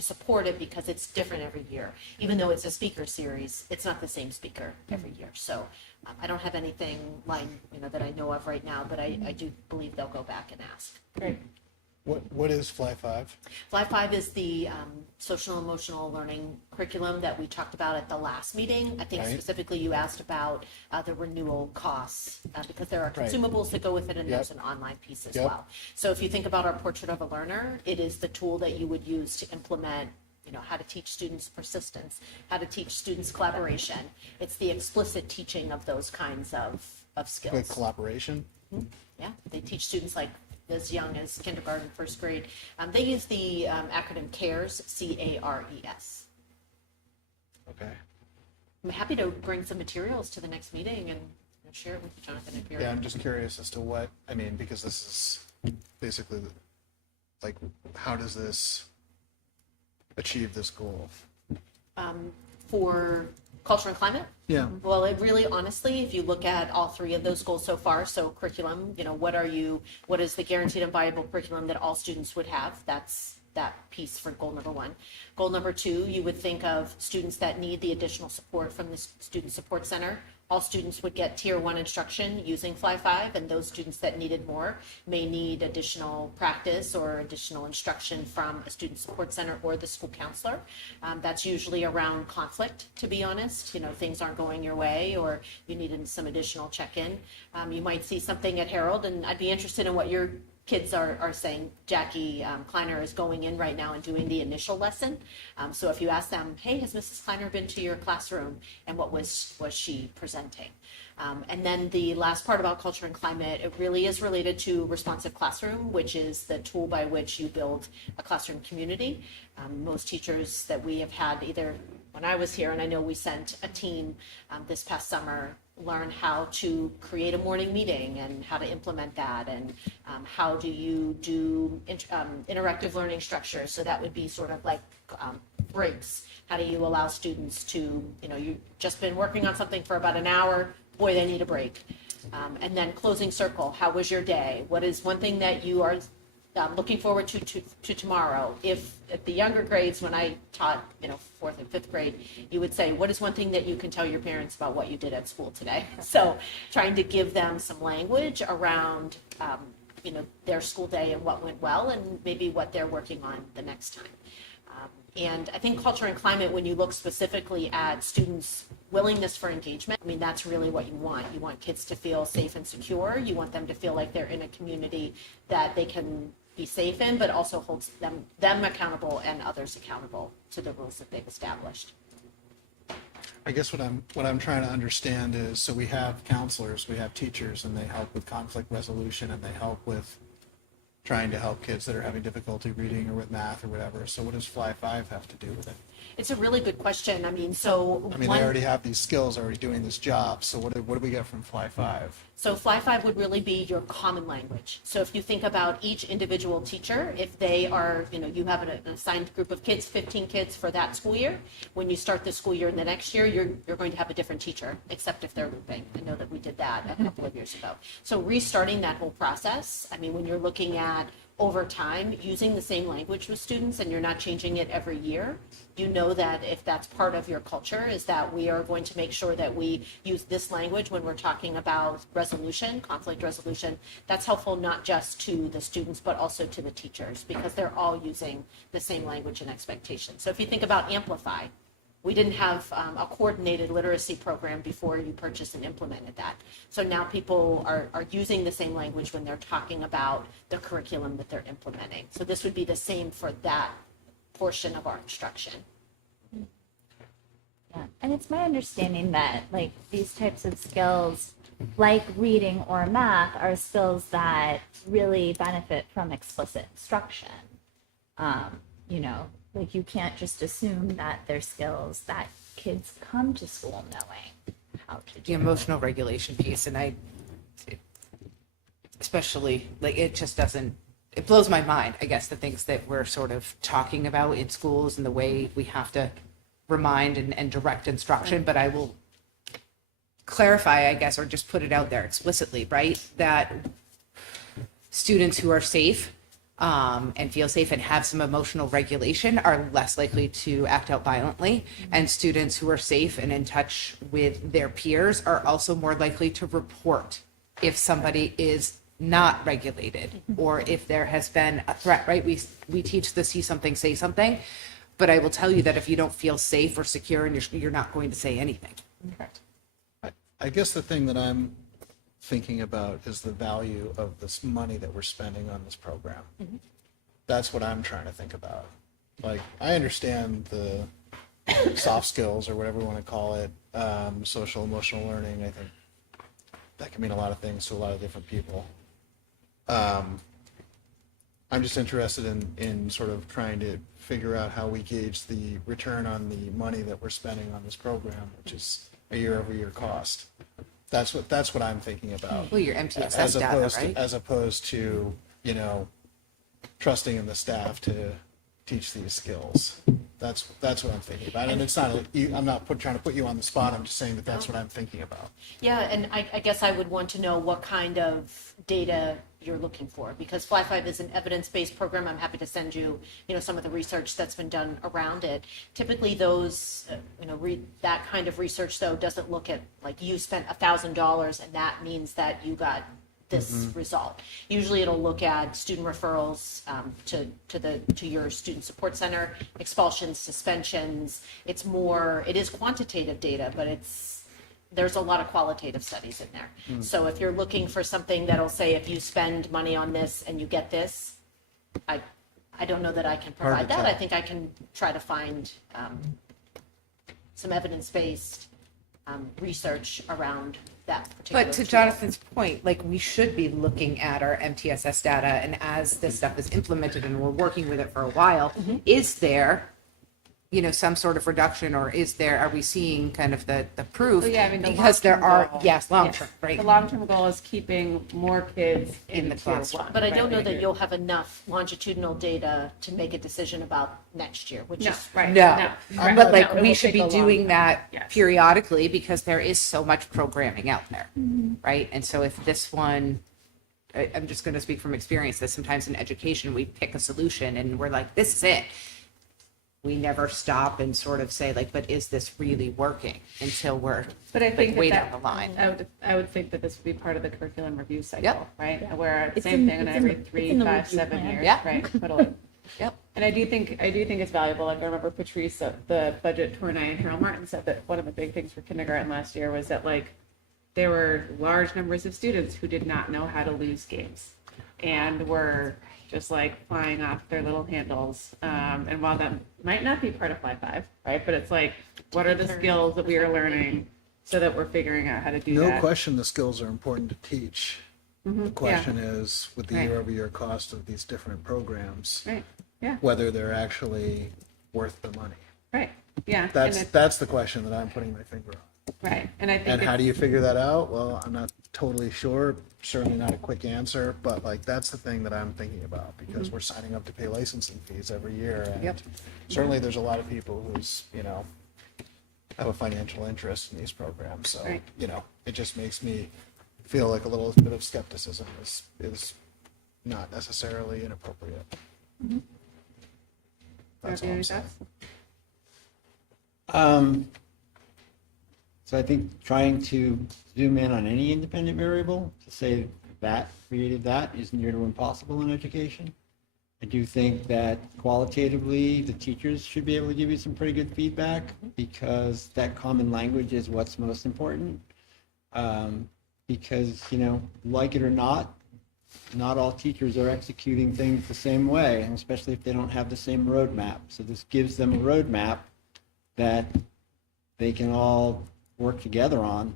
support it because it's different every year. Even though it's a speaker series, it's not the same speaker every year. So I don't have anything that I know of right now, but I do believe they'll go back and ask. Great. What is Fly 5? Fly 5 is the social emotional learning curriculum that we talked about at the last meeting. I think Right. specifically you asked about the renewal costs because there are Right. consumables that go with it, and Yep. there's an online piece as Yep. well. So if you think about our Portrait of a Learner, it is the tool that you would use to implement how to teach students persistence, how to teach students collaboration. It's the explicit teaching of those kinds of skills. With collaboration? Yeah, they teach students like as young as kindergarten, 1st grade. They use the acronym CARES, CARES. Okay. I'm happy to bring some materials to the next meeting and share it with you, Jonathan, if you're. Yeah, I'm just curious as to what, because this is basically like, how does this achieve this goal? For culture and climate? Yeah. Well, it really, honestly, if you look at all 3 of those goals so far, so curriculum, what is the guaranteed and viable curriculum that all students would have? That's that piece for goal number 1. Goal number 2, you would think of students that need the additional support from the Student Support Center. All students would get Tier 1 instruction using Fly 5, and those students that needed more may need additional practice or additional instruction from a Student Support Center or the school counselor. That's usually around conflict, to be honest. You know, things aren't going your way or you needed some additional check-in. You might see something at Harold, and I'd be interested in what your kids are saying. Jackie Kleiner is going in right now and doing the initial lesson. So if you ask them, hey, has Mrs. Kleiner been to your classroom, and what was she presenting? And then the last part about culture and climate, it really is related to responsive classroom, which is the tool by which you build a classroom community. Most teachers that we have had, either when I was here, and I know we sent a team this past summer, learn how to create a morning meeting and how to implement that, and how do you do interactive learning structures. So that would be sort of like breaks. How do you allow students to, you know, you've just been working on something for about an hour, boy, they need a break. And then closing circle, how was your day? What is one thing that you are looking forward to tomorrow? If at the younger grades, when I taught, you know, 4th and 5th grade, you would say, what is one thing that you can tell your parents about what you did at school today? So trying to give them some language around, you know, their school day and what went well and maybe what they're working on the next time. And I think culture and climate, when you look specifically at students' willingness for engagement, I mean, that's really what you want. You want kids to feel safe and secure. You want them to feel like they're in a community that they can be safe in, but also holds them accountable and others accountable to the rules that they've established. I guess what I'm trying to understand is, so we have counselors, we have teachers, and they help with conflict resolution, and they help with trying to help kids that are having difficulty reading or with math or whatever. So what does Fly 5 have to do with it? It's a really good question. I mean, they already have these skills, already doing this job. So what do we get from Fly 5? So Fly 5 would really be your common language. So if you think about each individual teacher, if they are, you know, you have an assigned group of kids, 15 kids for that school year, when you start the school year in the next year, you're going to have a different teacher, except if they're looping. I know that we did that a couple of years ago. So restarting that whole process, I mean, when you're looking at over time using the same language with students and you're not changing it every year, you know that if that's part of your culture, is that we are going to make sure that we use this language when we're talking about resolution, conflict resolution. That's helpful not just to the students, but also to the teachers, because they're all using the same language and expectations. So if you think about Amplify, we didn't have a coordinated literacy program before you purchased and implemented that. So now people are using the same language when they're talking about the curriculum that they're implementing. So this would be the same for that portion of our instruction. Yeah, and it's my understanding that like these types of skills, like reading or math, are skills that really benefit from explicit instruction. You know, like you can't just assume that they're skills that kids come to school knowing how to do. The emotional regulation piece, and especially like it just doesn't, it blows my mind, I guess, the things that we're sort of talking about in schools and the way we have to remind and direct instruction. But I will clarify, I guess, or just put it out there explicitly, right? That students who are safe and feel safe and have some emotional regulation are less likely to act out violently. And students who are safe and in touch with their peers are also more likely to report if somebody is not regulated or if there has been a threat, right? We teach the see something, say something, but I will tell you that if you don't feel safe or secure, and you're not going to say anything. Correct. I guess the thing that I'm thinking about is the value of this money that we're spending on this program. Mm-hmm. That's what I'm trying to think about. Like, I understand the soft skills or whatever we want to call it, social emotional learning. I think that can mean a lot of things to a lot of different people. I'm just interested in sort of trying to figure out how we gauge the return on the money that we're spending on this program, which is a year-over-year cost. That's what I'm thinking about. Well, your MTSS data, right? As opposed to, you know, trusting in the staff to teach these skills. That's what I'm thinking about. And it's not, I'm not trying to put you on the spot. I'm just saying that that's what I'm thinking about. Yeah, and I guess I would want to know what kind of data you're looking for. Because Fly 5 is an evidence-based program. I'm happy to send you, some of the research that's been done around it. Typically those, that kind of research though doesn't look at like you spent $1,000 and that means that you got this result. Usually it'll look at student referrals to your student support center, expulsions, suspensions. It is quantitative data, but there's a lot of qualitative studies in there. So if you're looking for something that'll say if you spend money on this and you get this, I don't know that I can provide that. I think I can try to find some evidence-based research around that particular But to tool. Jonathan's point, like we should be looking at our MTSS data, and as this stuff is implemented and we're working with it for a while, is there, some sort of reduction, or are we seeing kind of the proof? So, yeah, I mean, the because there long-term are, goal- yes, long-term, right? The long-term goal is keeping more kids In the tier classroom. one, But I don't right? know that you'll have enough longitudinal data to make a decision about next year, which No, is right. No, Right. but like No, it we will should take be a long doing time. that Yes. periodically because there is so much programming out there, right? And so if this one, I'm just going to speak from experience that sometimes in education we pick a solution and we're like, this is it. We never stop and sort of say like, but is this really working until we're But I think way that down the line. I would think that this would be part of the curriculum review cycle, Yep. right? Where It's same in- thing in it's in every the- it's 3, in the 5, review 7 plan. years, Yeah. right? Totally. Yep. And I do think it's valuable. Like I remember Patrice, the budget tour night, and Harold Martin said that one of the big things for kindergarten last year was that like there were large numbers of students who did not know how to lose games and were just like flying off their little handles. And while that might not be part of Fly 5, right? But it's like, what are the skills that we are learning so that we're figuring out how to do No that? question the skills are important to teach. The question Yeah. is, with the Right. year-over-year cost of these different programs, Right. Yeah. whether they're actually worth the money. Right. Yeah. That's the question that I'm putting my finger on. Right. And I think And how it's- do you figure that out? Well, I'm not totally sure, certainly not a quick answer, but like, that's the thing that I'm thinking about, because we're signing up to pay licensing fees every year. And certainly there's a lot of people who's, have a financial interest in these programs. So, Right. it just makes me feel like a little bit of skepticism is not necessarily inappropriate. That's all I'm saying. So I think trying to zoom in on any independent variable to say that created that is near to impossible in education. I do think that qualitatively, the teachers should be able to give you some pretty good feedback because that common language is what's most important. Because, like it or not all teachers are executing things the same way, and especially if they don't have the same roadmap. So this gives them a roadmap that they can all work together on,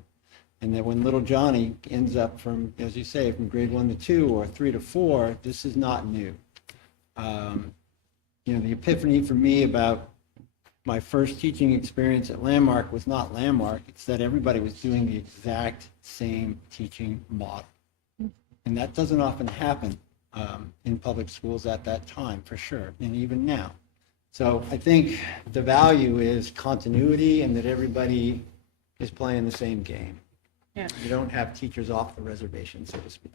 and that when little Johnny ends up from, as you say, from grade 1 to 2 or 3 to 4, this is not new. The epiphany for me about my first teaching experience at Landmark was not Landmark. It's that everybody was doing the exact same teaching model. And that doesn't often happen in public schools at that time, for sure, and even now. So I think the value is continuity and that everybody is playing the same game. Yeah. You don't have teachers off the reservation, so to speak.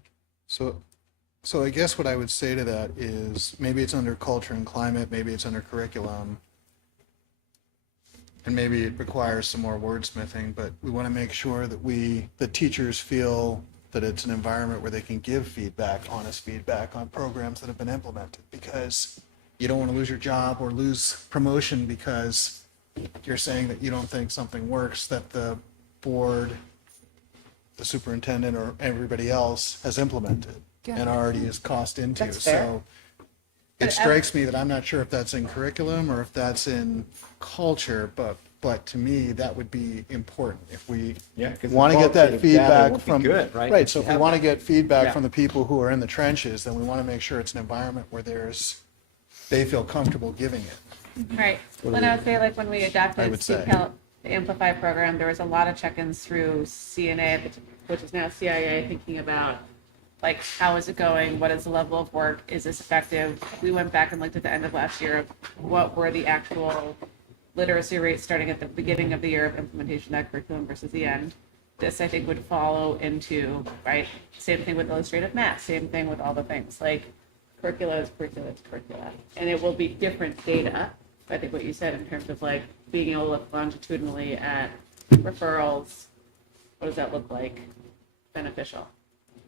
So I guess what I would say to that is maybe it's under culture and climate, maybe it's under curriculum, and maybe it requires some more wordsmithing, but we want to make sure that the teachers feel that it's an environment where they can give feedback, honest feedback on programs that have been implemented, because you don't want to lose your job or lose promotion because you're saying that you don't think something works that the board, the superintendent, or everybody else has implemented and already is cost into. That's fair. So it strikes me that I'm not sure if that's in curriculum or if that's in culture, but to me, that would be important if we want to get that feedback from. Good, right? Right, so if we Have want to that. get feedback Yeah. from the people who are in the trenches, then we want to make sure it's an environment where they feel comfortable giving it. Right. When I would say, like, when we I adopted would say. the Amplify program, there was a lot of check-ins through CNA, which is now CIA, thinking about, like, how is it going? What is the level of work? Is this effective? We went back and looked at the end of last year of what were the actual literacy rates starting at the beginning of the year of implementation of that curriculum versus the end. this I think would follow into, right? Same thing with illustrative math, same thing with all the things, like curricula is curricula is curricula. And it will be different data. I think what you said in terms of like being able to look longitudinally at referrals, what does that look like? Beneficial.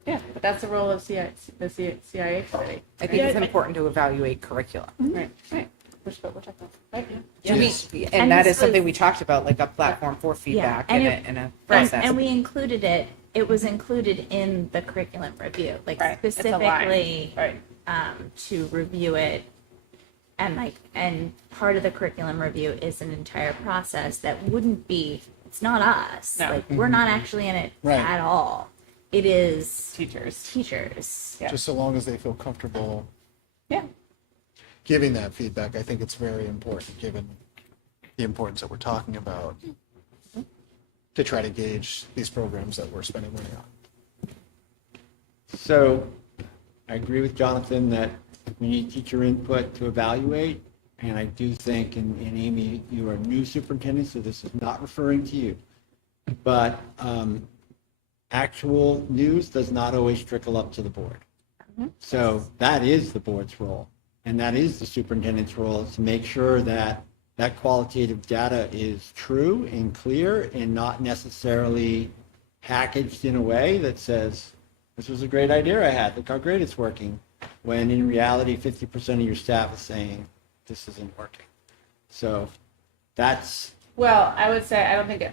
Yeah, but that's the role of CIA committee. I think it's important to evaluate curriculum. Right, right. We're talking about, right? Yeah. And that is something we talked about, like a platform for feedback and and a process. And we included it. It was included in the curriculum review, like Right. It's specifically aligned. to review it. And part of the curriculum review is an entire process that wouldn't be. It's not us. No. Like we're not actually in it Right. at all. It is Teachers. Yeah. Just so long as they feel comfortable Yeah. giving that feedback, I think it's very important, given the importance that we're talking about, to try to gauge these programs that we're spending money on. So I agree with Jonathan that we need teacher input to evaluate. And I do think, and Amy, you are a new superintendent, so this is not referring to you. But actual news does not always trickle up to the board. So that is the board's role. And that is the superintendent's role, is to make sure that that qualitative data is true and clear and not necessarily packaged in a way that says, this was a great idea I had, look how great it's working. When in reality, 50% of your staff is saying, this isn't working. So that's. Well, I would say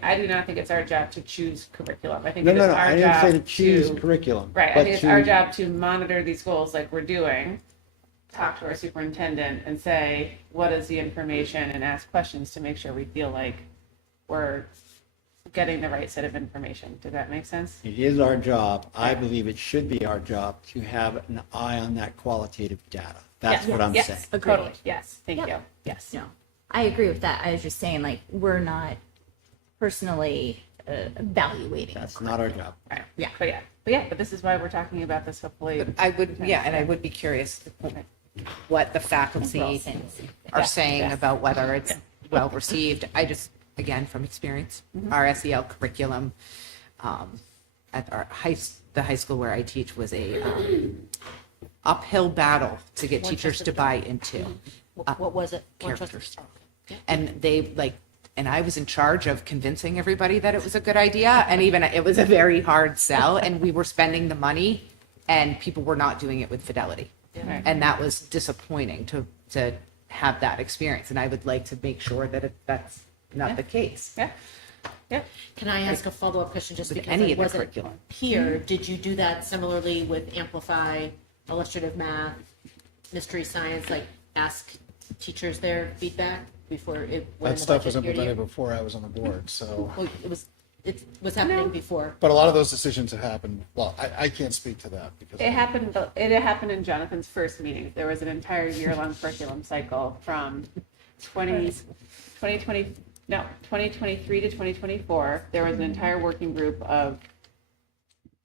I do not think it's our job to choose curriculum. I think No, it is no, no, our I didn't say to job choose curriculum. Right. I but think it's our job to monitor these goals like we're doing, talk to our superintendent and say, what is the information, and ask questions to make sure we feel like we're getting the right set of information. Did that make sense? It is our job, I believe it should be our job, to have an eye on that qualitative data. That's Yes. what I'm Yes. saying. Totally. Yes. Thank Yep. you. Yes. No, I agree with that. I was just saying, like, we're not personally evaluating. That's not our job. Right. Yeah. But this is why we're talking about this. Hopefully, I would, and I would be curious what the faculty are saying about whether it's well received. I just, again, from experience, our SEL curriculum at the high school where I teach was a uphill battle to get teachers to buy into. What was it? Characters. And and I was in charge of convincing everybody that it was a good idea. And even it was a very hard sell, and we were spending the money and people were not doing it with fidelity. Yeah. And that was disappointing to have that experience. And I would like to make sure that that's not the case. Yeah. Yeah. Can I ask a follow-up question just With because any it of the wasn't curriculum. here? Did you do that similarly with Amplify, illustrative math, mystery science, like ask teachers their feedback before it went That in the stuff was budget year to implemented year? before I was on the board, so. Well, it was happening before. But a lot of those decisions have happened, well, I can't speak to that because. It happened in Jonathan's first meeting. There was an entire year-long curriculum cycle from 2023 to 2024. There was an entire working group of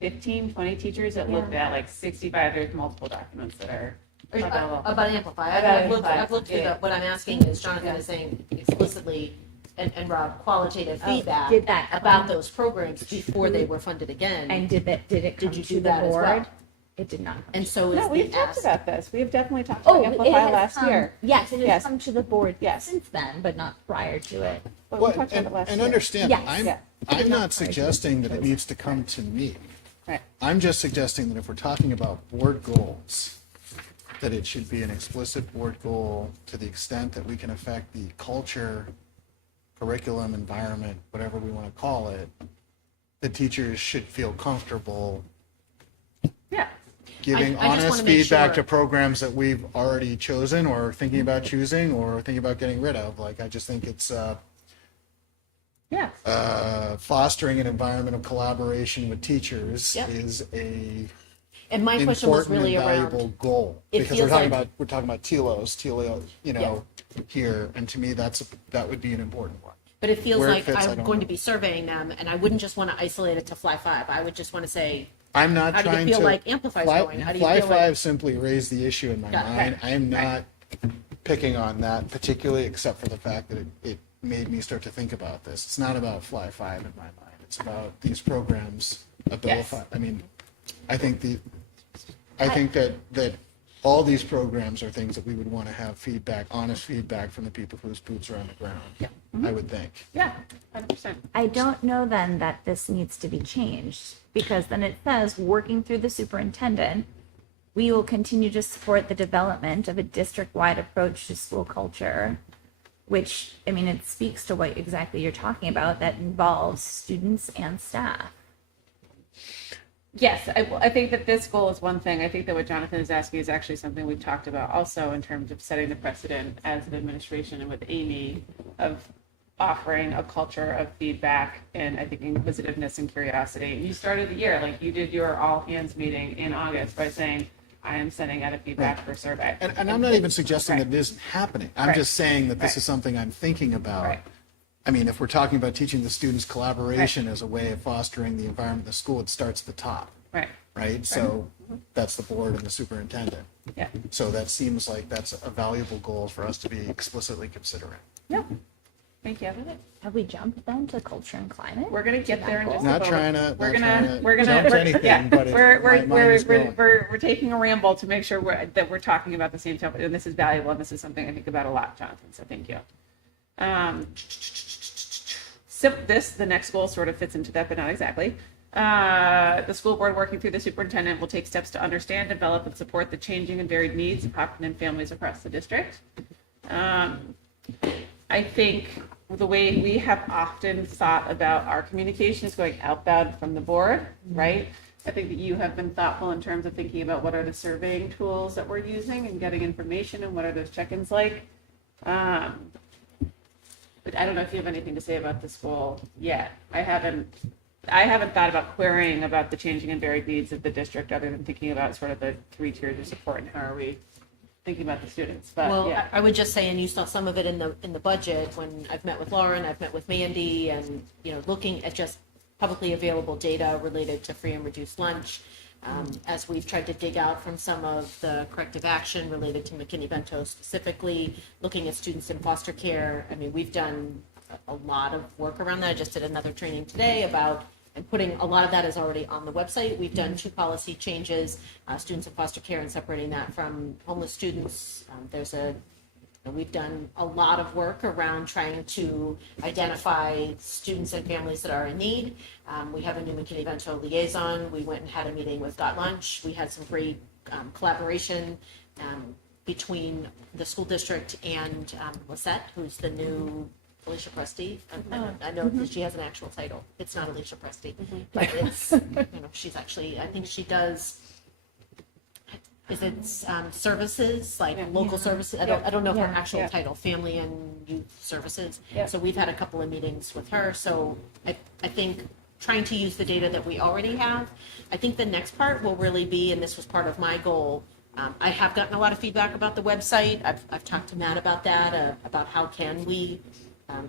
15, 20 teachers that looked at like 65. There's multiple documents that are available. About Amplify. About I've looked through yeah. what I'm asking is Jonathan is saying explicitly, and Rob, qualitative feedback did that about those programs before they were funded again. And did it come you to do the that as board? well? It did not. And so is No, we've the talked ask. about this. We have definitely talked about Oh, it Amplify has last come, year. Yes, it has Yes. come to the board Yes. since then, but not prior to it. But we Well, talked about it last and year. understand, Yes. I'm, Yeah. I'm not suggesting that it needs to come to me. Right. I'm just suggesting that if we're talking about board goals, that it should be an explicit board goal to the extent that we can affect the culture, curriculum, environment, whatever we want to call it. The teachers should feel comfortable Yeah. giving I just honest wanna make feedback sure- to programs that we've already chosen or thinking about choosing or thinking about getting rid of. Like, I just think it's Yeah. fostering an environment of collaboration with teachers Yep. is a And my question was important really and around. valuable goal it because feels like- we're talking about TLO, here, and to me that would be an important one. But it feels Where it like fits, I I'm don't going know. to be surveying them, and I wouldn't just want to isolate it to Fly 5. I would just want to say, I'm not how do trying you feel to. like Amplify's Fly, going? How do you Fly feel 5 like? simply raised the issue in my Got it. mind. I am not picking on that particularly, except for the fact that it made me start to think about this. It's not about Fly 5 in my mind. it's about these programs abilify. Yes. I mean, I think that all these programs are things that we would want to have feedback, honest feedback from the people whose boots are on the ground. Yeah. I would think. Yeah, 100%. I don't know then that this needs to be changed because then it says working through the superintendent, we will continue to support the development of a district-wide approach to school culture, which, I mean, it speaks to what exactly you're talking about that involves students and staff. Yes, I think that this goal is one thing. I think that what Jonathan is asking is actually something we've talked about also in terms of setting the precedent as an administration and with Amy of offering a culture of feedback and I think inquisitiveness and curiosity. You started the year, like you did your all hands meeting in August by saying, I am sending out a feedback for survey. And I'm not even suggesting that it isn't happening. I'm just saying that this is something I'm thinking about. Right. I mean, if we're talking about teaching the students collaboration as a way of fostering the environment in the school, it starts at the top. Right. Right? So that's the board and the superintendent. Yeah. So that seems like that's a valuable goal for us to be explicitly considering. Yep. Thank you. Have we jumped then to culture and climate? We're gonna get there in just a Not moment. trying to We're jump gonna to anything, but my mind is going. we're taking a ramble to make sure that we're talking about the same topic, and this is valuable, and this is something I think about a lot, Jonathan. So thank you. So the next goal sort of fits into that, but not exactly. The school board, working through the superintendent, will take steps to understand, develop, and support the changing and varied needs of Hopkinton families across the district. I think the way we have often thought about our communication is going outbound from the board, right? I think that you have been thoughtful in terms of thinking about what are the surveying tools that we're using and getting information and what are those check-ins like. But I don't know if you have anything to say about this goal yet. I haven't thought about querying about the changing and varied needs of the district other than thinking about sort of the 3 tiers of support and how are we thinking about the students. But Well, yeah. I would just say, and you saw some of it in the budget when I've met with Lauren, I've met with Mandy, and looking at just publicly available data related to free and reduced lunch. As we've tried to dig out from some of the corrective action related to McKinney-Vento specifically, looking at students in foster care. I mean, we've done a lot of work around that. I just did another training today about, and putting a lot of that is already on the website. We've done 2 policy changes, students in foster care and separating that from homeless students. We've done a lot of work around trying to identify students and families that are in need. We have a new McKinney-Vento liaison. We went and had a meeting with Got Lunch. We had some great collaboration between the school district and Lisette, who's the new Alicia Presti. I know that she has an actual title. It's not Alicia Presti, but it's, she's actually, I think she does, is it services, like local services? I don't know if her actual title, family and youth services. So we've had a couple of meetings with her. So I think trying to use the data that we already have. I think the next part will really be, and this was part of my goal, I have gotten a lot of feedback about the website. I've talked to Matt about that, about how can we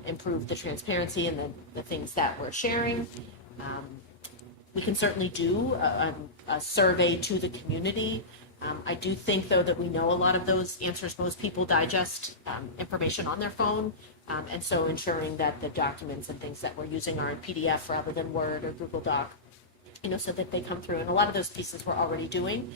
improve the transparency and the things that we're sharing. We can certainly do a survey to the community. I do think, though, that we know a lot of those answers. Most people digest information on their phone, and so ensuring that the documents and things that we're using are in PDF rather than Word or Google Doc, so that they come through. And a lot of those pieces we're already doing.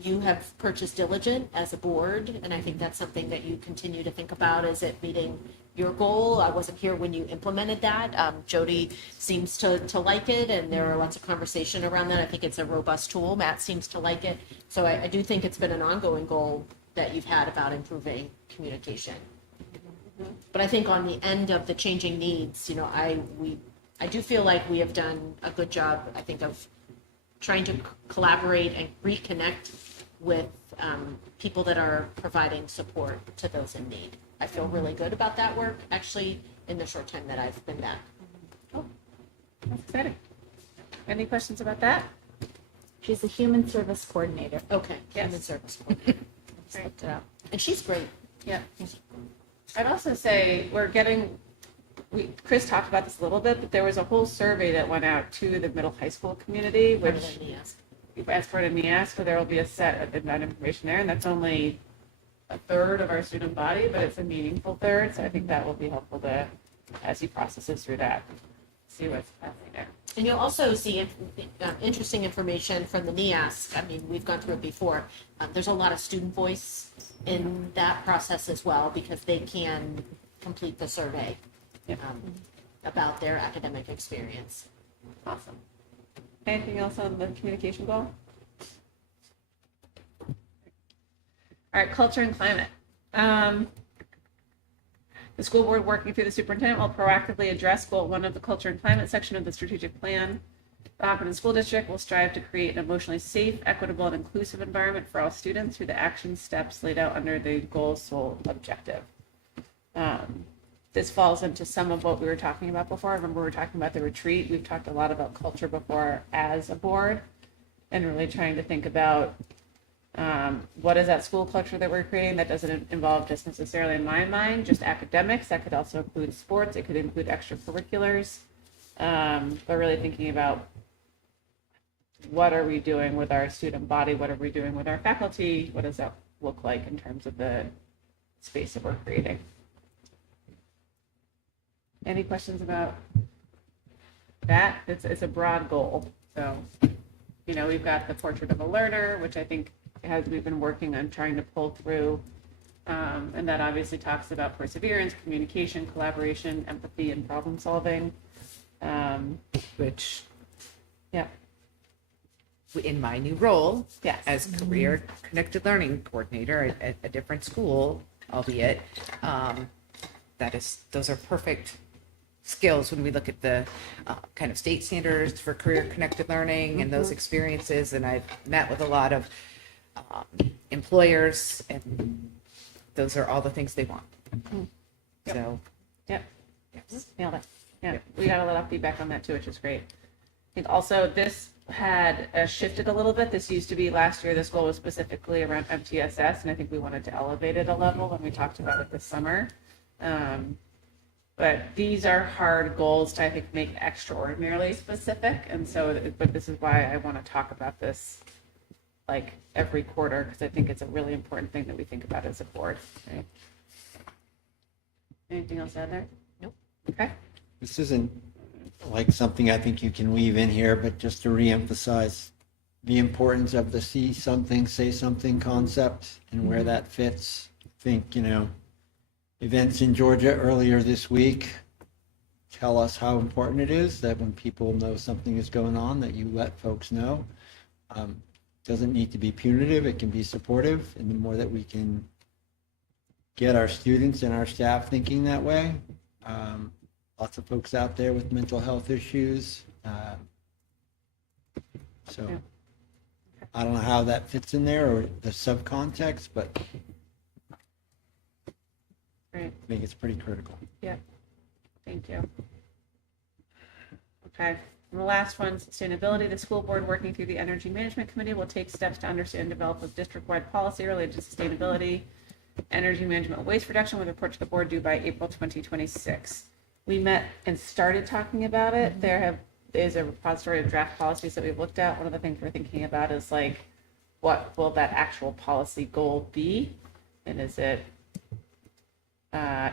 You have purchased Diligent as a board, and I think that's something that you continue to think about. Is it meeting your goal? I wasn't here when you implemented that. Jody seems to like it, and there are lots of conversation around that. I think it's a robust tool. Matt seems to like it. So I do think it's been an ongoing goal that you've had about improving communication. But I think on the end of the changing needs, I do feel like we have done a good job, I think, of trying to collaborate and reconnect with people that are providing support to those in need. I feel really good about that work, actually, in the short time that I've been back. Oh, that's exciting. Any questions about that? She's a human service coordinator. Okay, yes. Human service coordinator. Right. Looked it up. And she's great. Yeah. I'd also say Chris talked about this a little bit, but there was a whole survey that went out to the middle high school community, which you've asked for it in NEAS, so there will be a set of that information there, and that's only a third of our student body, but it's a meaningful third, so I think that will be helpful as he processes through that. see what's happening there. And you'll also see interesting information from the NEASC. I mean, we've gone through it before. There's a lot of student voice in that process as well, because they can complete the survey about their academic experience. Awesome. Anything else on the communication goal? All right, culture and climate. The school board, working through the superintendent, will proactively address goal 1 of the culture and climate section of the strategic plan. The Hopkinton School District will strive to create an emotionally safe, equitable, and inclusive environment for all students through the action steps laid out under the goal's sole objective. This falls into some of what we were talking about before. I remember we were talking about the retreat. We've talked a lot about culture before as a board, and really trying to think about what is that school culture that we're creating that doesn't involve just necessarily, in my mind, just academics. That could also include sports. It could include extracurriculars. But really thinking about what are we doing with our student body? What are we doing with our faculty? What does that look like in terms of the space that we're creating? Any questions about that? It's a broad goal. So, you know, we've got the portrait of a learner, which I think we've been working on trying to pull through. And that obviously talks about perseverance, communication, collaboration, empathy, and problem solving. Which, yeah, in my new role, yes, as career connected learning coordinator at a different school, albeit, those are perfect skills when we look at the kind of state standards for career connected learning and those experiences. And I've met with a lot of employers, and those are all the things they want. Yep. So, yep, nailed it. Yeah, we got a lot of feedback on that too, which is great. I think also this had shifted a little bit. This used to be last year. This goal was specifically around MTSS, and I think we wanted to elevate it a level when we talked about it this summer. But these are hard goals to, I think, make extraordinarily specific. And so, but this is why I want to talk about this like every quarter, because I think it's a really important thing that we think about as a board. Right? Anything else out there? Nope. Okay. This isn't like something I think you can weave in here, but just to reemphasize the importance of the see something, say something concept and where that fits. I think, you know, events in Georgia earlier this week tell us how important it is that when people know something is going on, that you let folks know. Doesn't need to be punitive, it can be supportive, and the more that we can get our students and our staff thinking that way. Lots of folks out there with mental health issues. So I don't know how that fits in there or the subcontext, but Great. I think it's pretty critical. Yeah, thank you. Okay, and the last one, sustainability. The school board, working through the Energy Management Committee, will take steps to understand and develop a district-wide policy related to sustainability, energy management, and waste reduction, with a report to the board due by April 2026. We met and started talking about it. There is a repository of draft policies that we've looked at. One of the things we're thinking about is like, what will that actual policy goal be? And is it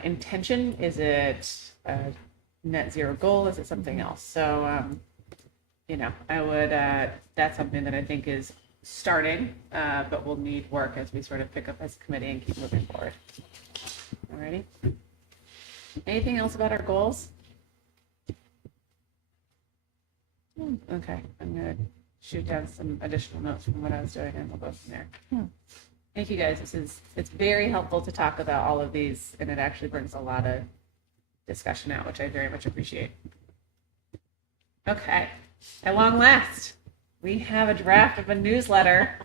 intention? Is it a net zero goal? Is it something else? So, you know, I would, that's something that I think is starting, but we'll need work as we sort of pick up as a committee and keep moving forward. Alrighty. Anything else about our goals? Okay, I'm gonna shoot down some additional notes from what I was doing and we'll go from there. Thank you guys. It's very helpful to talk about all of these, and it actually brings a lot of discussion out, which I very much appreciate. Okay, at long last, we have a draft of a newsletter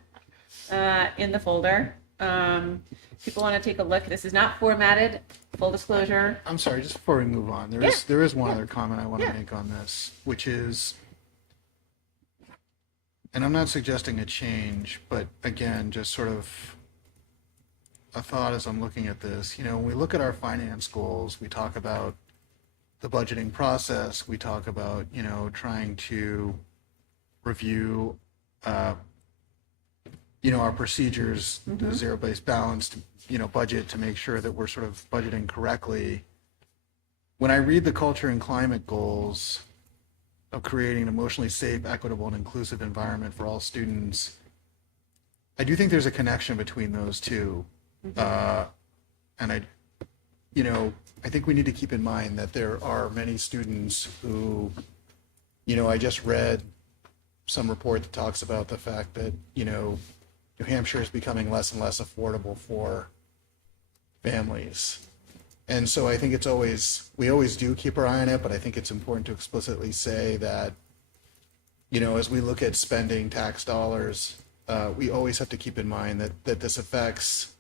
in the folder. People want to take a look. This is not formatted, full disclosure. I'm sorry, just before we move on, there is one other comment I want to make on this, which is, and I'm not suggesting a change, but again, just sort of a thought as I'm looking at this. You know, when we look at our finance goals, we talk about the budgeting process, we talk about, you know, trying to review, you know, our procedures, the zero-based balanced, you know, budget to make sure that we're sort of budgeting correctly. When I read the culture and climate goals, of creating an emotionally safe, equitable, and inclusive environment for all students. I do think there's a connection between those two. And I think we need to keep in mind that there are many students who, I just read some report that talks about the fact that, New Hampshire is becoming less and less affordable for families. And so I think we always do keep our eye on it, but I think it's important to explicitly say that, as we look at spending tax dollars, we always have to keep in mind that this affects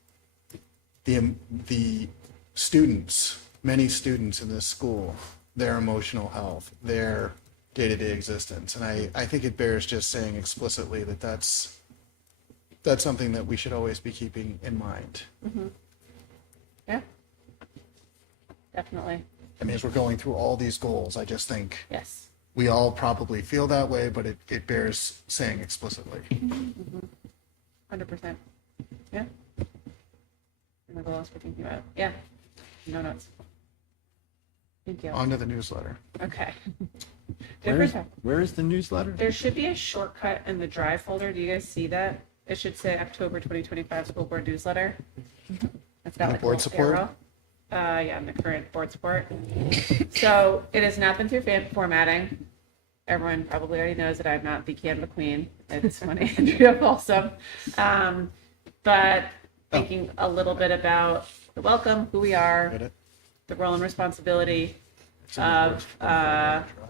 the students, many students in this school, their emotional health, their day-to-day existence. And I think it bears just saying explicitly that that's something that we should always be keeping in mind. Yeah, definitely. I mean, as we're going through all these goals, I just think Yes. we all probably feel that way, but it bears saying explicitly. 100%. Yeah. And what else we're thinking about? Yeah. No notes. Thank you. On to the newsletter. Okay. Where is the newsletter? There should be a shortcut in the drive folder. Do you guys see that? It should say October 2025 School Board Newsletter. It's got And like board a little support? arrow. Yeah, and the current board support. So it has not been through formatting. Everyone probably already knows that I'm not the Canva queen. It's one Andrea Folsom. But thinking a little bit about the welcome, who we are, the role and responsibility of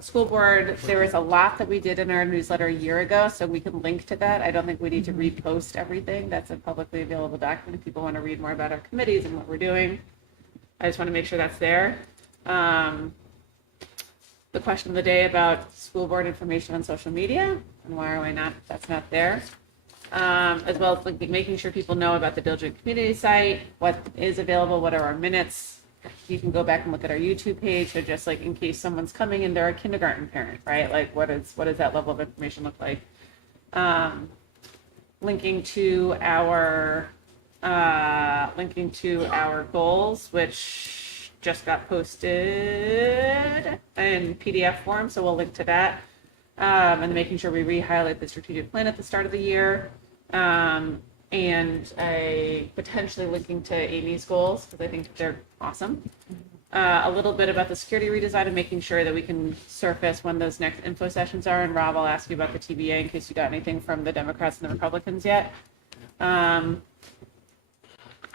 school board. There was a lot that we did in our newsletter a year ago, so we can link to that. I don't think we need to repost everything. That's a publicly available document if people want to read more about our committees and what we're doing. I just want to make sure that's there. The question of the day about school board information on social media and why are we not, that's not there. As well as like making sure people know about the Diligent Community site, what is available, what are our minutes. You can go back and look at our YouTube page, so just like in case someone's coming and they're a kindergarten parent, right? Like what does that level of information look like? Linking to our goals, which just got posted in PDF form, so we'll link to that. And making sure we re-highlight the strategic plan at the start of the year. And potentially linking to Amy's goals, because I think they're awesome. A little bit about the security redesign and making sure that we can surface when those next info sessions are. And Rob, I'll ask you about the TBA in case you got anything from the Democrats and the Republicans yet.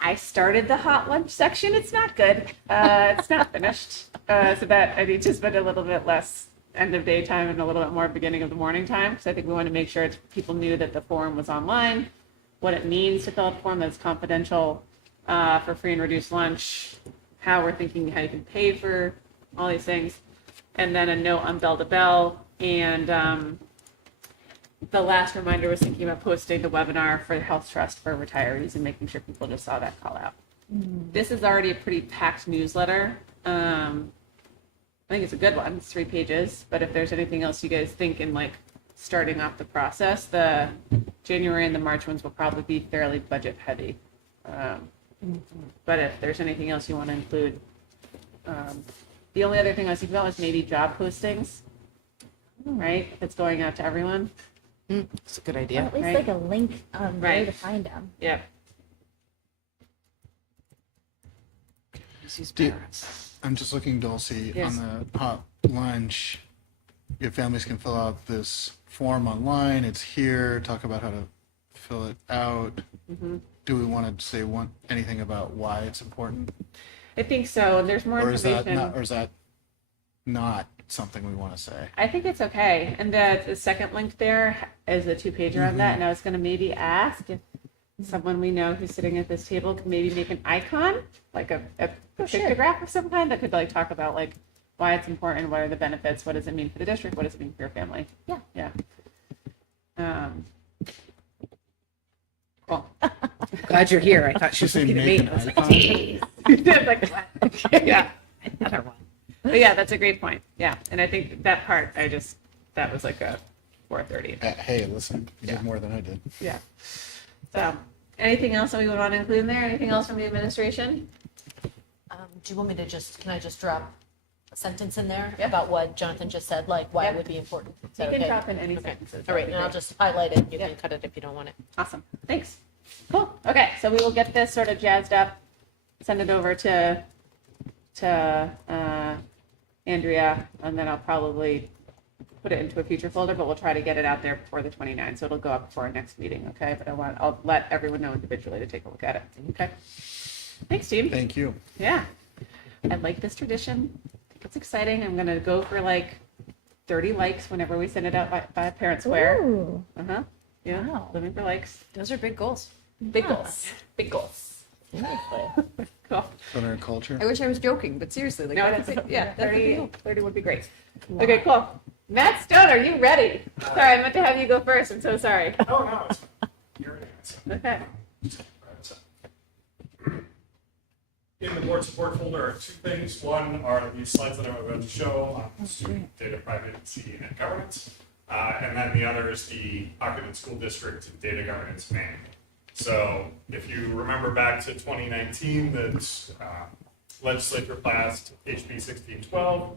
I started the hot lunch section. It's not good. It's not finished. So that I need to spend a little bit less end of day time and a little bit more beginning of the morning time. So I think we want to make sure people knew that the forum was online, what it means to fill out the form, that's confidential for free and reduced lunch, how we're thinking, how you can pay for all these things, and then a note on bell to bell. And the last reminder was thinking about posting the webinar for the Health Trust for retirees and making sure people just saw that call out. This is already a pretty packed newsletter. I think it's a good one. It's 3 pages, but if there's anything else you guys think in like starting off the process, the January and the March ones will probably be fairly budget heavy. But if there's anything else you want to include, the only other thing I was thinking about was maybe job postings, right? If it's going out to everyone. That's a good Or idea. at least Right. like a link where Right. to find them. Yeah. I'm just looking, Dulcie, Yes. on the hot lunch. Your families can fill out this form online. It's here. Talk about how to fill it out. Do we want to say anything about why it's important? I think so. And there's more Or is that information. not, or is that not something we want to say? I think it's okay. And the second link there is a 2-pager on that. And I was going to maybe ask if someone we know who's sitting at this table could maybe make an icon, like a pictograph of some kind that could like talk about like why it's important, what are the benefits, what does it mean for the district, what does it mean for your family. Yeah. Yeah. Cool. Glad you're here. I thought she was Just say looking at me. make I was an like, icon. Like, what? Yeah. another one. But yeah, that's a great point. Yeah. And I think that part, that was like a 4:30. Hey, listen, you did more than I did. Yeah. So, anything else that we would want to include in there? Anything else from the administration? Do you want me to can I just drop sentence in there Yeah. about what Jonathan just said, like why Yeah. it would be important? Is You that can okay? drop in any Okay. sentences. All right, That'd be and I'll great. just highlight it. You Yeah. can cut it if you don't want it. Awesome. Thanks. Cool. Okay, so we will get this sort of jazzed up, send it over to Andrea, and then I'll probably put it into a future folder, but we'll try to get it out there before the 29th, so it'll go up before our next meeting, okay? But I'll let everyone know individually to take a look at it, okay? Thanks, team. Thank you. Yeah, I like this tradition. I think it's exciting. I'm gonna go for like 30 likes whenever we send it out by Parent Square. Ooh. Uh-huh. Yeah, Wow. living for likes. Those are big goals. Big goals. Big goals. Cool. For our culture. I wish I was joking, but seriously, like, No, that's that's, a big, yeah, that's a big 30, goal. 30 would be great. Okay, cool. Matt Stone, are you ready? Sorry, I meant to have you go first. I'm so sorry. Oh, no, it's fine. You're in it. Okay. In the board support folder are two things. One are these slides that I'm about to show on student data privacy and governance. And then the other is the Hopkinton School District Data Governance Manual. So if you remember back to 2019, the legislature passed HB 1612,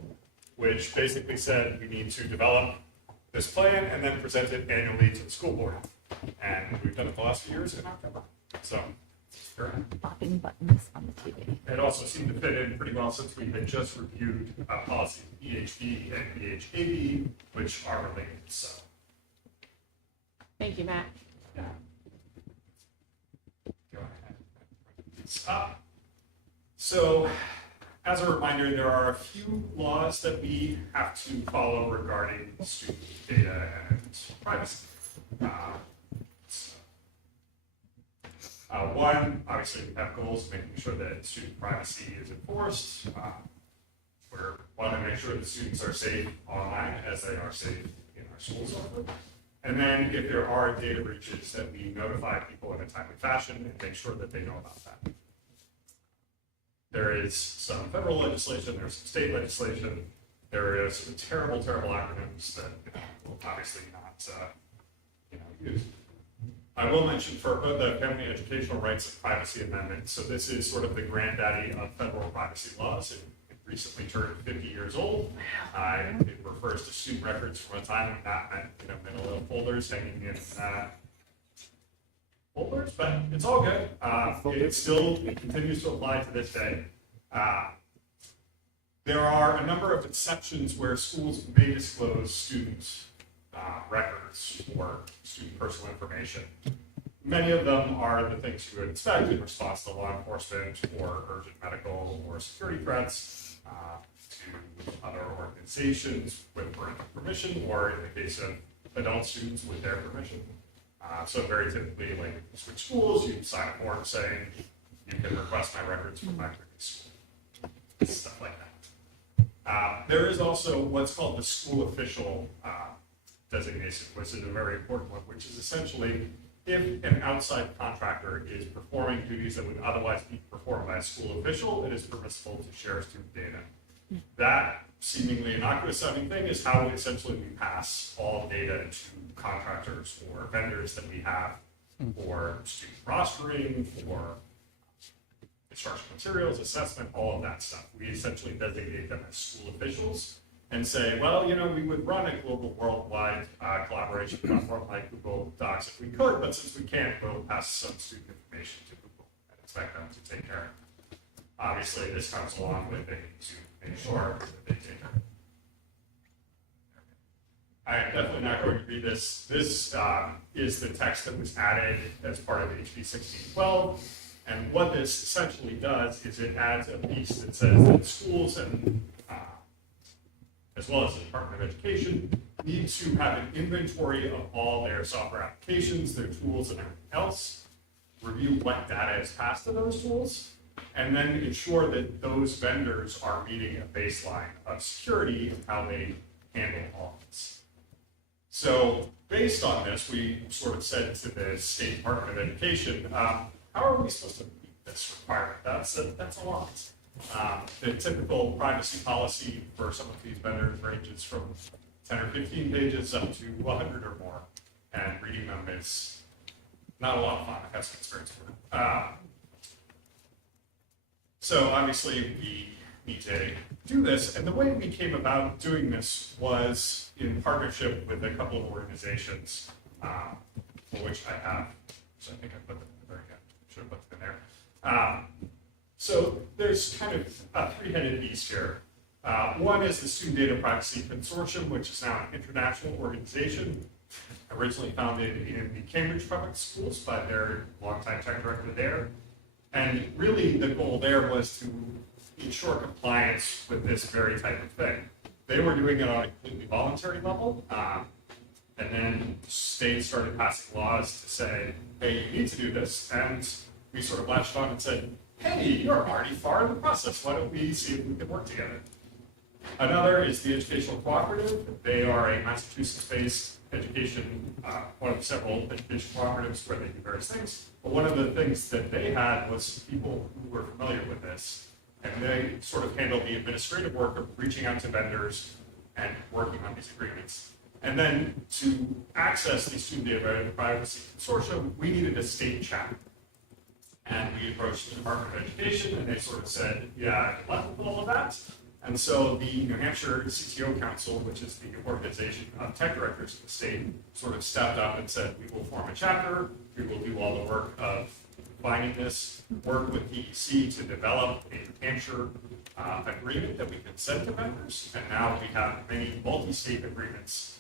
which basically said we need to develop this plan and then present it annually to the school board. And we've done it the last few years in October. So Popping buttons on the TV. it also seemed to fit in pretty well since we had just reviewed policies EHB and EHAB, which are related. So, Thank you, Matt. yeah. Go ahead. It's up. So, as a reminder, there are a few laws that we have to follow regarding student data and privacy. One, obviously, we have goals of making sure that student privacy is enforced. We want to make sure that students are safe online as they are safe in our schools. And then if there are data breaches, that we notify people in a timely fashion and make sure that they know about that. There is some federal legislation, there's some state legislation, there is some terrible, terrible acronyms that will obviously not use. I will mention for the Family Educational Rights and Privacy Amendment. So this is sort of the granddaddy of federal privacy laws. It recently turned 50 years old. It refers to student records from a time when that meant mental ill folders hanging in folders, but it's all good. It continues to apply to this day. There are a number of exceptions where schools may disclose student records or student personal information. Many of them are the things you would expect in response to law enforcement or urgent medical or security threats, to other organizations with parental permission, or in the case of adult students with their permission. So very typically, like if you switch schools, you sign a form saying you can request my records from my previous school, stuff like that. There is also what's called the school official designation, which is a very important one, which is essentially if an outside contractor is performing duties that would otherwise be performed by a school official, it is permissible to share student data. That seemingly innocuous sounding thing is how essentially we pass all data to contractors or vendors that we have for student rostering, for instructional materials, assessment, all of that stuff. We essentially designate them as school officials and say, well, we would run a global worldwide collaboration platform like Google Docs if we could, but since we can't, we'll pass some student information to Google and expect them to take care of it. Obviously, this comes along with a to make sure that they take care of it. I'm definitely not going to read this. This is the text that was added as part of HB 1612. And what this essentially does is it adds a piece that says that schools and as well as the Department of Education need to have an inventory of all their software applications, their tools, and everything else, review what data is passed to those tools, and then ensure that those vendors are meeting a baseline of security of how they handle all of this. So based on this, we sort of said to the State Department of Education, how are we supposed to meet this requirement? That's a lot. The typical privacy policy for some of these vendors ranges from 10 or 15 pages up to 100 or more, and reading them is not a lot of fun. I have some experience with it. So obviously we need to do this. And the way we came about doing this was in partnership with a couple of organizations, for which I have, so I think I put them in the very end, should have put them in there. So there's kind of a three-headed beast here. One is the Student Data Privacy Consortium, which is now an international organization, originally founded in the Cambridge Public Schools by their longtime tech director there. And really the goal there was to ensure compliance with this very type of thing. They were doing it on a completely voluntary level, and then states started passing laws to say, hey, you need to do this. And we sort of latched on and said, hey, you're already far in the process. Why don't we see if we can work together? Another is the Educational Cooperative. They are a Massachusetts-based education, one of several education cooperatives where they do various things. But one of the things that they had was people who were familiar with this, and they sort of handled the administrative work of reaching out to vendors and working on these agreements. And then to access the Student Data Privacy Consortium, we needed a state chapter. And we approached the Department of Education, and they sort of said, yeah, good luck with all of that. And so the New Hampshire CTO Council, which is the organization of tech directors in the state, sort of stepped up and said, we will form a chapter, we will do all the work of defining this, work with DEC to develop a New Hampshire agreement that we can send to vendors. And now we have many multi-state agreements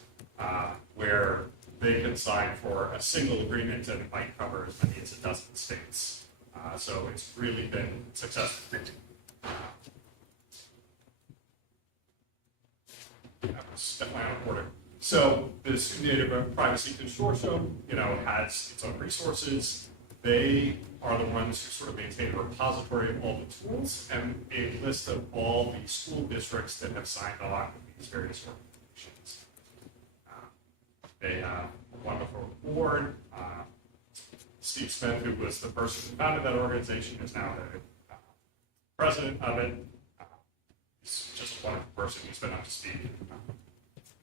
where they can sign for a single agreement and it might cover as many as a dozen states. So it's really been successful. That was definitely out of order. So the Student Data Privacy Consortium, has its own resources. They are the ones who sort of maintain a repository of all the tools and a list of all the school districts that have signed on with these various organizations. They have a wonderful board. Steve Smith, who was the person who founded that organization, is now the president of it. He's just a wonderful person who's been up to speed.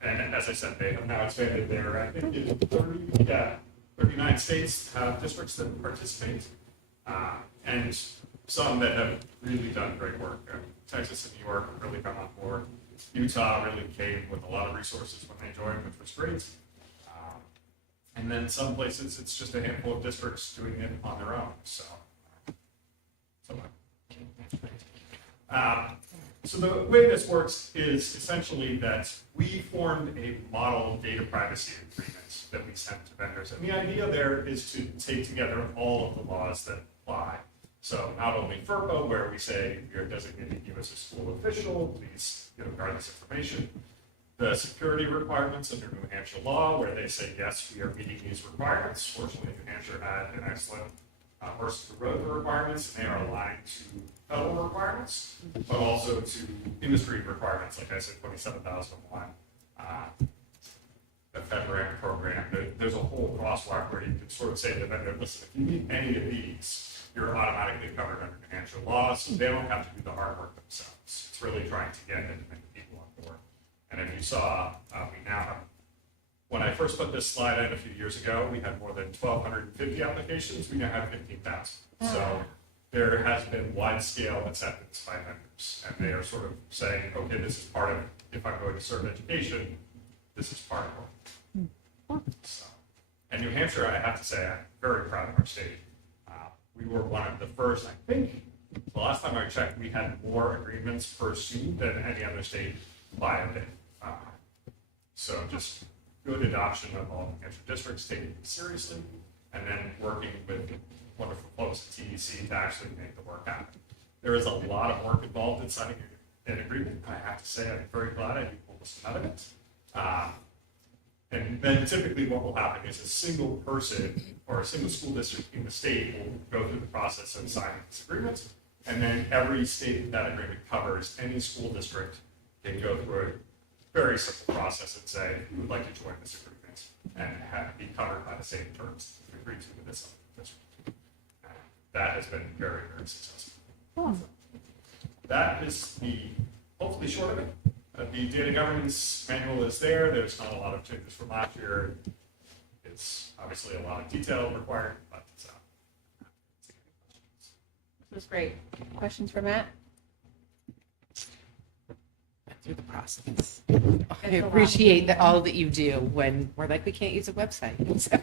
And as I said, they have now expanded their, I think, in 39 states have districts that participate, and some that have really done great work. Texas and New York have really come on board. Utah really came with a lot of resources when they joined, which was great. And then some places, it's just a handful of districts doing it on their own. So the way this works is essentially that we formed a model data privacy agreement that we sent to vendors. And the idea there is to take together all of the laws that apply. So not only FERPA, where we say we are designating you as a school official, please guard this information. The security requirements under New Hampshire law, where they say, yes, we are meeting these requirements. Fortunately, New Hampshire had an excellent versus the road requirements, and they are aligned to federal requirements, but also to industry requirements, like I said, 27,001, the FedRAMP program. There's a whole crosswalk where you can sort of say to the vendor, listen, if you meet any of these, you're automatically covered under New Hampshire law, so they don't have to do the hard work themselves. It's really trying to get as many people on board. And if you saw, we now have, when I first put this slide in a few years ago, we had more than 1,250 applications. We now have 15,000. So there has been wide scale acceptance by vendors. And they are sort of saying, okay, this is part of it. If I'm going to serve education, this is part of it. So, and New Hampshire, I have to say, I'm very proud of our state. We were one of the first, I think, the last time I checked, we had more agreements per student than any other state by a bit. So just good adoption of all New Hampshire districts, taking it seriously, and then working with wonderful folks at TEC to actually make the work happen. There is a lot of work involved in signing an agreement. I have to say I'm very glad I did almost none of it. And then typically what will happen is a single person or a single school district in the state will go through the process of signing this agreement, and then every state that agreement covers, any school district can go through a very simple process and say, we would like to join this agreement and be covered by the same terms we agreed to with this other district. That has been very, very successful. Awesome. That is the, hopefully short of it. The data governance manual is there. There's not a lot of changes from last year. It's obviously a lot of detail required, but This was great. Questions for Matt? through the process. I appreciate that all that you do when we're like, we can't use a website. So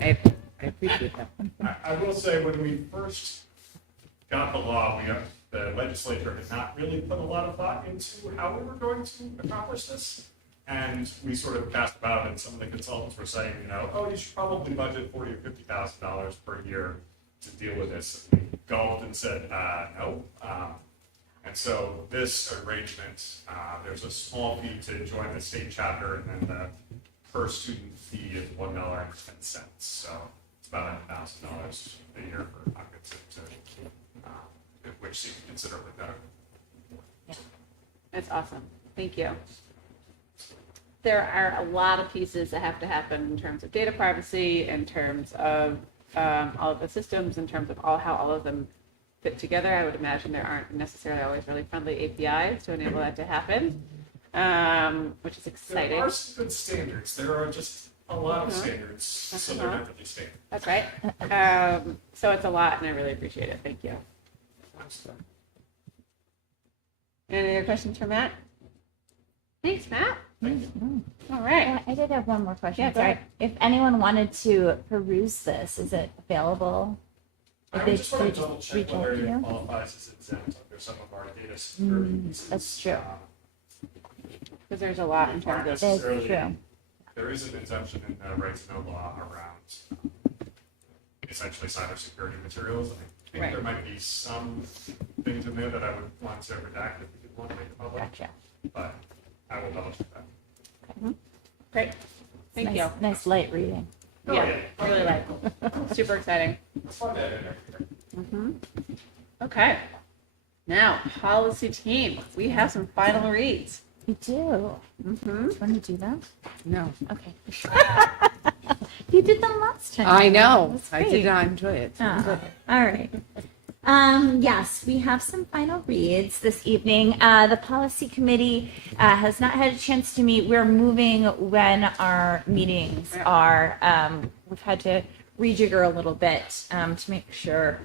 I appreciate that. I will say, when we first got the law, the legislature had not really put a lot of thought into how we were going to accomplish this. And we sort of cast about, and some of the consultants were saying, oh, you should probably budget $40,000 or $50,000 per year to deal with this. And we gulped and said, no. And so this arrangement, there's a small fee to join the state chapter, and then the per student fee is $1.10. So it's about $1,000 a year for Hopkinton, which seems considerably better. That's awesome. Thank you. There are a lot of pieces that have to happen in terms of data privacy, in terms of all of the systems, in terms of how all of them fit together. I would imagine there aren't necessarily always really friendly APIs to enable that to happen, which is exciting. There are some good standards. There are just a lot of standards, so they're not really standard. That's right. So it's a lot, and I really appreciate it. Thank you. Any other questions for Matt? Thanks, Matt. All right. I did have one more question. Yeah, go Sorry. ahead. If anyone wanted to peruse this, is it available? I would just want to double check whether it qualifies as exempt under some of our data security pieces. That's true. Because there's a lot in terms of That's true. There is an exemption in the right to know law around essentially cybersecurity materials. I think there might be some things in there that I would want to redact if we did want to make it public. Gotcha. But I will double check that. Great. Thank nice, you. Nice light reading. Yeah, really like. Super exciting. Okay. Now, policy team. We have some final reads. We do. Do you want to do them? No. Okay. You did them last time. I know. That's I great. did not enjoy it. All right. Yes, we have some final reads this evening. The policy committee has not had a chance to meet. We're moving when our meetings are. We've had to rejigger a little bit to make sure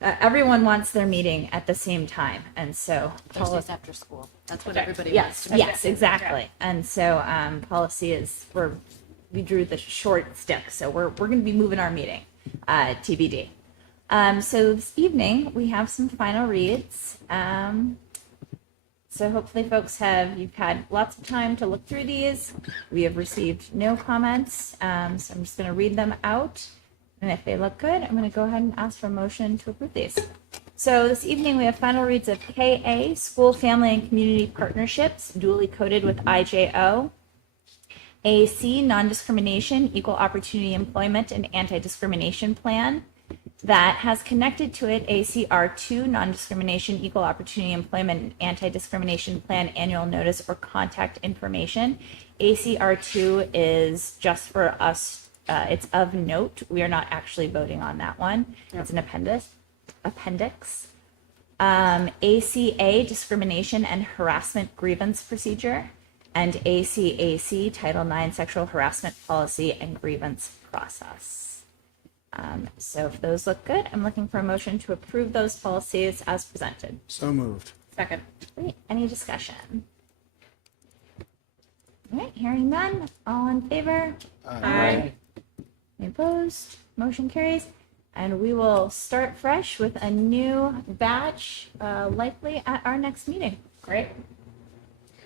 everyone wants their meeting at the same time. And so Thursdays after school. That's what everybody Yes, wants. yes, exactly. And so policy is we drew the short stick, so we're going to be moving our meeting, TBD. So this evening we have some final reads. So hopefully folks you've had lots of time to look through these. We have received no comments, so I'm just going to read them out. And if they look good, I'm going to go ahead and ask for a motion to approve these. So this evening we have final reads of KA, School, Family, and Community Partnerships, duly coded with IJO. AC, Non-Discrimination, Equal Opportunity Employment, and Anti-Discrimination Plan. That has connected to it ACR2, Non-Discrimination, Equal Opportunity Employment, and Anti-Discrimination Plan Annual Notice or Contact Information. ACR2 is just for us. It's of note. We are not actually voting on that one. It's an appendix. ACA, Discrimination and Harassment Grievance Procedure, and ACAC, Title IX, Sexual Harassment Policy and Grievance Process. So if those look good, I'm looking for a motion to approve those policies as presented. So moved. Second. Great. Any discussion? All right, hearing none. All in favor? Aye. Any opposed? Motion carries. And we will start fresh with a new batch, likely at our next meeting. Great.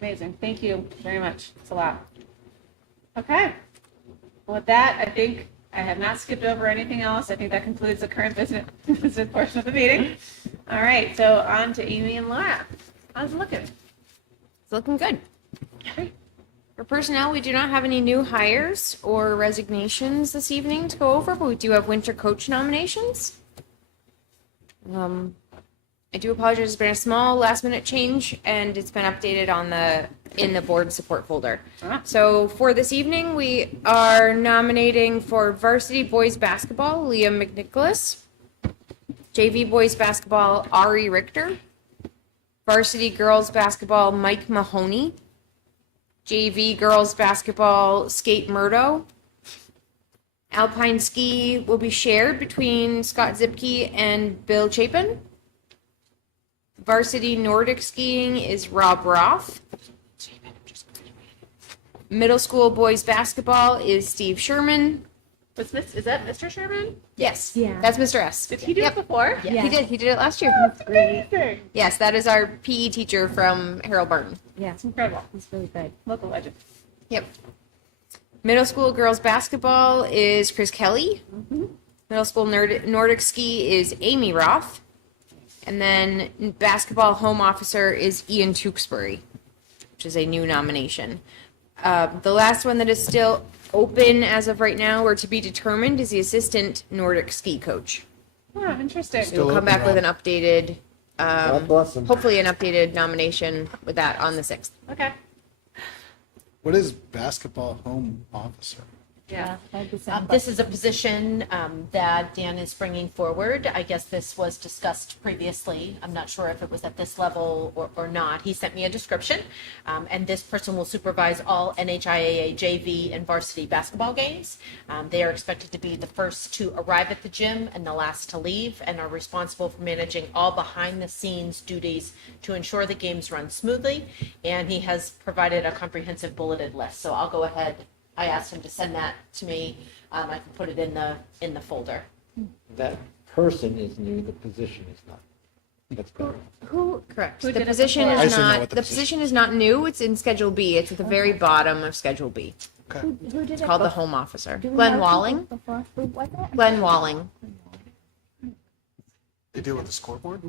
Amazing. Thank you very much. It's a lot. Okay. Well, with that, I think I have not skipped over anything else. I think that concludes the current business portion of the meeting. All right. So on to Amy and Laura. How's it looking? It's looking good. For personnel, we do not have any new hires or resignations this evening to go over, but we do have winter coach nominations. I do apologize. There's been a small last-minute change, and it's been updated in the board support folder. So for this evening, we are nominating for varsity boys basketball, Leah McNicholas, JV boys basketball, Ari Richter, varsity girls basketball, Mike Mahoney, JV girls basketball, Skate Murdo. Alpine ski will be shared between Scott Zipke and Bill Chapin. Varsity Nordic skiing is Rob Roth. Middle school boys basketball is Steve Sherman. Is that Mr. Sherman? Yes. Yeah. That's Mr. S. Did he do it before? Yeah. He did. He did it last year. That's amazing. Yes, that is our PE teacher from Harold Barton. Yeah. It's incredible. It's really good. Local legend. Yep. Middle school girls basketball is Chris Kelly. Middle school Nordic ski is Amy Roth. And then basketball home officer is Ian Tewksbury, which is a new nomination. The last one that is still open as of right now or to be determined is the assistant Nordic ski coach. Oh, interesting. We'll come back with an updated, God bless 'em. hopefully an updated nomination with that on the 6th. Okay. What is basketball home officer? Yeah. This is a position that Dan is bringing forward. I guess this was discussed previously. I'm not sure if it was at this level or not. He sent me a description, and this person will supervise all NHIAA, JV, and varsity basketball games. They are expected to be the first to arrive at the gym and the last to leave, and are responsible for managing all behind-the-scenes duties to ensure the games run smoothly. And he has provided a comprehensive bulleted list. So I'll go ahead. I asked him to send that to me. I can put it in the folder. That person is new, the position is not. That's better. Who? Correct. Who The did it position before? I is just didn't know not. what The the position is not new. It's in Schedule B. It's at the very bottom of Schedule B. Okay. Who did It's it called the before? home officer. Do we Glenn know Walling. people before? Who was it? Glenn Walling. They deal with the scoreboard?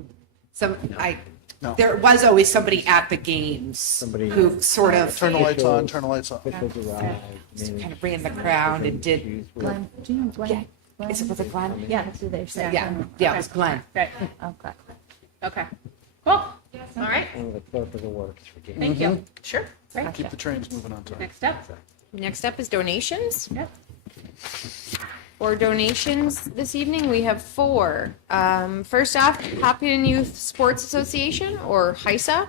No. There was always somebody at the games who sort of Turn the lights on, turn the lights off. Officials arrive, kind of ran the crowd and did. Glenn. Do you know Glenn? Yeah. Is it with a Glenn? Yeah, that's who they said. Yeah, yeah, it was Glenn. Great. Okay. Okay. Cool. All right. One of the clerk of the works for games. Thank you. Sure. Great. Keep the trains moving on time. Next up. Next up is donations. Yep. For donations this evening, we have 4. First off, Hopkinton Youth Sports Association, or HISA,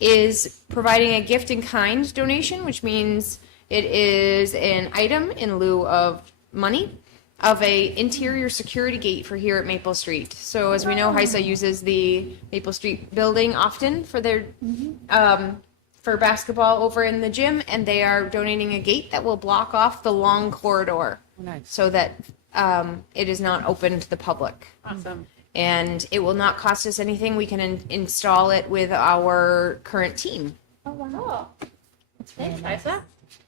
is providing a gift in kind donation, which means it is an item in lieu of money of a interior security gate for here at Maple Street. So as we know, HISA uses the Maple Street building often for their for basketball over in the gym, and they are donating a gate that will block off the long corridor. Nice. So that it is not open to the public. Awesome. And it will not cost us anything. We can install it with our current team. Oh, wow. That's really Thanks, nice. Isa.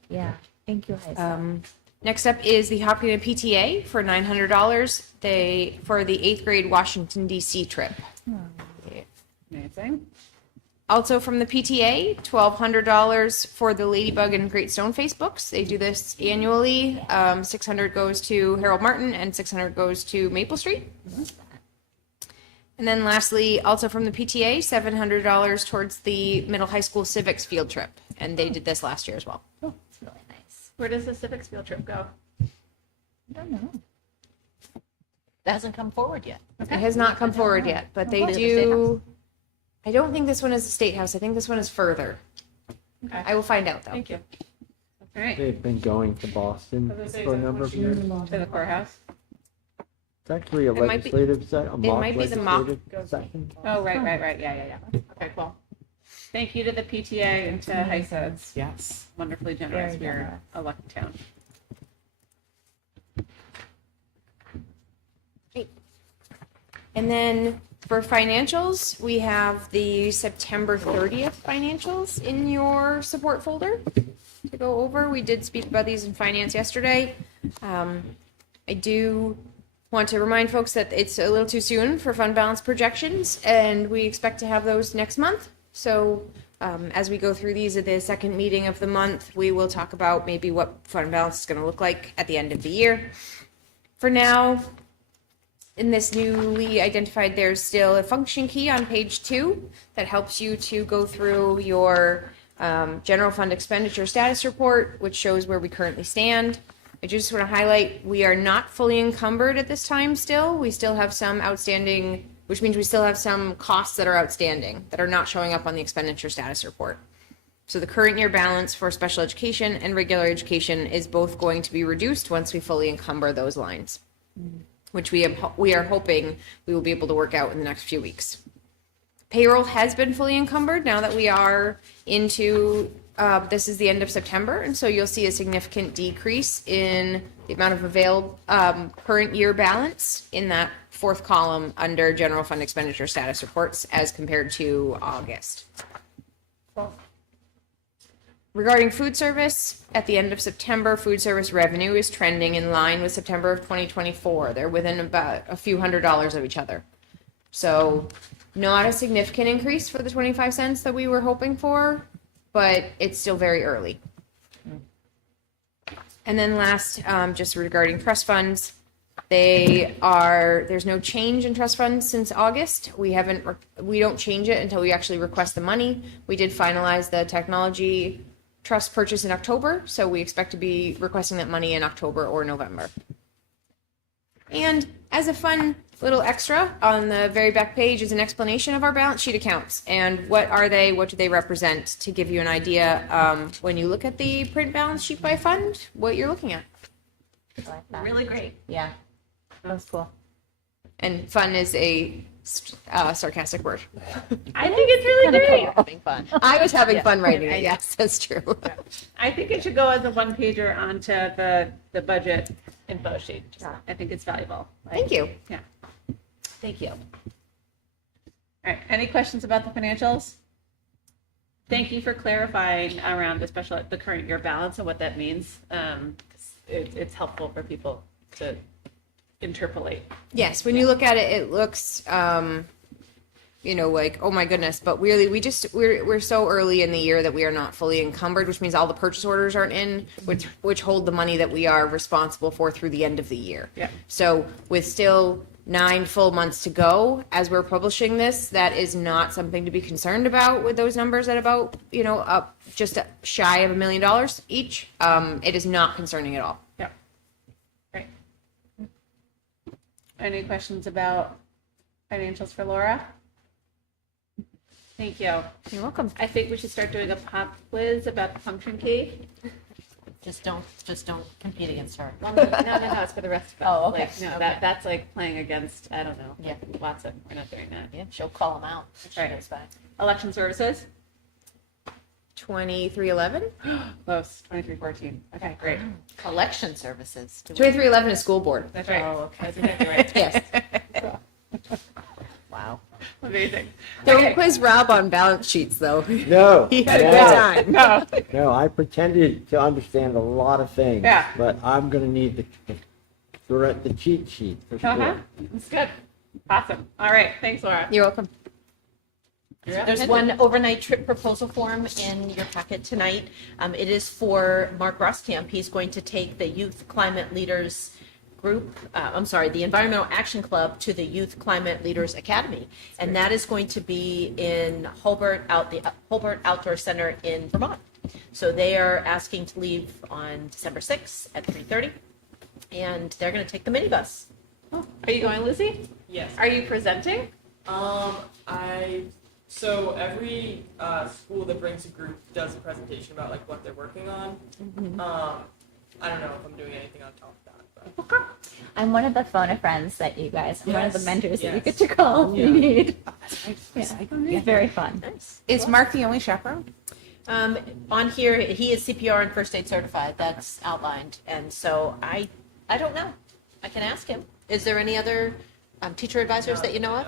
Yeah. Thank you, Isa. Next up is the Hopkinton PTA for $900. For the 8th grade Washington D.C. trip. Amazing. Also from the PTA, $1,200 for the Ladybug and Great Stoneface books. They do this annually. $600 goes to Harold Martin and $600 goes to Maple Street. And then lastly, also from the PTA, $700 towards the middle high school civics field trip. And they did this last year as well. It's really nice. Where does the civics field trip go? I don't know. That hasn't come forward yet. It has not come forward yet, but they Is it the State do. I don't think this one is the State House. I think this one is further. Okay. I will find out though. Thank you. All right. They've been going to Boston I was gonna say, for a is that number of what years. To the courthouse. It's actually a It might be- legislative a mock might be the mock- legislative session. Oh, right. Yeah. Okay, cool. Thank you to the PTA and to HISA. It's Yes. wonderfully generous. Very We're generous. a lucky town. And then for financials, we have the September 30th financials in your support folder to go over. We did speak about these in finance yesterday. I do want to remind folks that it's a little too soon for fund balance projections, and we expect to have those next month. So as we go through these at the second meeting of the month, we will talk about maybe what fund balance is going to look like at the end of the year. For now, in this newly identified, there's still a function key on page 2 that helps you to go through your general fund expenditure status report, which shows where we currently stand. I just want to highlight, we are not fully encumbered at this time still. We still have some outstanding, which means we still have some costs that are outstanding that are not showing up on the expenditure status report. So the current year balance for special education and regular education is both going to be reduced once we fully encumber those lines, which we are hoping we will be able to work out in the next few weeks. Payroll has been fully encumbered now that we are into this is the end of September, and so you'll see a significant decrease in the amount of available current year balance in that fourth column under general fund expenditure status reports as compared to August. Regarding food service, at the end of September, food service revenue is trending in line with September of 2024. They're within about a few $100s of each other. So not a significant increase for the 25 cents that we were hoping for, but it's still very early. And then last, just regarding trust funds, there's no change in trust funds since August. We don't change it until we actually request the money. We did finalize the technology trust purchase in October, so we expect to be requesting that money in October or November. And as a fun little extra, on the very back page is an explanation of our balance sheet accounts and what are they, what do they represent, to give you an idea when you look at the print balance sheet by fund, what you're looking at. Really great. Yeah, that's cool. And fun is a sarcastic word. I think it's really great. Having fun. I was having fun writing it. Yes, that's true. I think it should go as a one pager onto the budget info sheet. I think it's valuable. Thank you. Yeah. Thank you. All right. Any questions about the financials? Thank you for clarifying around the current year balance and what that means. 'Cause it's helpful for people to interpolate. Yes, when you look at it, it looks, like, oh my goodness, but really we're so early in the year that we are not fully encumbered, which means all the purchase orders aren't in, which hold the money that we are responsible for through the end of the year. Yeah. So with still 9 full months to go as we're publishing this, that is not something to be concerned about with those numbers at about, up just shy of $1 million each. It is not concerning at all. Yeah. Great. Any questions about financials for Laura? Thank you. You're welcome. I think we should start doing a pop quiz about the function key. Just don't compete against her. Well, no, it's for the rest of us. Oh, okay. Like, no, Okay. that's like playing against, I don't know. Yeah. Watson. We're not doing that. Yeah, she'll call them out. She Right. knows fine. Election services. 2311. Close. 2314. Okay, great. Election services. 2311 is school board. That's right. Oh, okay. That's exactly right. Yes. Wow. Amazing. Don't quiz Rob on balance sheets, though. No. He had a no, good time. No, I pretended to understand a lot of things. Yeah. But I'm going to need the cheat sheet for sure. Uh-huh. That's good. Awesome. All right. Thanks, Laura. You're welcome. There's one overnight trip proposal form in your packet tonight. It is for Mark Roskamp. He's going to take the Youth Climate Leaders group, the Environmental Action Club to the Youth Climate Leaders Academy. And that is going to be in Hobart Outdoor Center in Vermont. So they are asking to leave on December 6th at 3:30. And they're going to take the minibus. Oh, are you going, Lizzie? Yes. Are you presenting? So every school that brings a group does a presentation about like what they're working on. I don't know if I'm doing anything on top of that. But. I'm one of the phone friends that you guys, I'm one of the Yes, mentors that you yes. get to call if you need. Yeah. It's very fun. Nice. Is Mark the only chaperone? On here, he is CPR and first aid certified. That's outlined. And so I don't know. I can ask him. Is there any other teacher advisors that you know of?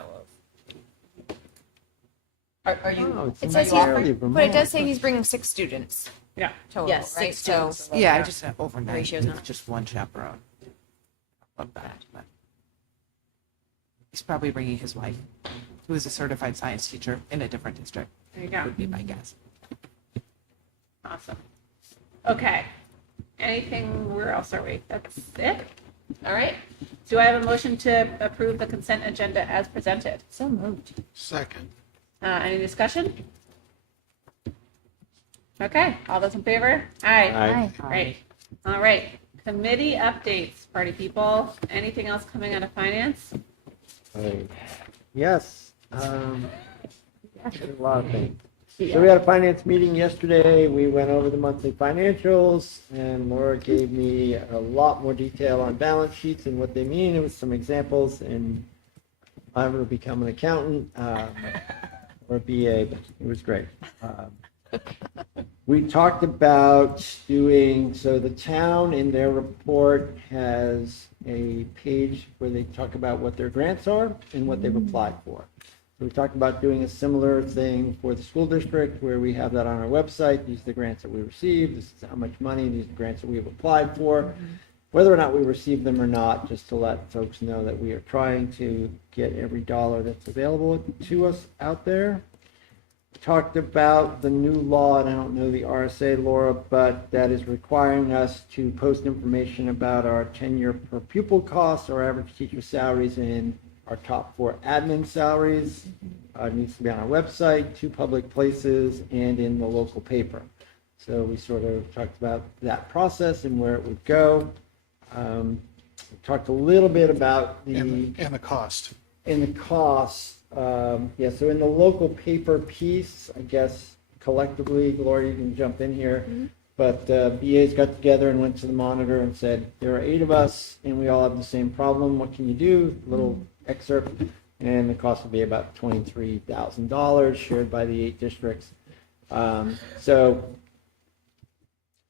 Are you? Oh, it's It says entirely but it does Vermont. say he's bringing 6 students Yeah. total, Yes, right? 6 So students. Yeah, I just said overnight. Ratio's It's not- just one chaperone. Love that. But he's probably bringing his wife, who is a certified science teacher in a different district. There you go. Would be my guess. Awesome. Okay. Anything, where else are we? That's it? All right. Do I have a motion to approve the consent agenda as presented? So moved. Second. Any discussion? Okay. All those in favor? Aye. Aye. Great. All right. Committee updates, party people. Anything else coming out of finance? Yes. A lot of things. So we had a finance meeting yesterday. We went over the monthly financials, and Laura gave me a lot more detail on balance sheets and what they mean. It was some examples in if I ever become an accountant or a BA, but it was great. We talked about doing, so the town in their report has a page where they talk about what their grants are and what they've applied for. So we talked about doing a similar thing for the school district where we have that on our website. These are the grants that we received. This is how much money, these are the grants that we have applied for. Whether or not we receive them or not, just to let folks know that we are trying to get every dollar that's available to us out there. Talked about the new law, and I don't know the RSA, Laura, but that is requiring us to post information about our tenure per pupil costs, our average teacher salaries, and our top 4 admin salaries. It needs to be on our website, 2 public places, and in the local paper. So we sort of talked about that process and where it would go. We talked a little bit about And the cost. And the cost. Yeah, so in the local paper piece, I guess collectively, Gloria, you can jump in here, but BAs got together and went to the monitor and said, there are 8 of us and we all have the same problem. What can you do? Little excerpt, and the cost will be about $23,000 shared by the 8 districts. So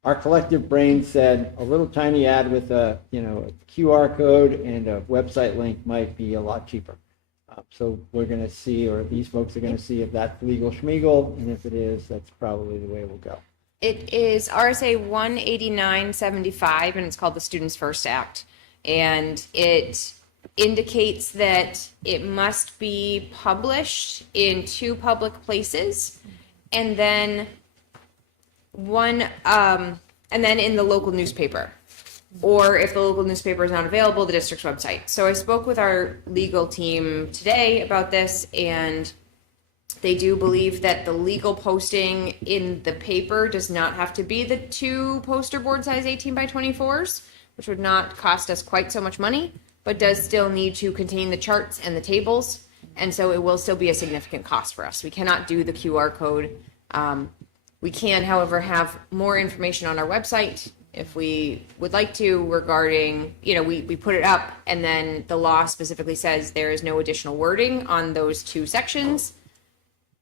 our collective brain said a little tiny ad with a QR code and a website link might be a lot cheaper. So we're going to see, or these folks are going to see if that's legal schmiegel, and if it is, that's probably the way we'll go. It is RSA 18975, and it's called the Students First Act. And it indicates that it must be published in 2 public places, and then in the local newspaper. Or if the local newspaper is not available, the district's website. So I spoke with our legal team today about this, and they do believe that the legal posting in the paper does not have to be the 2 poster board size 18 by 24s, which would not cost us quite so much money, but does still need to contain the charts and the tables. And so it will still be a significant cost for us. We cannot do the QR code. We can, however, have more information on our website if we would like to regarding, we put it up and then the law specifically says there is no additional wording on those 2 sections,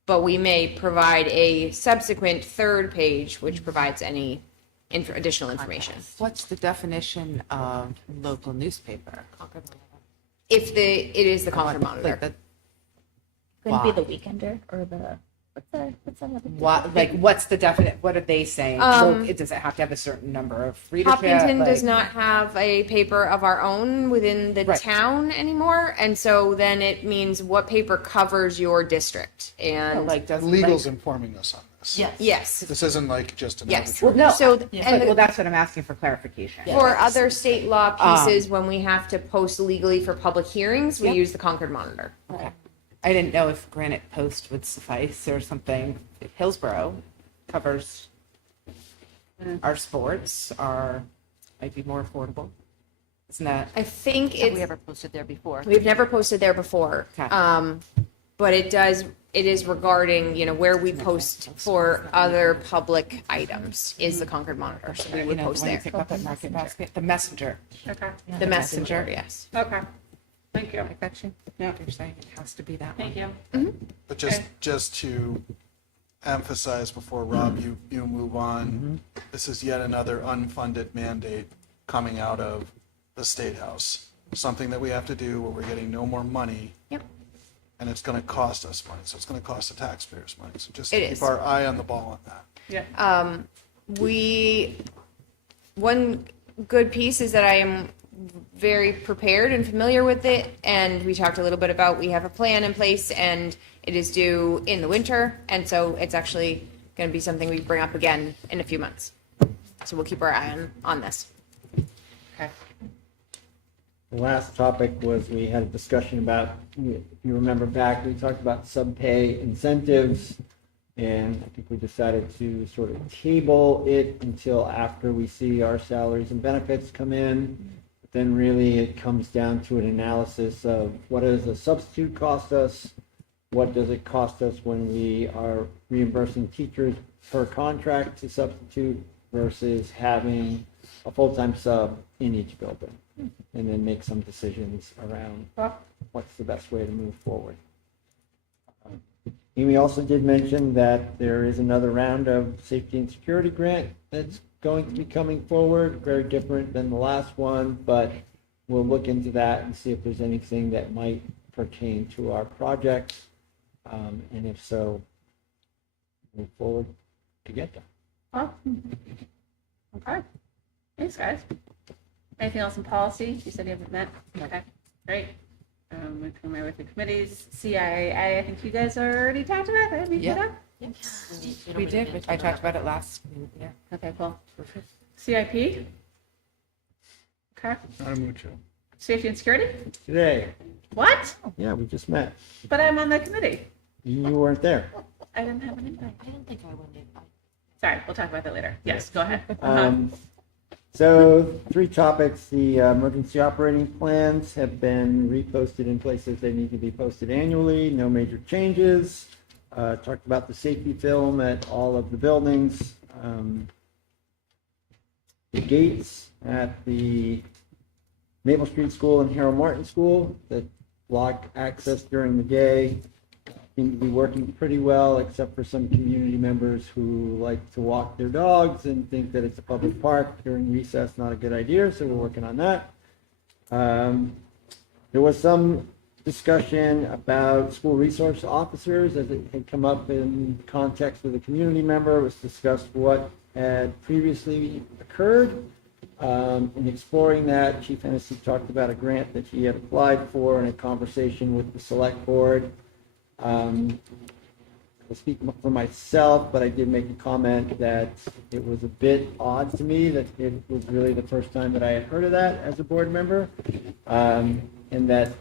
but we may provide a subsequent 3rd page which provides any additional information. What's the definition of local newspaper? It is the Concord Monitor. Couldn't be the Weekender or the what's that other thing? What's the definite? What are they saying? Does it have to have a certain number of readership? Hopkinton does not have a paper of our own within the town anymore, and so then it means what paper covers your district. And legal's informing us on this. Yes. This isn't like just an Yes. arbitrary. Well, no. So that's what I'm asking for clarification. For other state law pieces, when we have to post legally for public hearings, we use the Concord Monitor. Okay. I didn't know if Granite Post would suffice or something. Hillsborough covers our sports, might be more affordable. Isn't that? I think Have we ever posted there before? We've never posted there before. Okay. But it is regarding, where we post for other public items is the Concord Monitor. So we would post when you there. pick up at Market Basket, the messenger. Okay. The messenger, yes. Okay. Thank you. I got you. Yeah. You're saying it has to be that Thank one. you. But just to emphasize before Rob, you move on, this is yet another unfunded mandate coming out of the State House. Something that we have to do where we're getting no more money. Yep. And it's going to cost us money. So it's going to cost the taxpayers money. So just It keep is. our eye on the ball on that. Yeah. One good piece is that I am very prepared and familiar with it, and we talked a little bit about we have a plan in place and it is due in the winter, and so it's actually going to be something we bring up again in a few months. So we'll keep our eye on this. Okay. The last topic was we had a discussion about, if you remember back, we talked about sub-pay incentives, and I think we decided to sort of table it until after we see our salaries and benefits come in. But then really it comes down to an analysis of what does a substitute cost us? What does it cost us when we are reimbursing teachers per contract to substitute versus having a full-time sub in each building? And then make some decisions around what's the best way to move forward. Amy also did mention that there is another round of safety and security grant that's going to be coming forward, very different than the last one, but we'll look into that and see if there's anything that might pertain to our project. And if so, move forward to get that. Well, okay. Thanks, guys. Anything else in policy? You said you haven't met. Okay, great. We come with the committees. CIA, I think you guys already talked about it. Have you Yeah. put up? We did. I talked about it last. Yeah. Okay, cool. CIP? Okay. Not mucho. Safety and security? Today, What? yeah, we just met. But I'm on the committee. You weren't there. I didn't have an invite. I don't think I went in. Sorry, we'll talk about that later. Yes, go ahead. So 3 topics. The emergency operating plans have been reposted in places they need to be posted annually. No major changes. Talked about the safety film at all of the buildings. The gates at the Maple Street School and Harold Martin School that block access during the day seem to be working pretty well, except for some community members who like to walk their dogs and think that it's a public park during recess. Not a good idea, so we're working on that. There was some discussion about school resource officers as it had come up in context with a community member. It was discussed what had previously occurred. In exploring that, Chief Hennessy talked about a grant that he had applied for and a conversation with the select board. I'll speak for myself, but I did make a comment that it was a bit odd to me that it was really the first time that I had heard of that as a board member, and that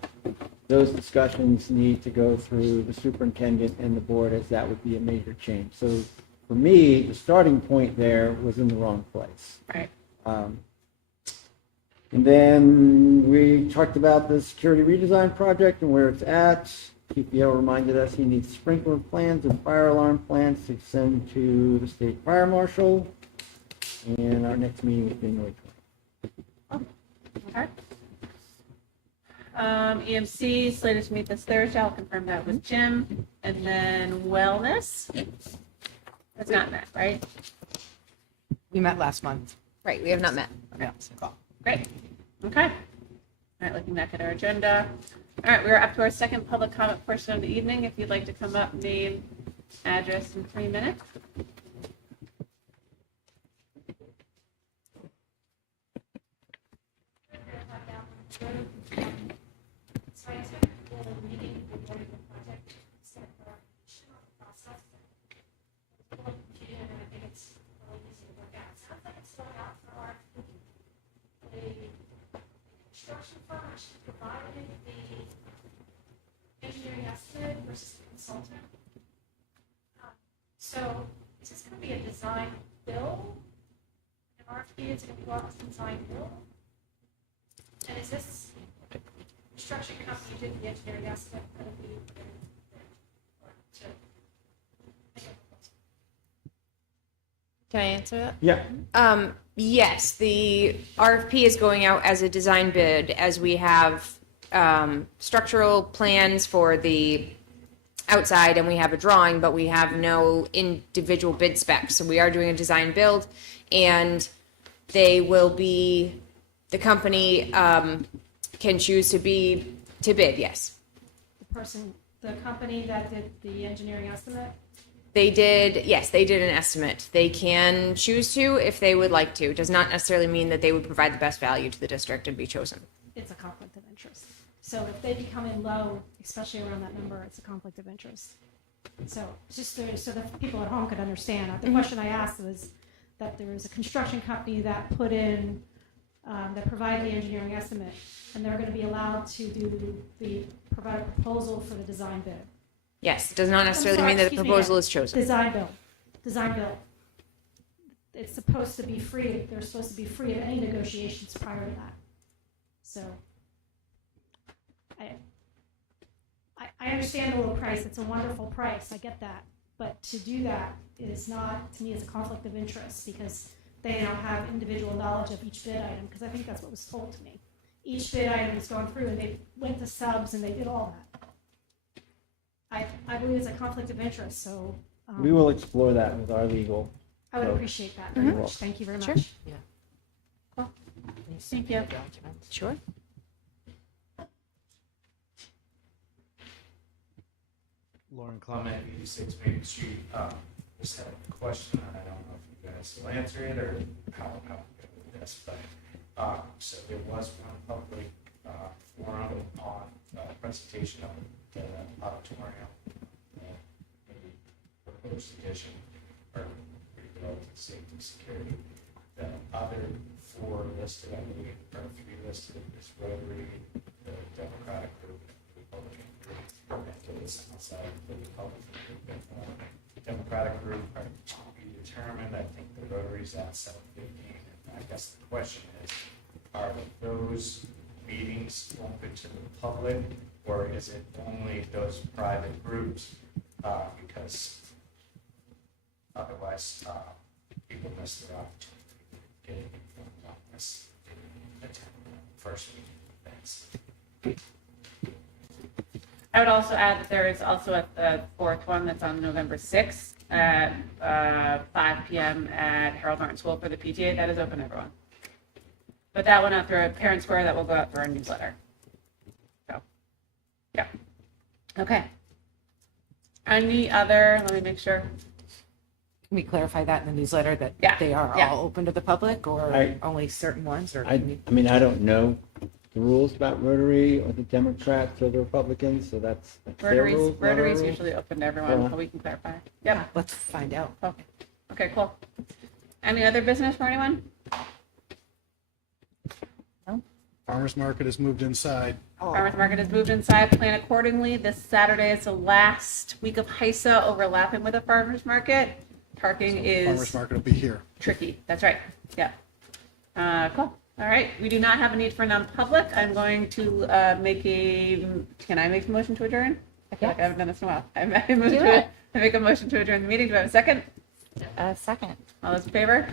those discussions need to go through the superintendent and the board, as that would be a major change. So for me, the starting point there was in the wrong place. Right. And then we talked about the security redesign project and where it's at. PPO reminded us he needs sprinkler plans and fire alarm plans to send to the state fire marshal. And our next meeting is January 20th. Okay. EMC slated to meet this Thursday. I'll confirm that with Jim. And then wellness. That's not met, right? We met last month. Right, we have not met. Yeah. Great. Okay. All right, looking back at our agenda. All right, we're up to our second public comment portion of the evening. If you'd like to come up, name, address in 3 minutes. Construction firm actually provided the engineering estimate versus the consultant. So is this going to be a design build? An RFP is going to go out as design build? And is this construction company did the engineering estimate going to be to Can I answer that? Yeah. Yes, the RFP is going out as a design bid, as we have structural plans for the outside and we have a drawing, but we have no individual bid specs. So we are doing a design build, and they will be, the company can choose to bid, yes. the company that did the engineering estimate? They did, yes, they did an estimate. They can choose to if they would like to. It does not necessarily mean that they would provide the best value to the district and be chosen. It's a conflict of interest. So if they become in low, especially around that number, it's a conflict of interest. So just so that people at home could understand, the question I asked was that there was a construction company that put in, that provided the engineering estimate, and they're going to be allowed to provide a proposal for the design bid. Yes, it does not necessarily mean that the proposal is chosen. Design build. It's supposed to be free. They're supposed to be free of any negotiations prior to that. So I understand the low price. It's a wonderful price. I get that. But to do that is not, to me, it's a conflict of interest because they now have individual knowledge of each bid item, because I think that's what was told to me. Each bid item was going through and they went to subs and they did all that. I believe it's a conflict of interest, so. We will explore that with our legal. I would folks. appreciate that very much. Thank you very Sure. much. Yeah. Thank you. Sure. Lauren Clement, 86 Main Street. Just had a question, and I don't know if you guys will answer it or how to go with this, but so there was one public forum on presentation of the auditorium, maybe proposed addition or rebuild safety security. The other four listed, I believe, or three listed is Rotary, the Democratic group, the Republican group, and to the south side, the Republican group. And the Democratic group are to be determined. I think the Rotary's at 7:15. And I guess the question is, are those meetings open to the public, or is it only those private groups? Because otherwise, people miss their opportunity to get informed on this, attend the first meeting. Thanks. I would also add that there is also the fourth one that's on November 6th at 5 p.m. at Harold Martin School for the PTA. That is open to everyone. But that went out through a parent square that will go out through our newsletter. So, yeah. Okay. Any other, let me make sure. Can we clarify that in the newsletter that they are all open to the public or only certain ones? Or I mean, I don't know the rules about Rotary or the Democrats or the Republicans, so that's their rules. not our Rotary's rules. usually open to everyone, Yeah. but we can clarify. Yep. Let's find out. Okay. Okay, cool. Any other business for anyone? Farmers market has moved inside. Farmers Market has moved inside. Plan accordingly. This Saturday is the last week of HISA overlapping with the Farmers Market. Parking is Farmers market will be here. tricky. That's right. Yeah. Cool. All right. We do not have a need for non-public. I'm going to can I make a motion to adjourn? I feel like I haven't done this in a while. I make a motion to adjourn the meeting. Do I have a second? Second. All those in favor?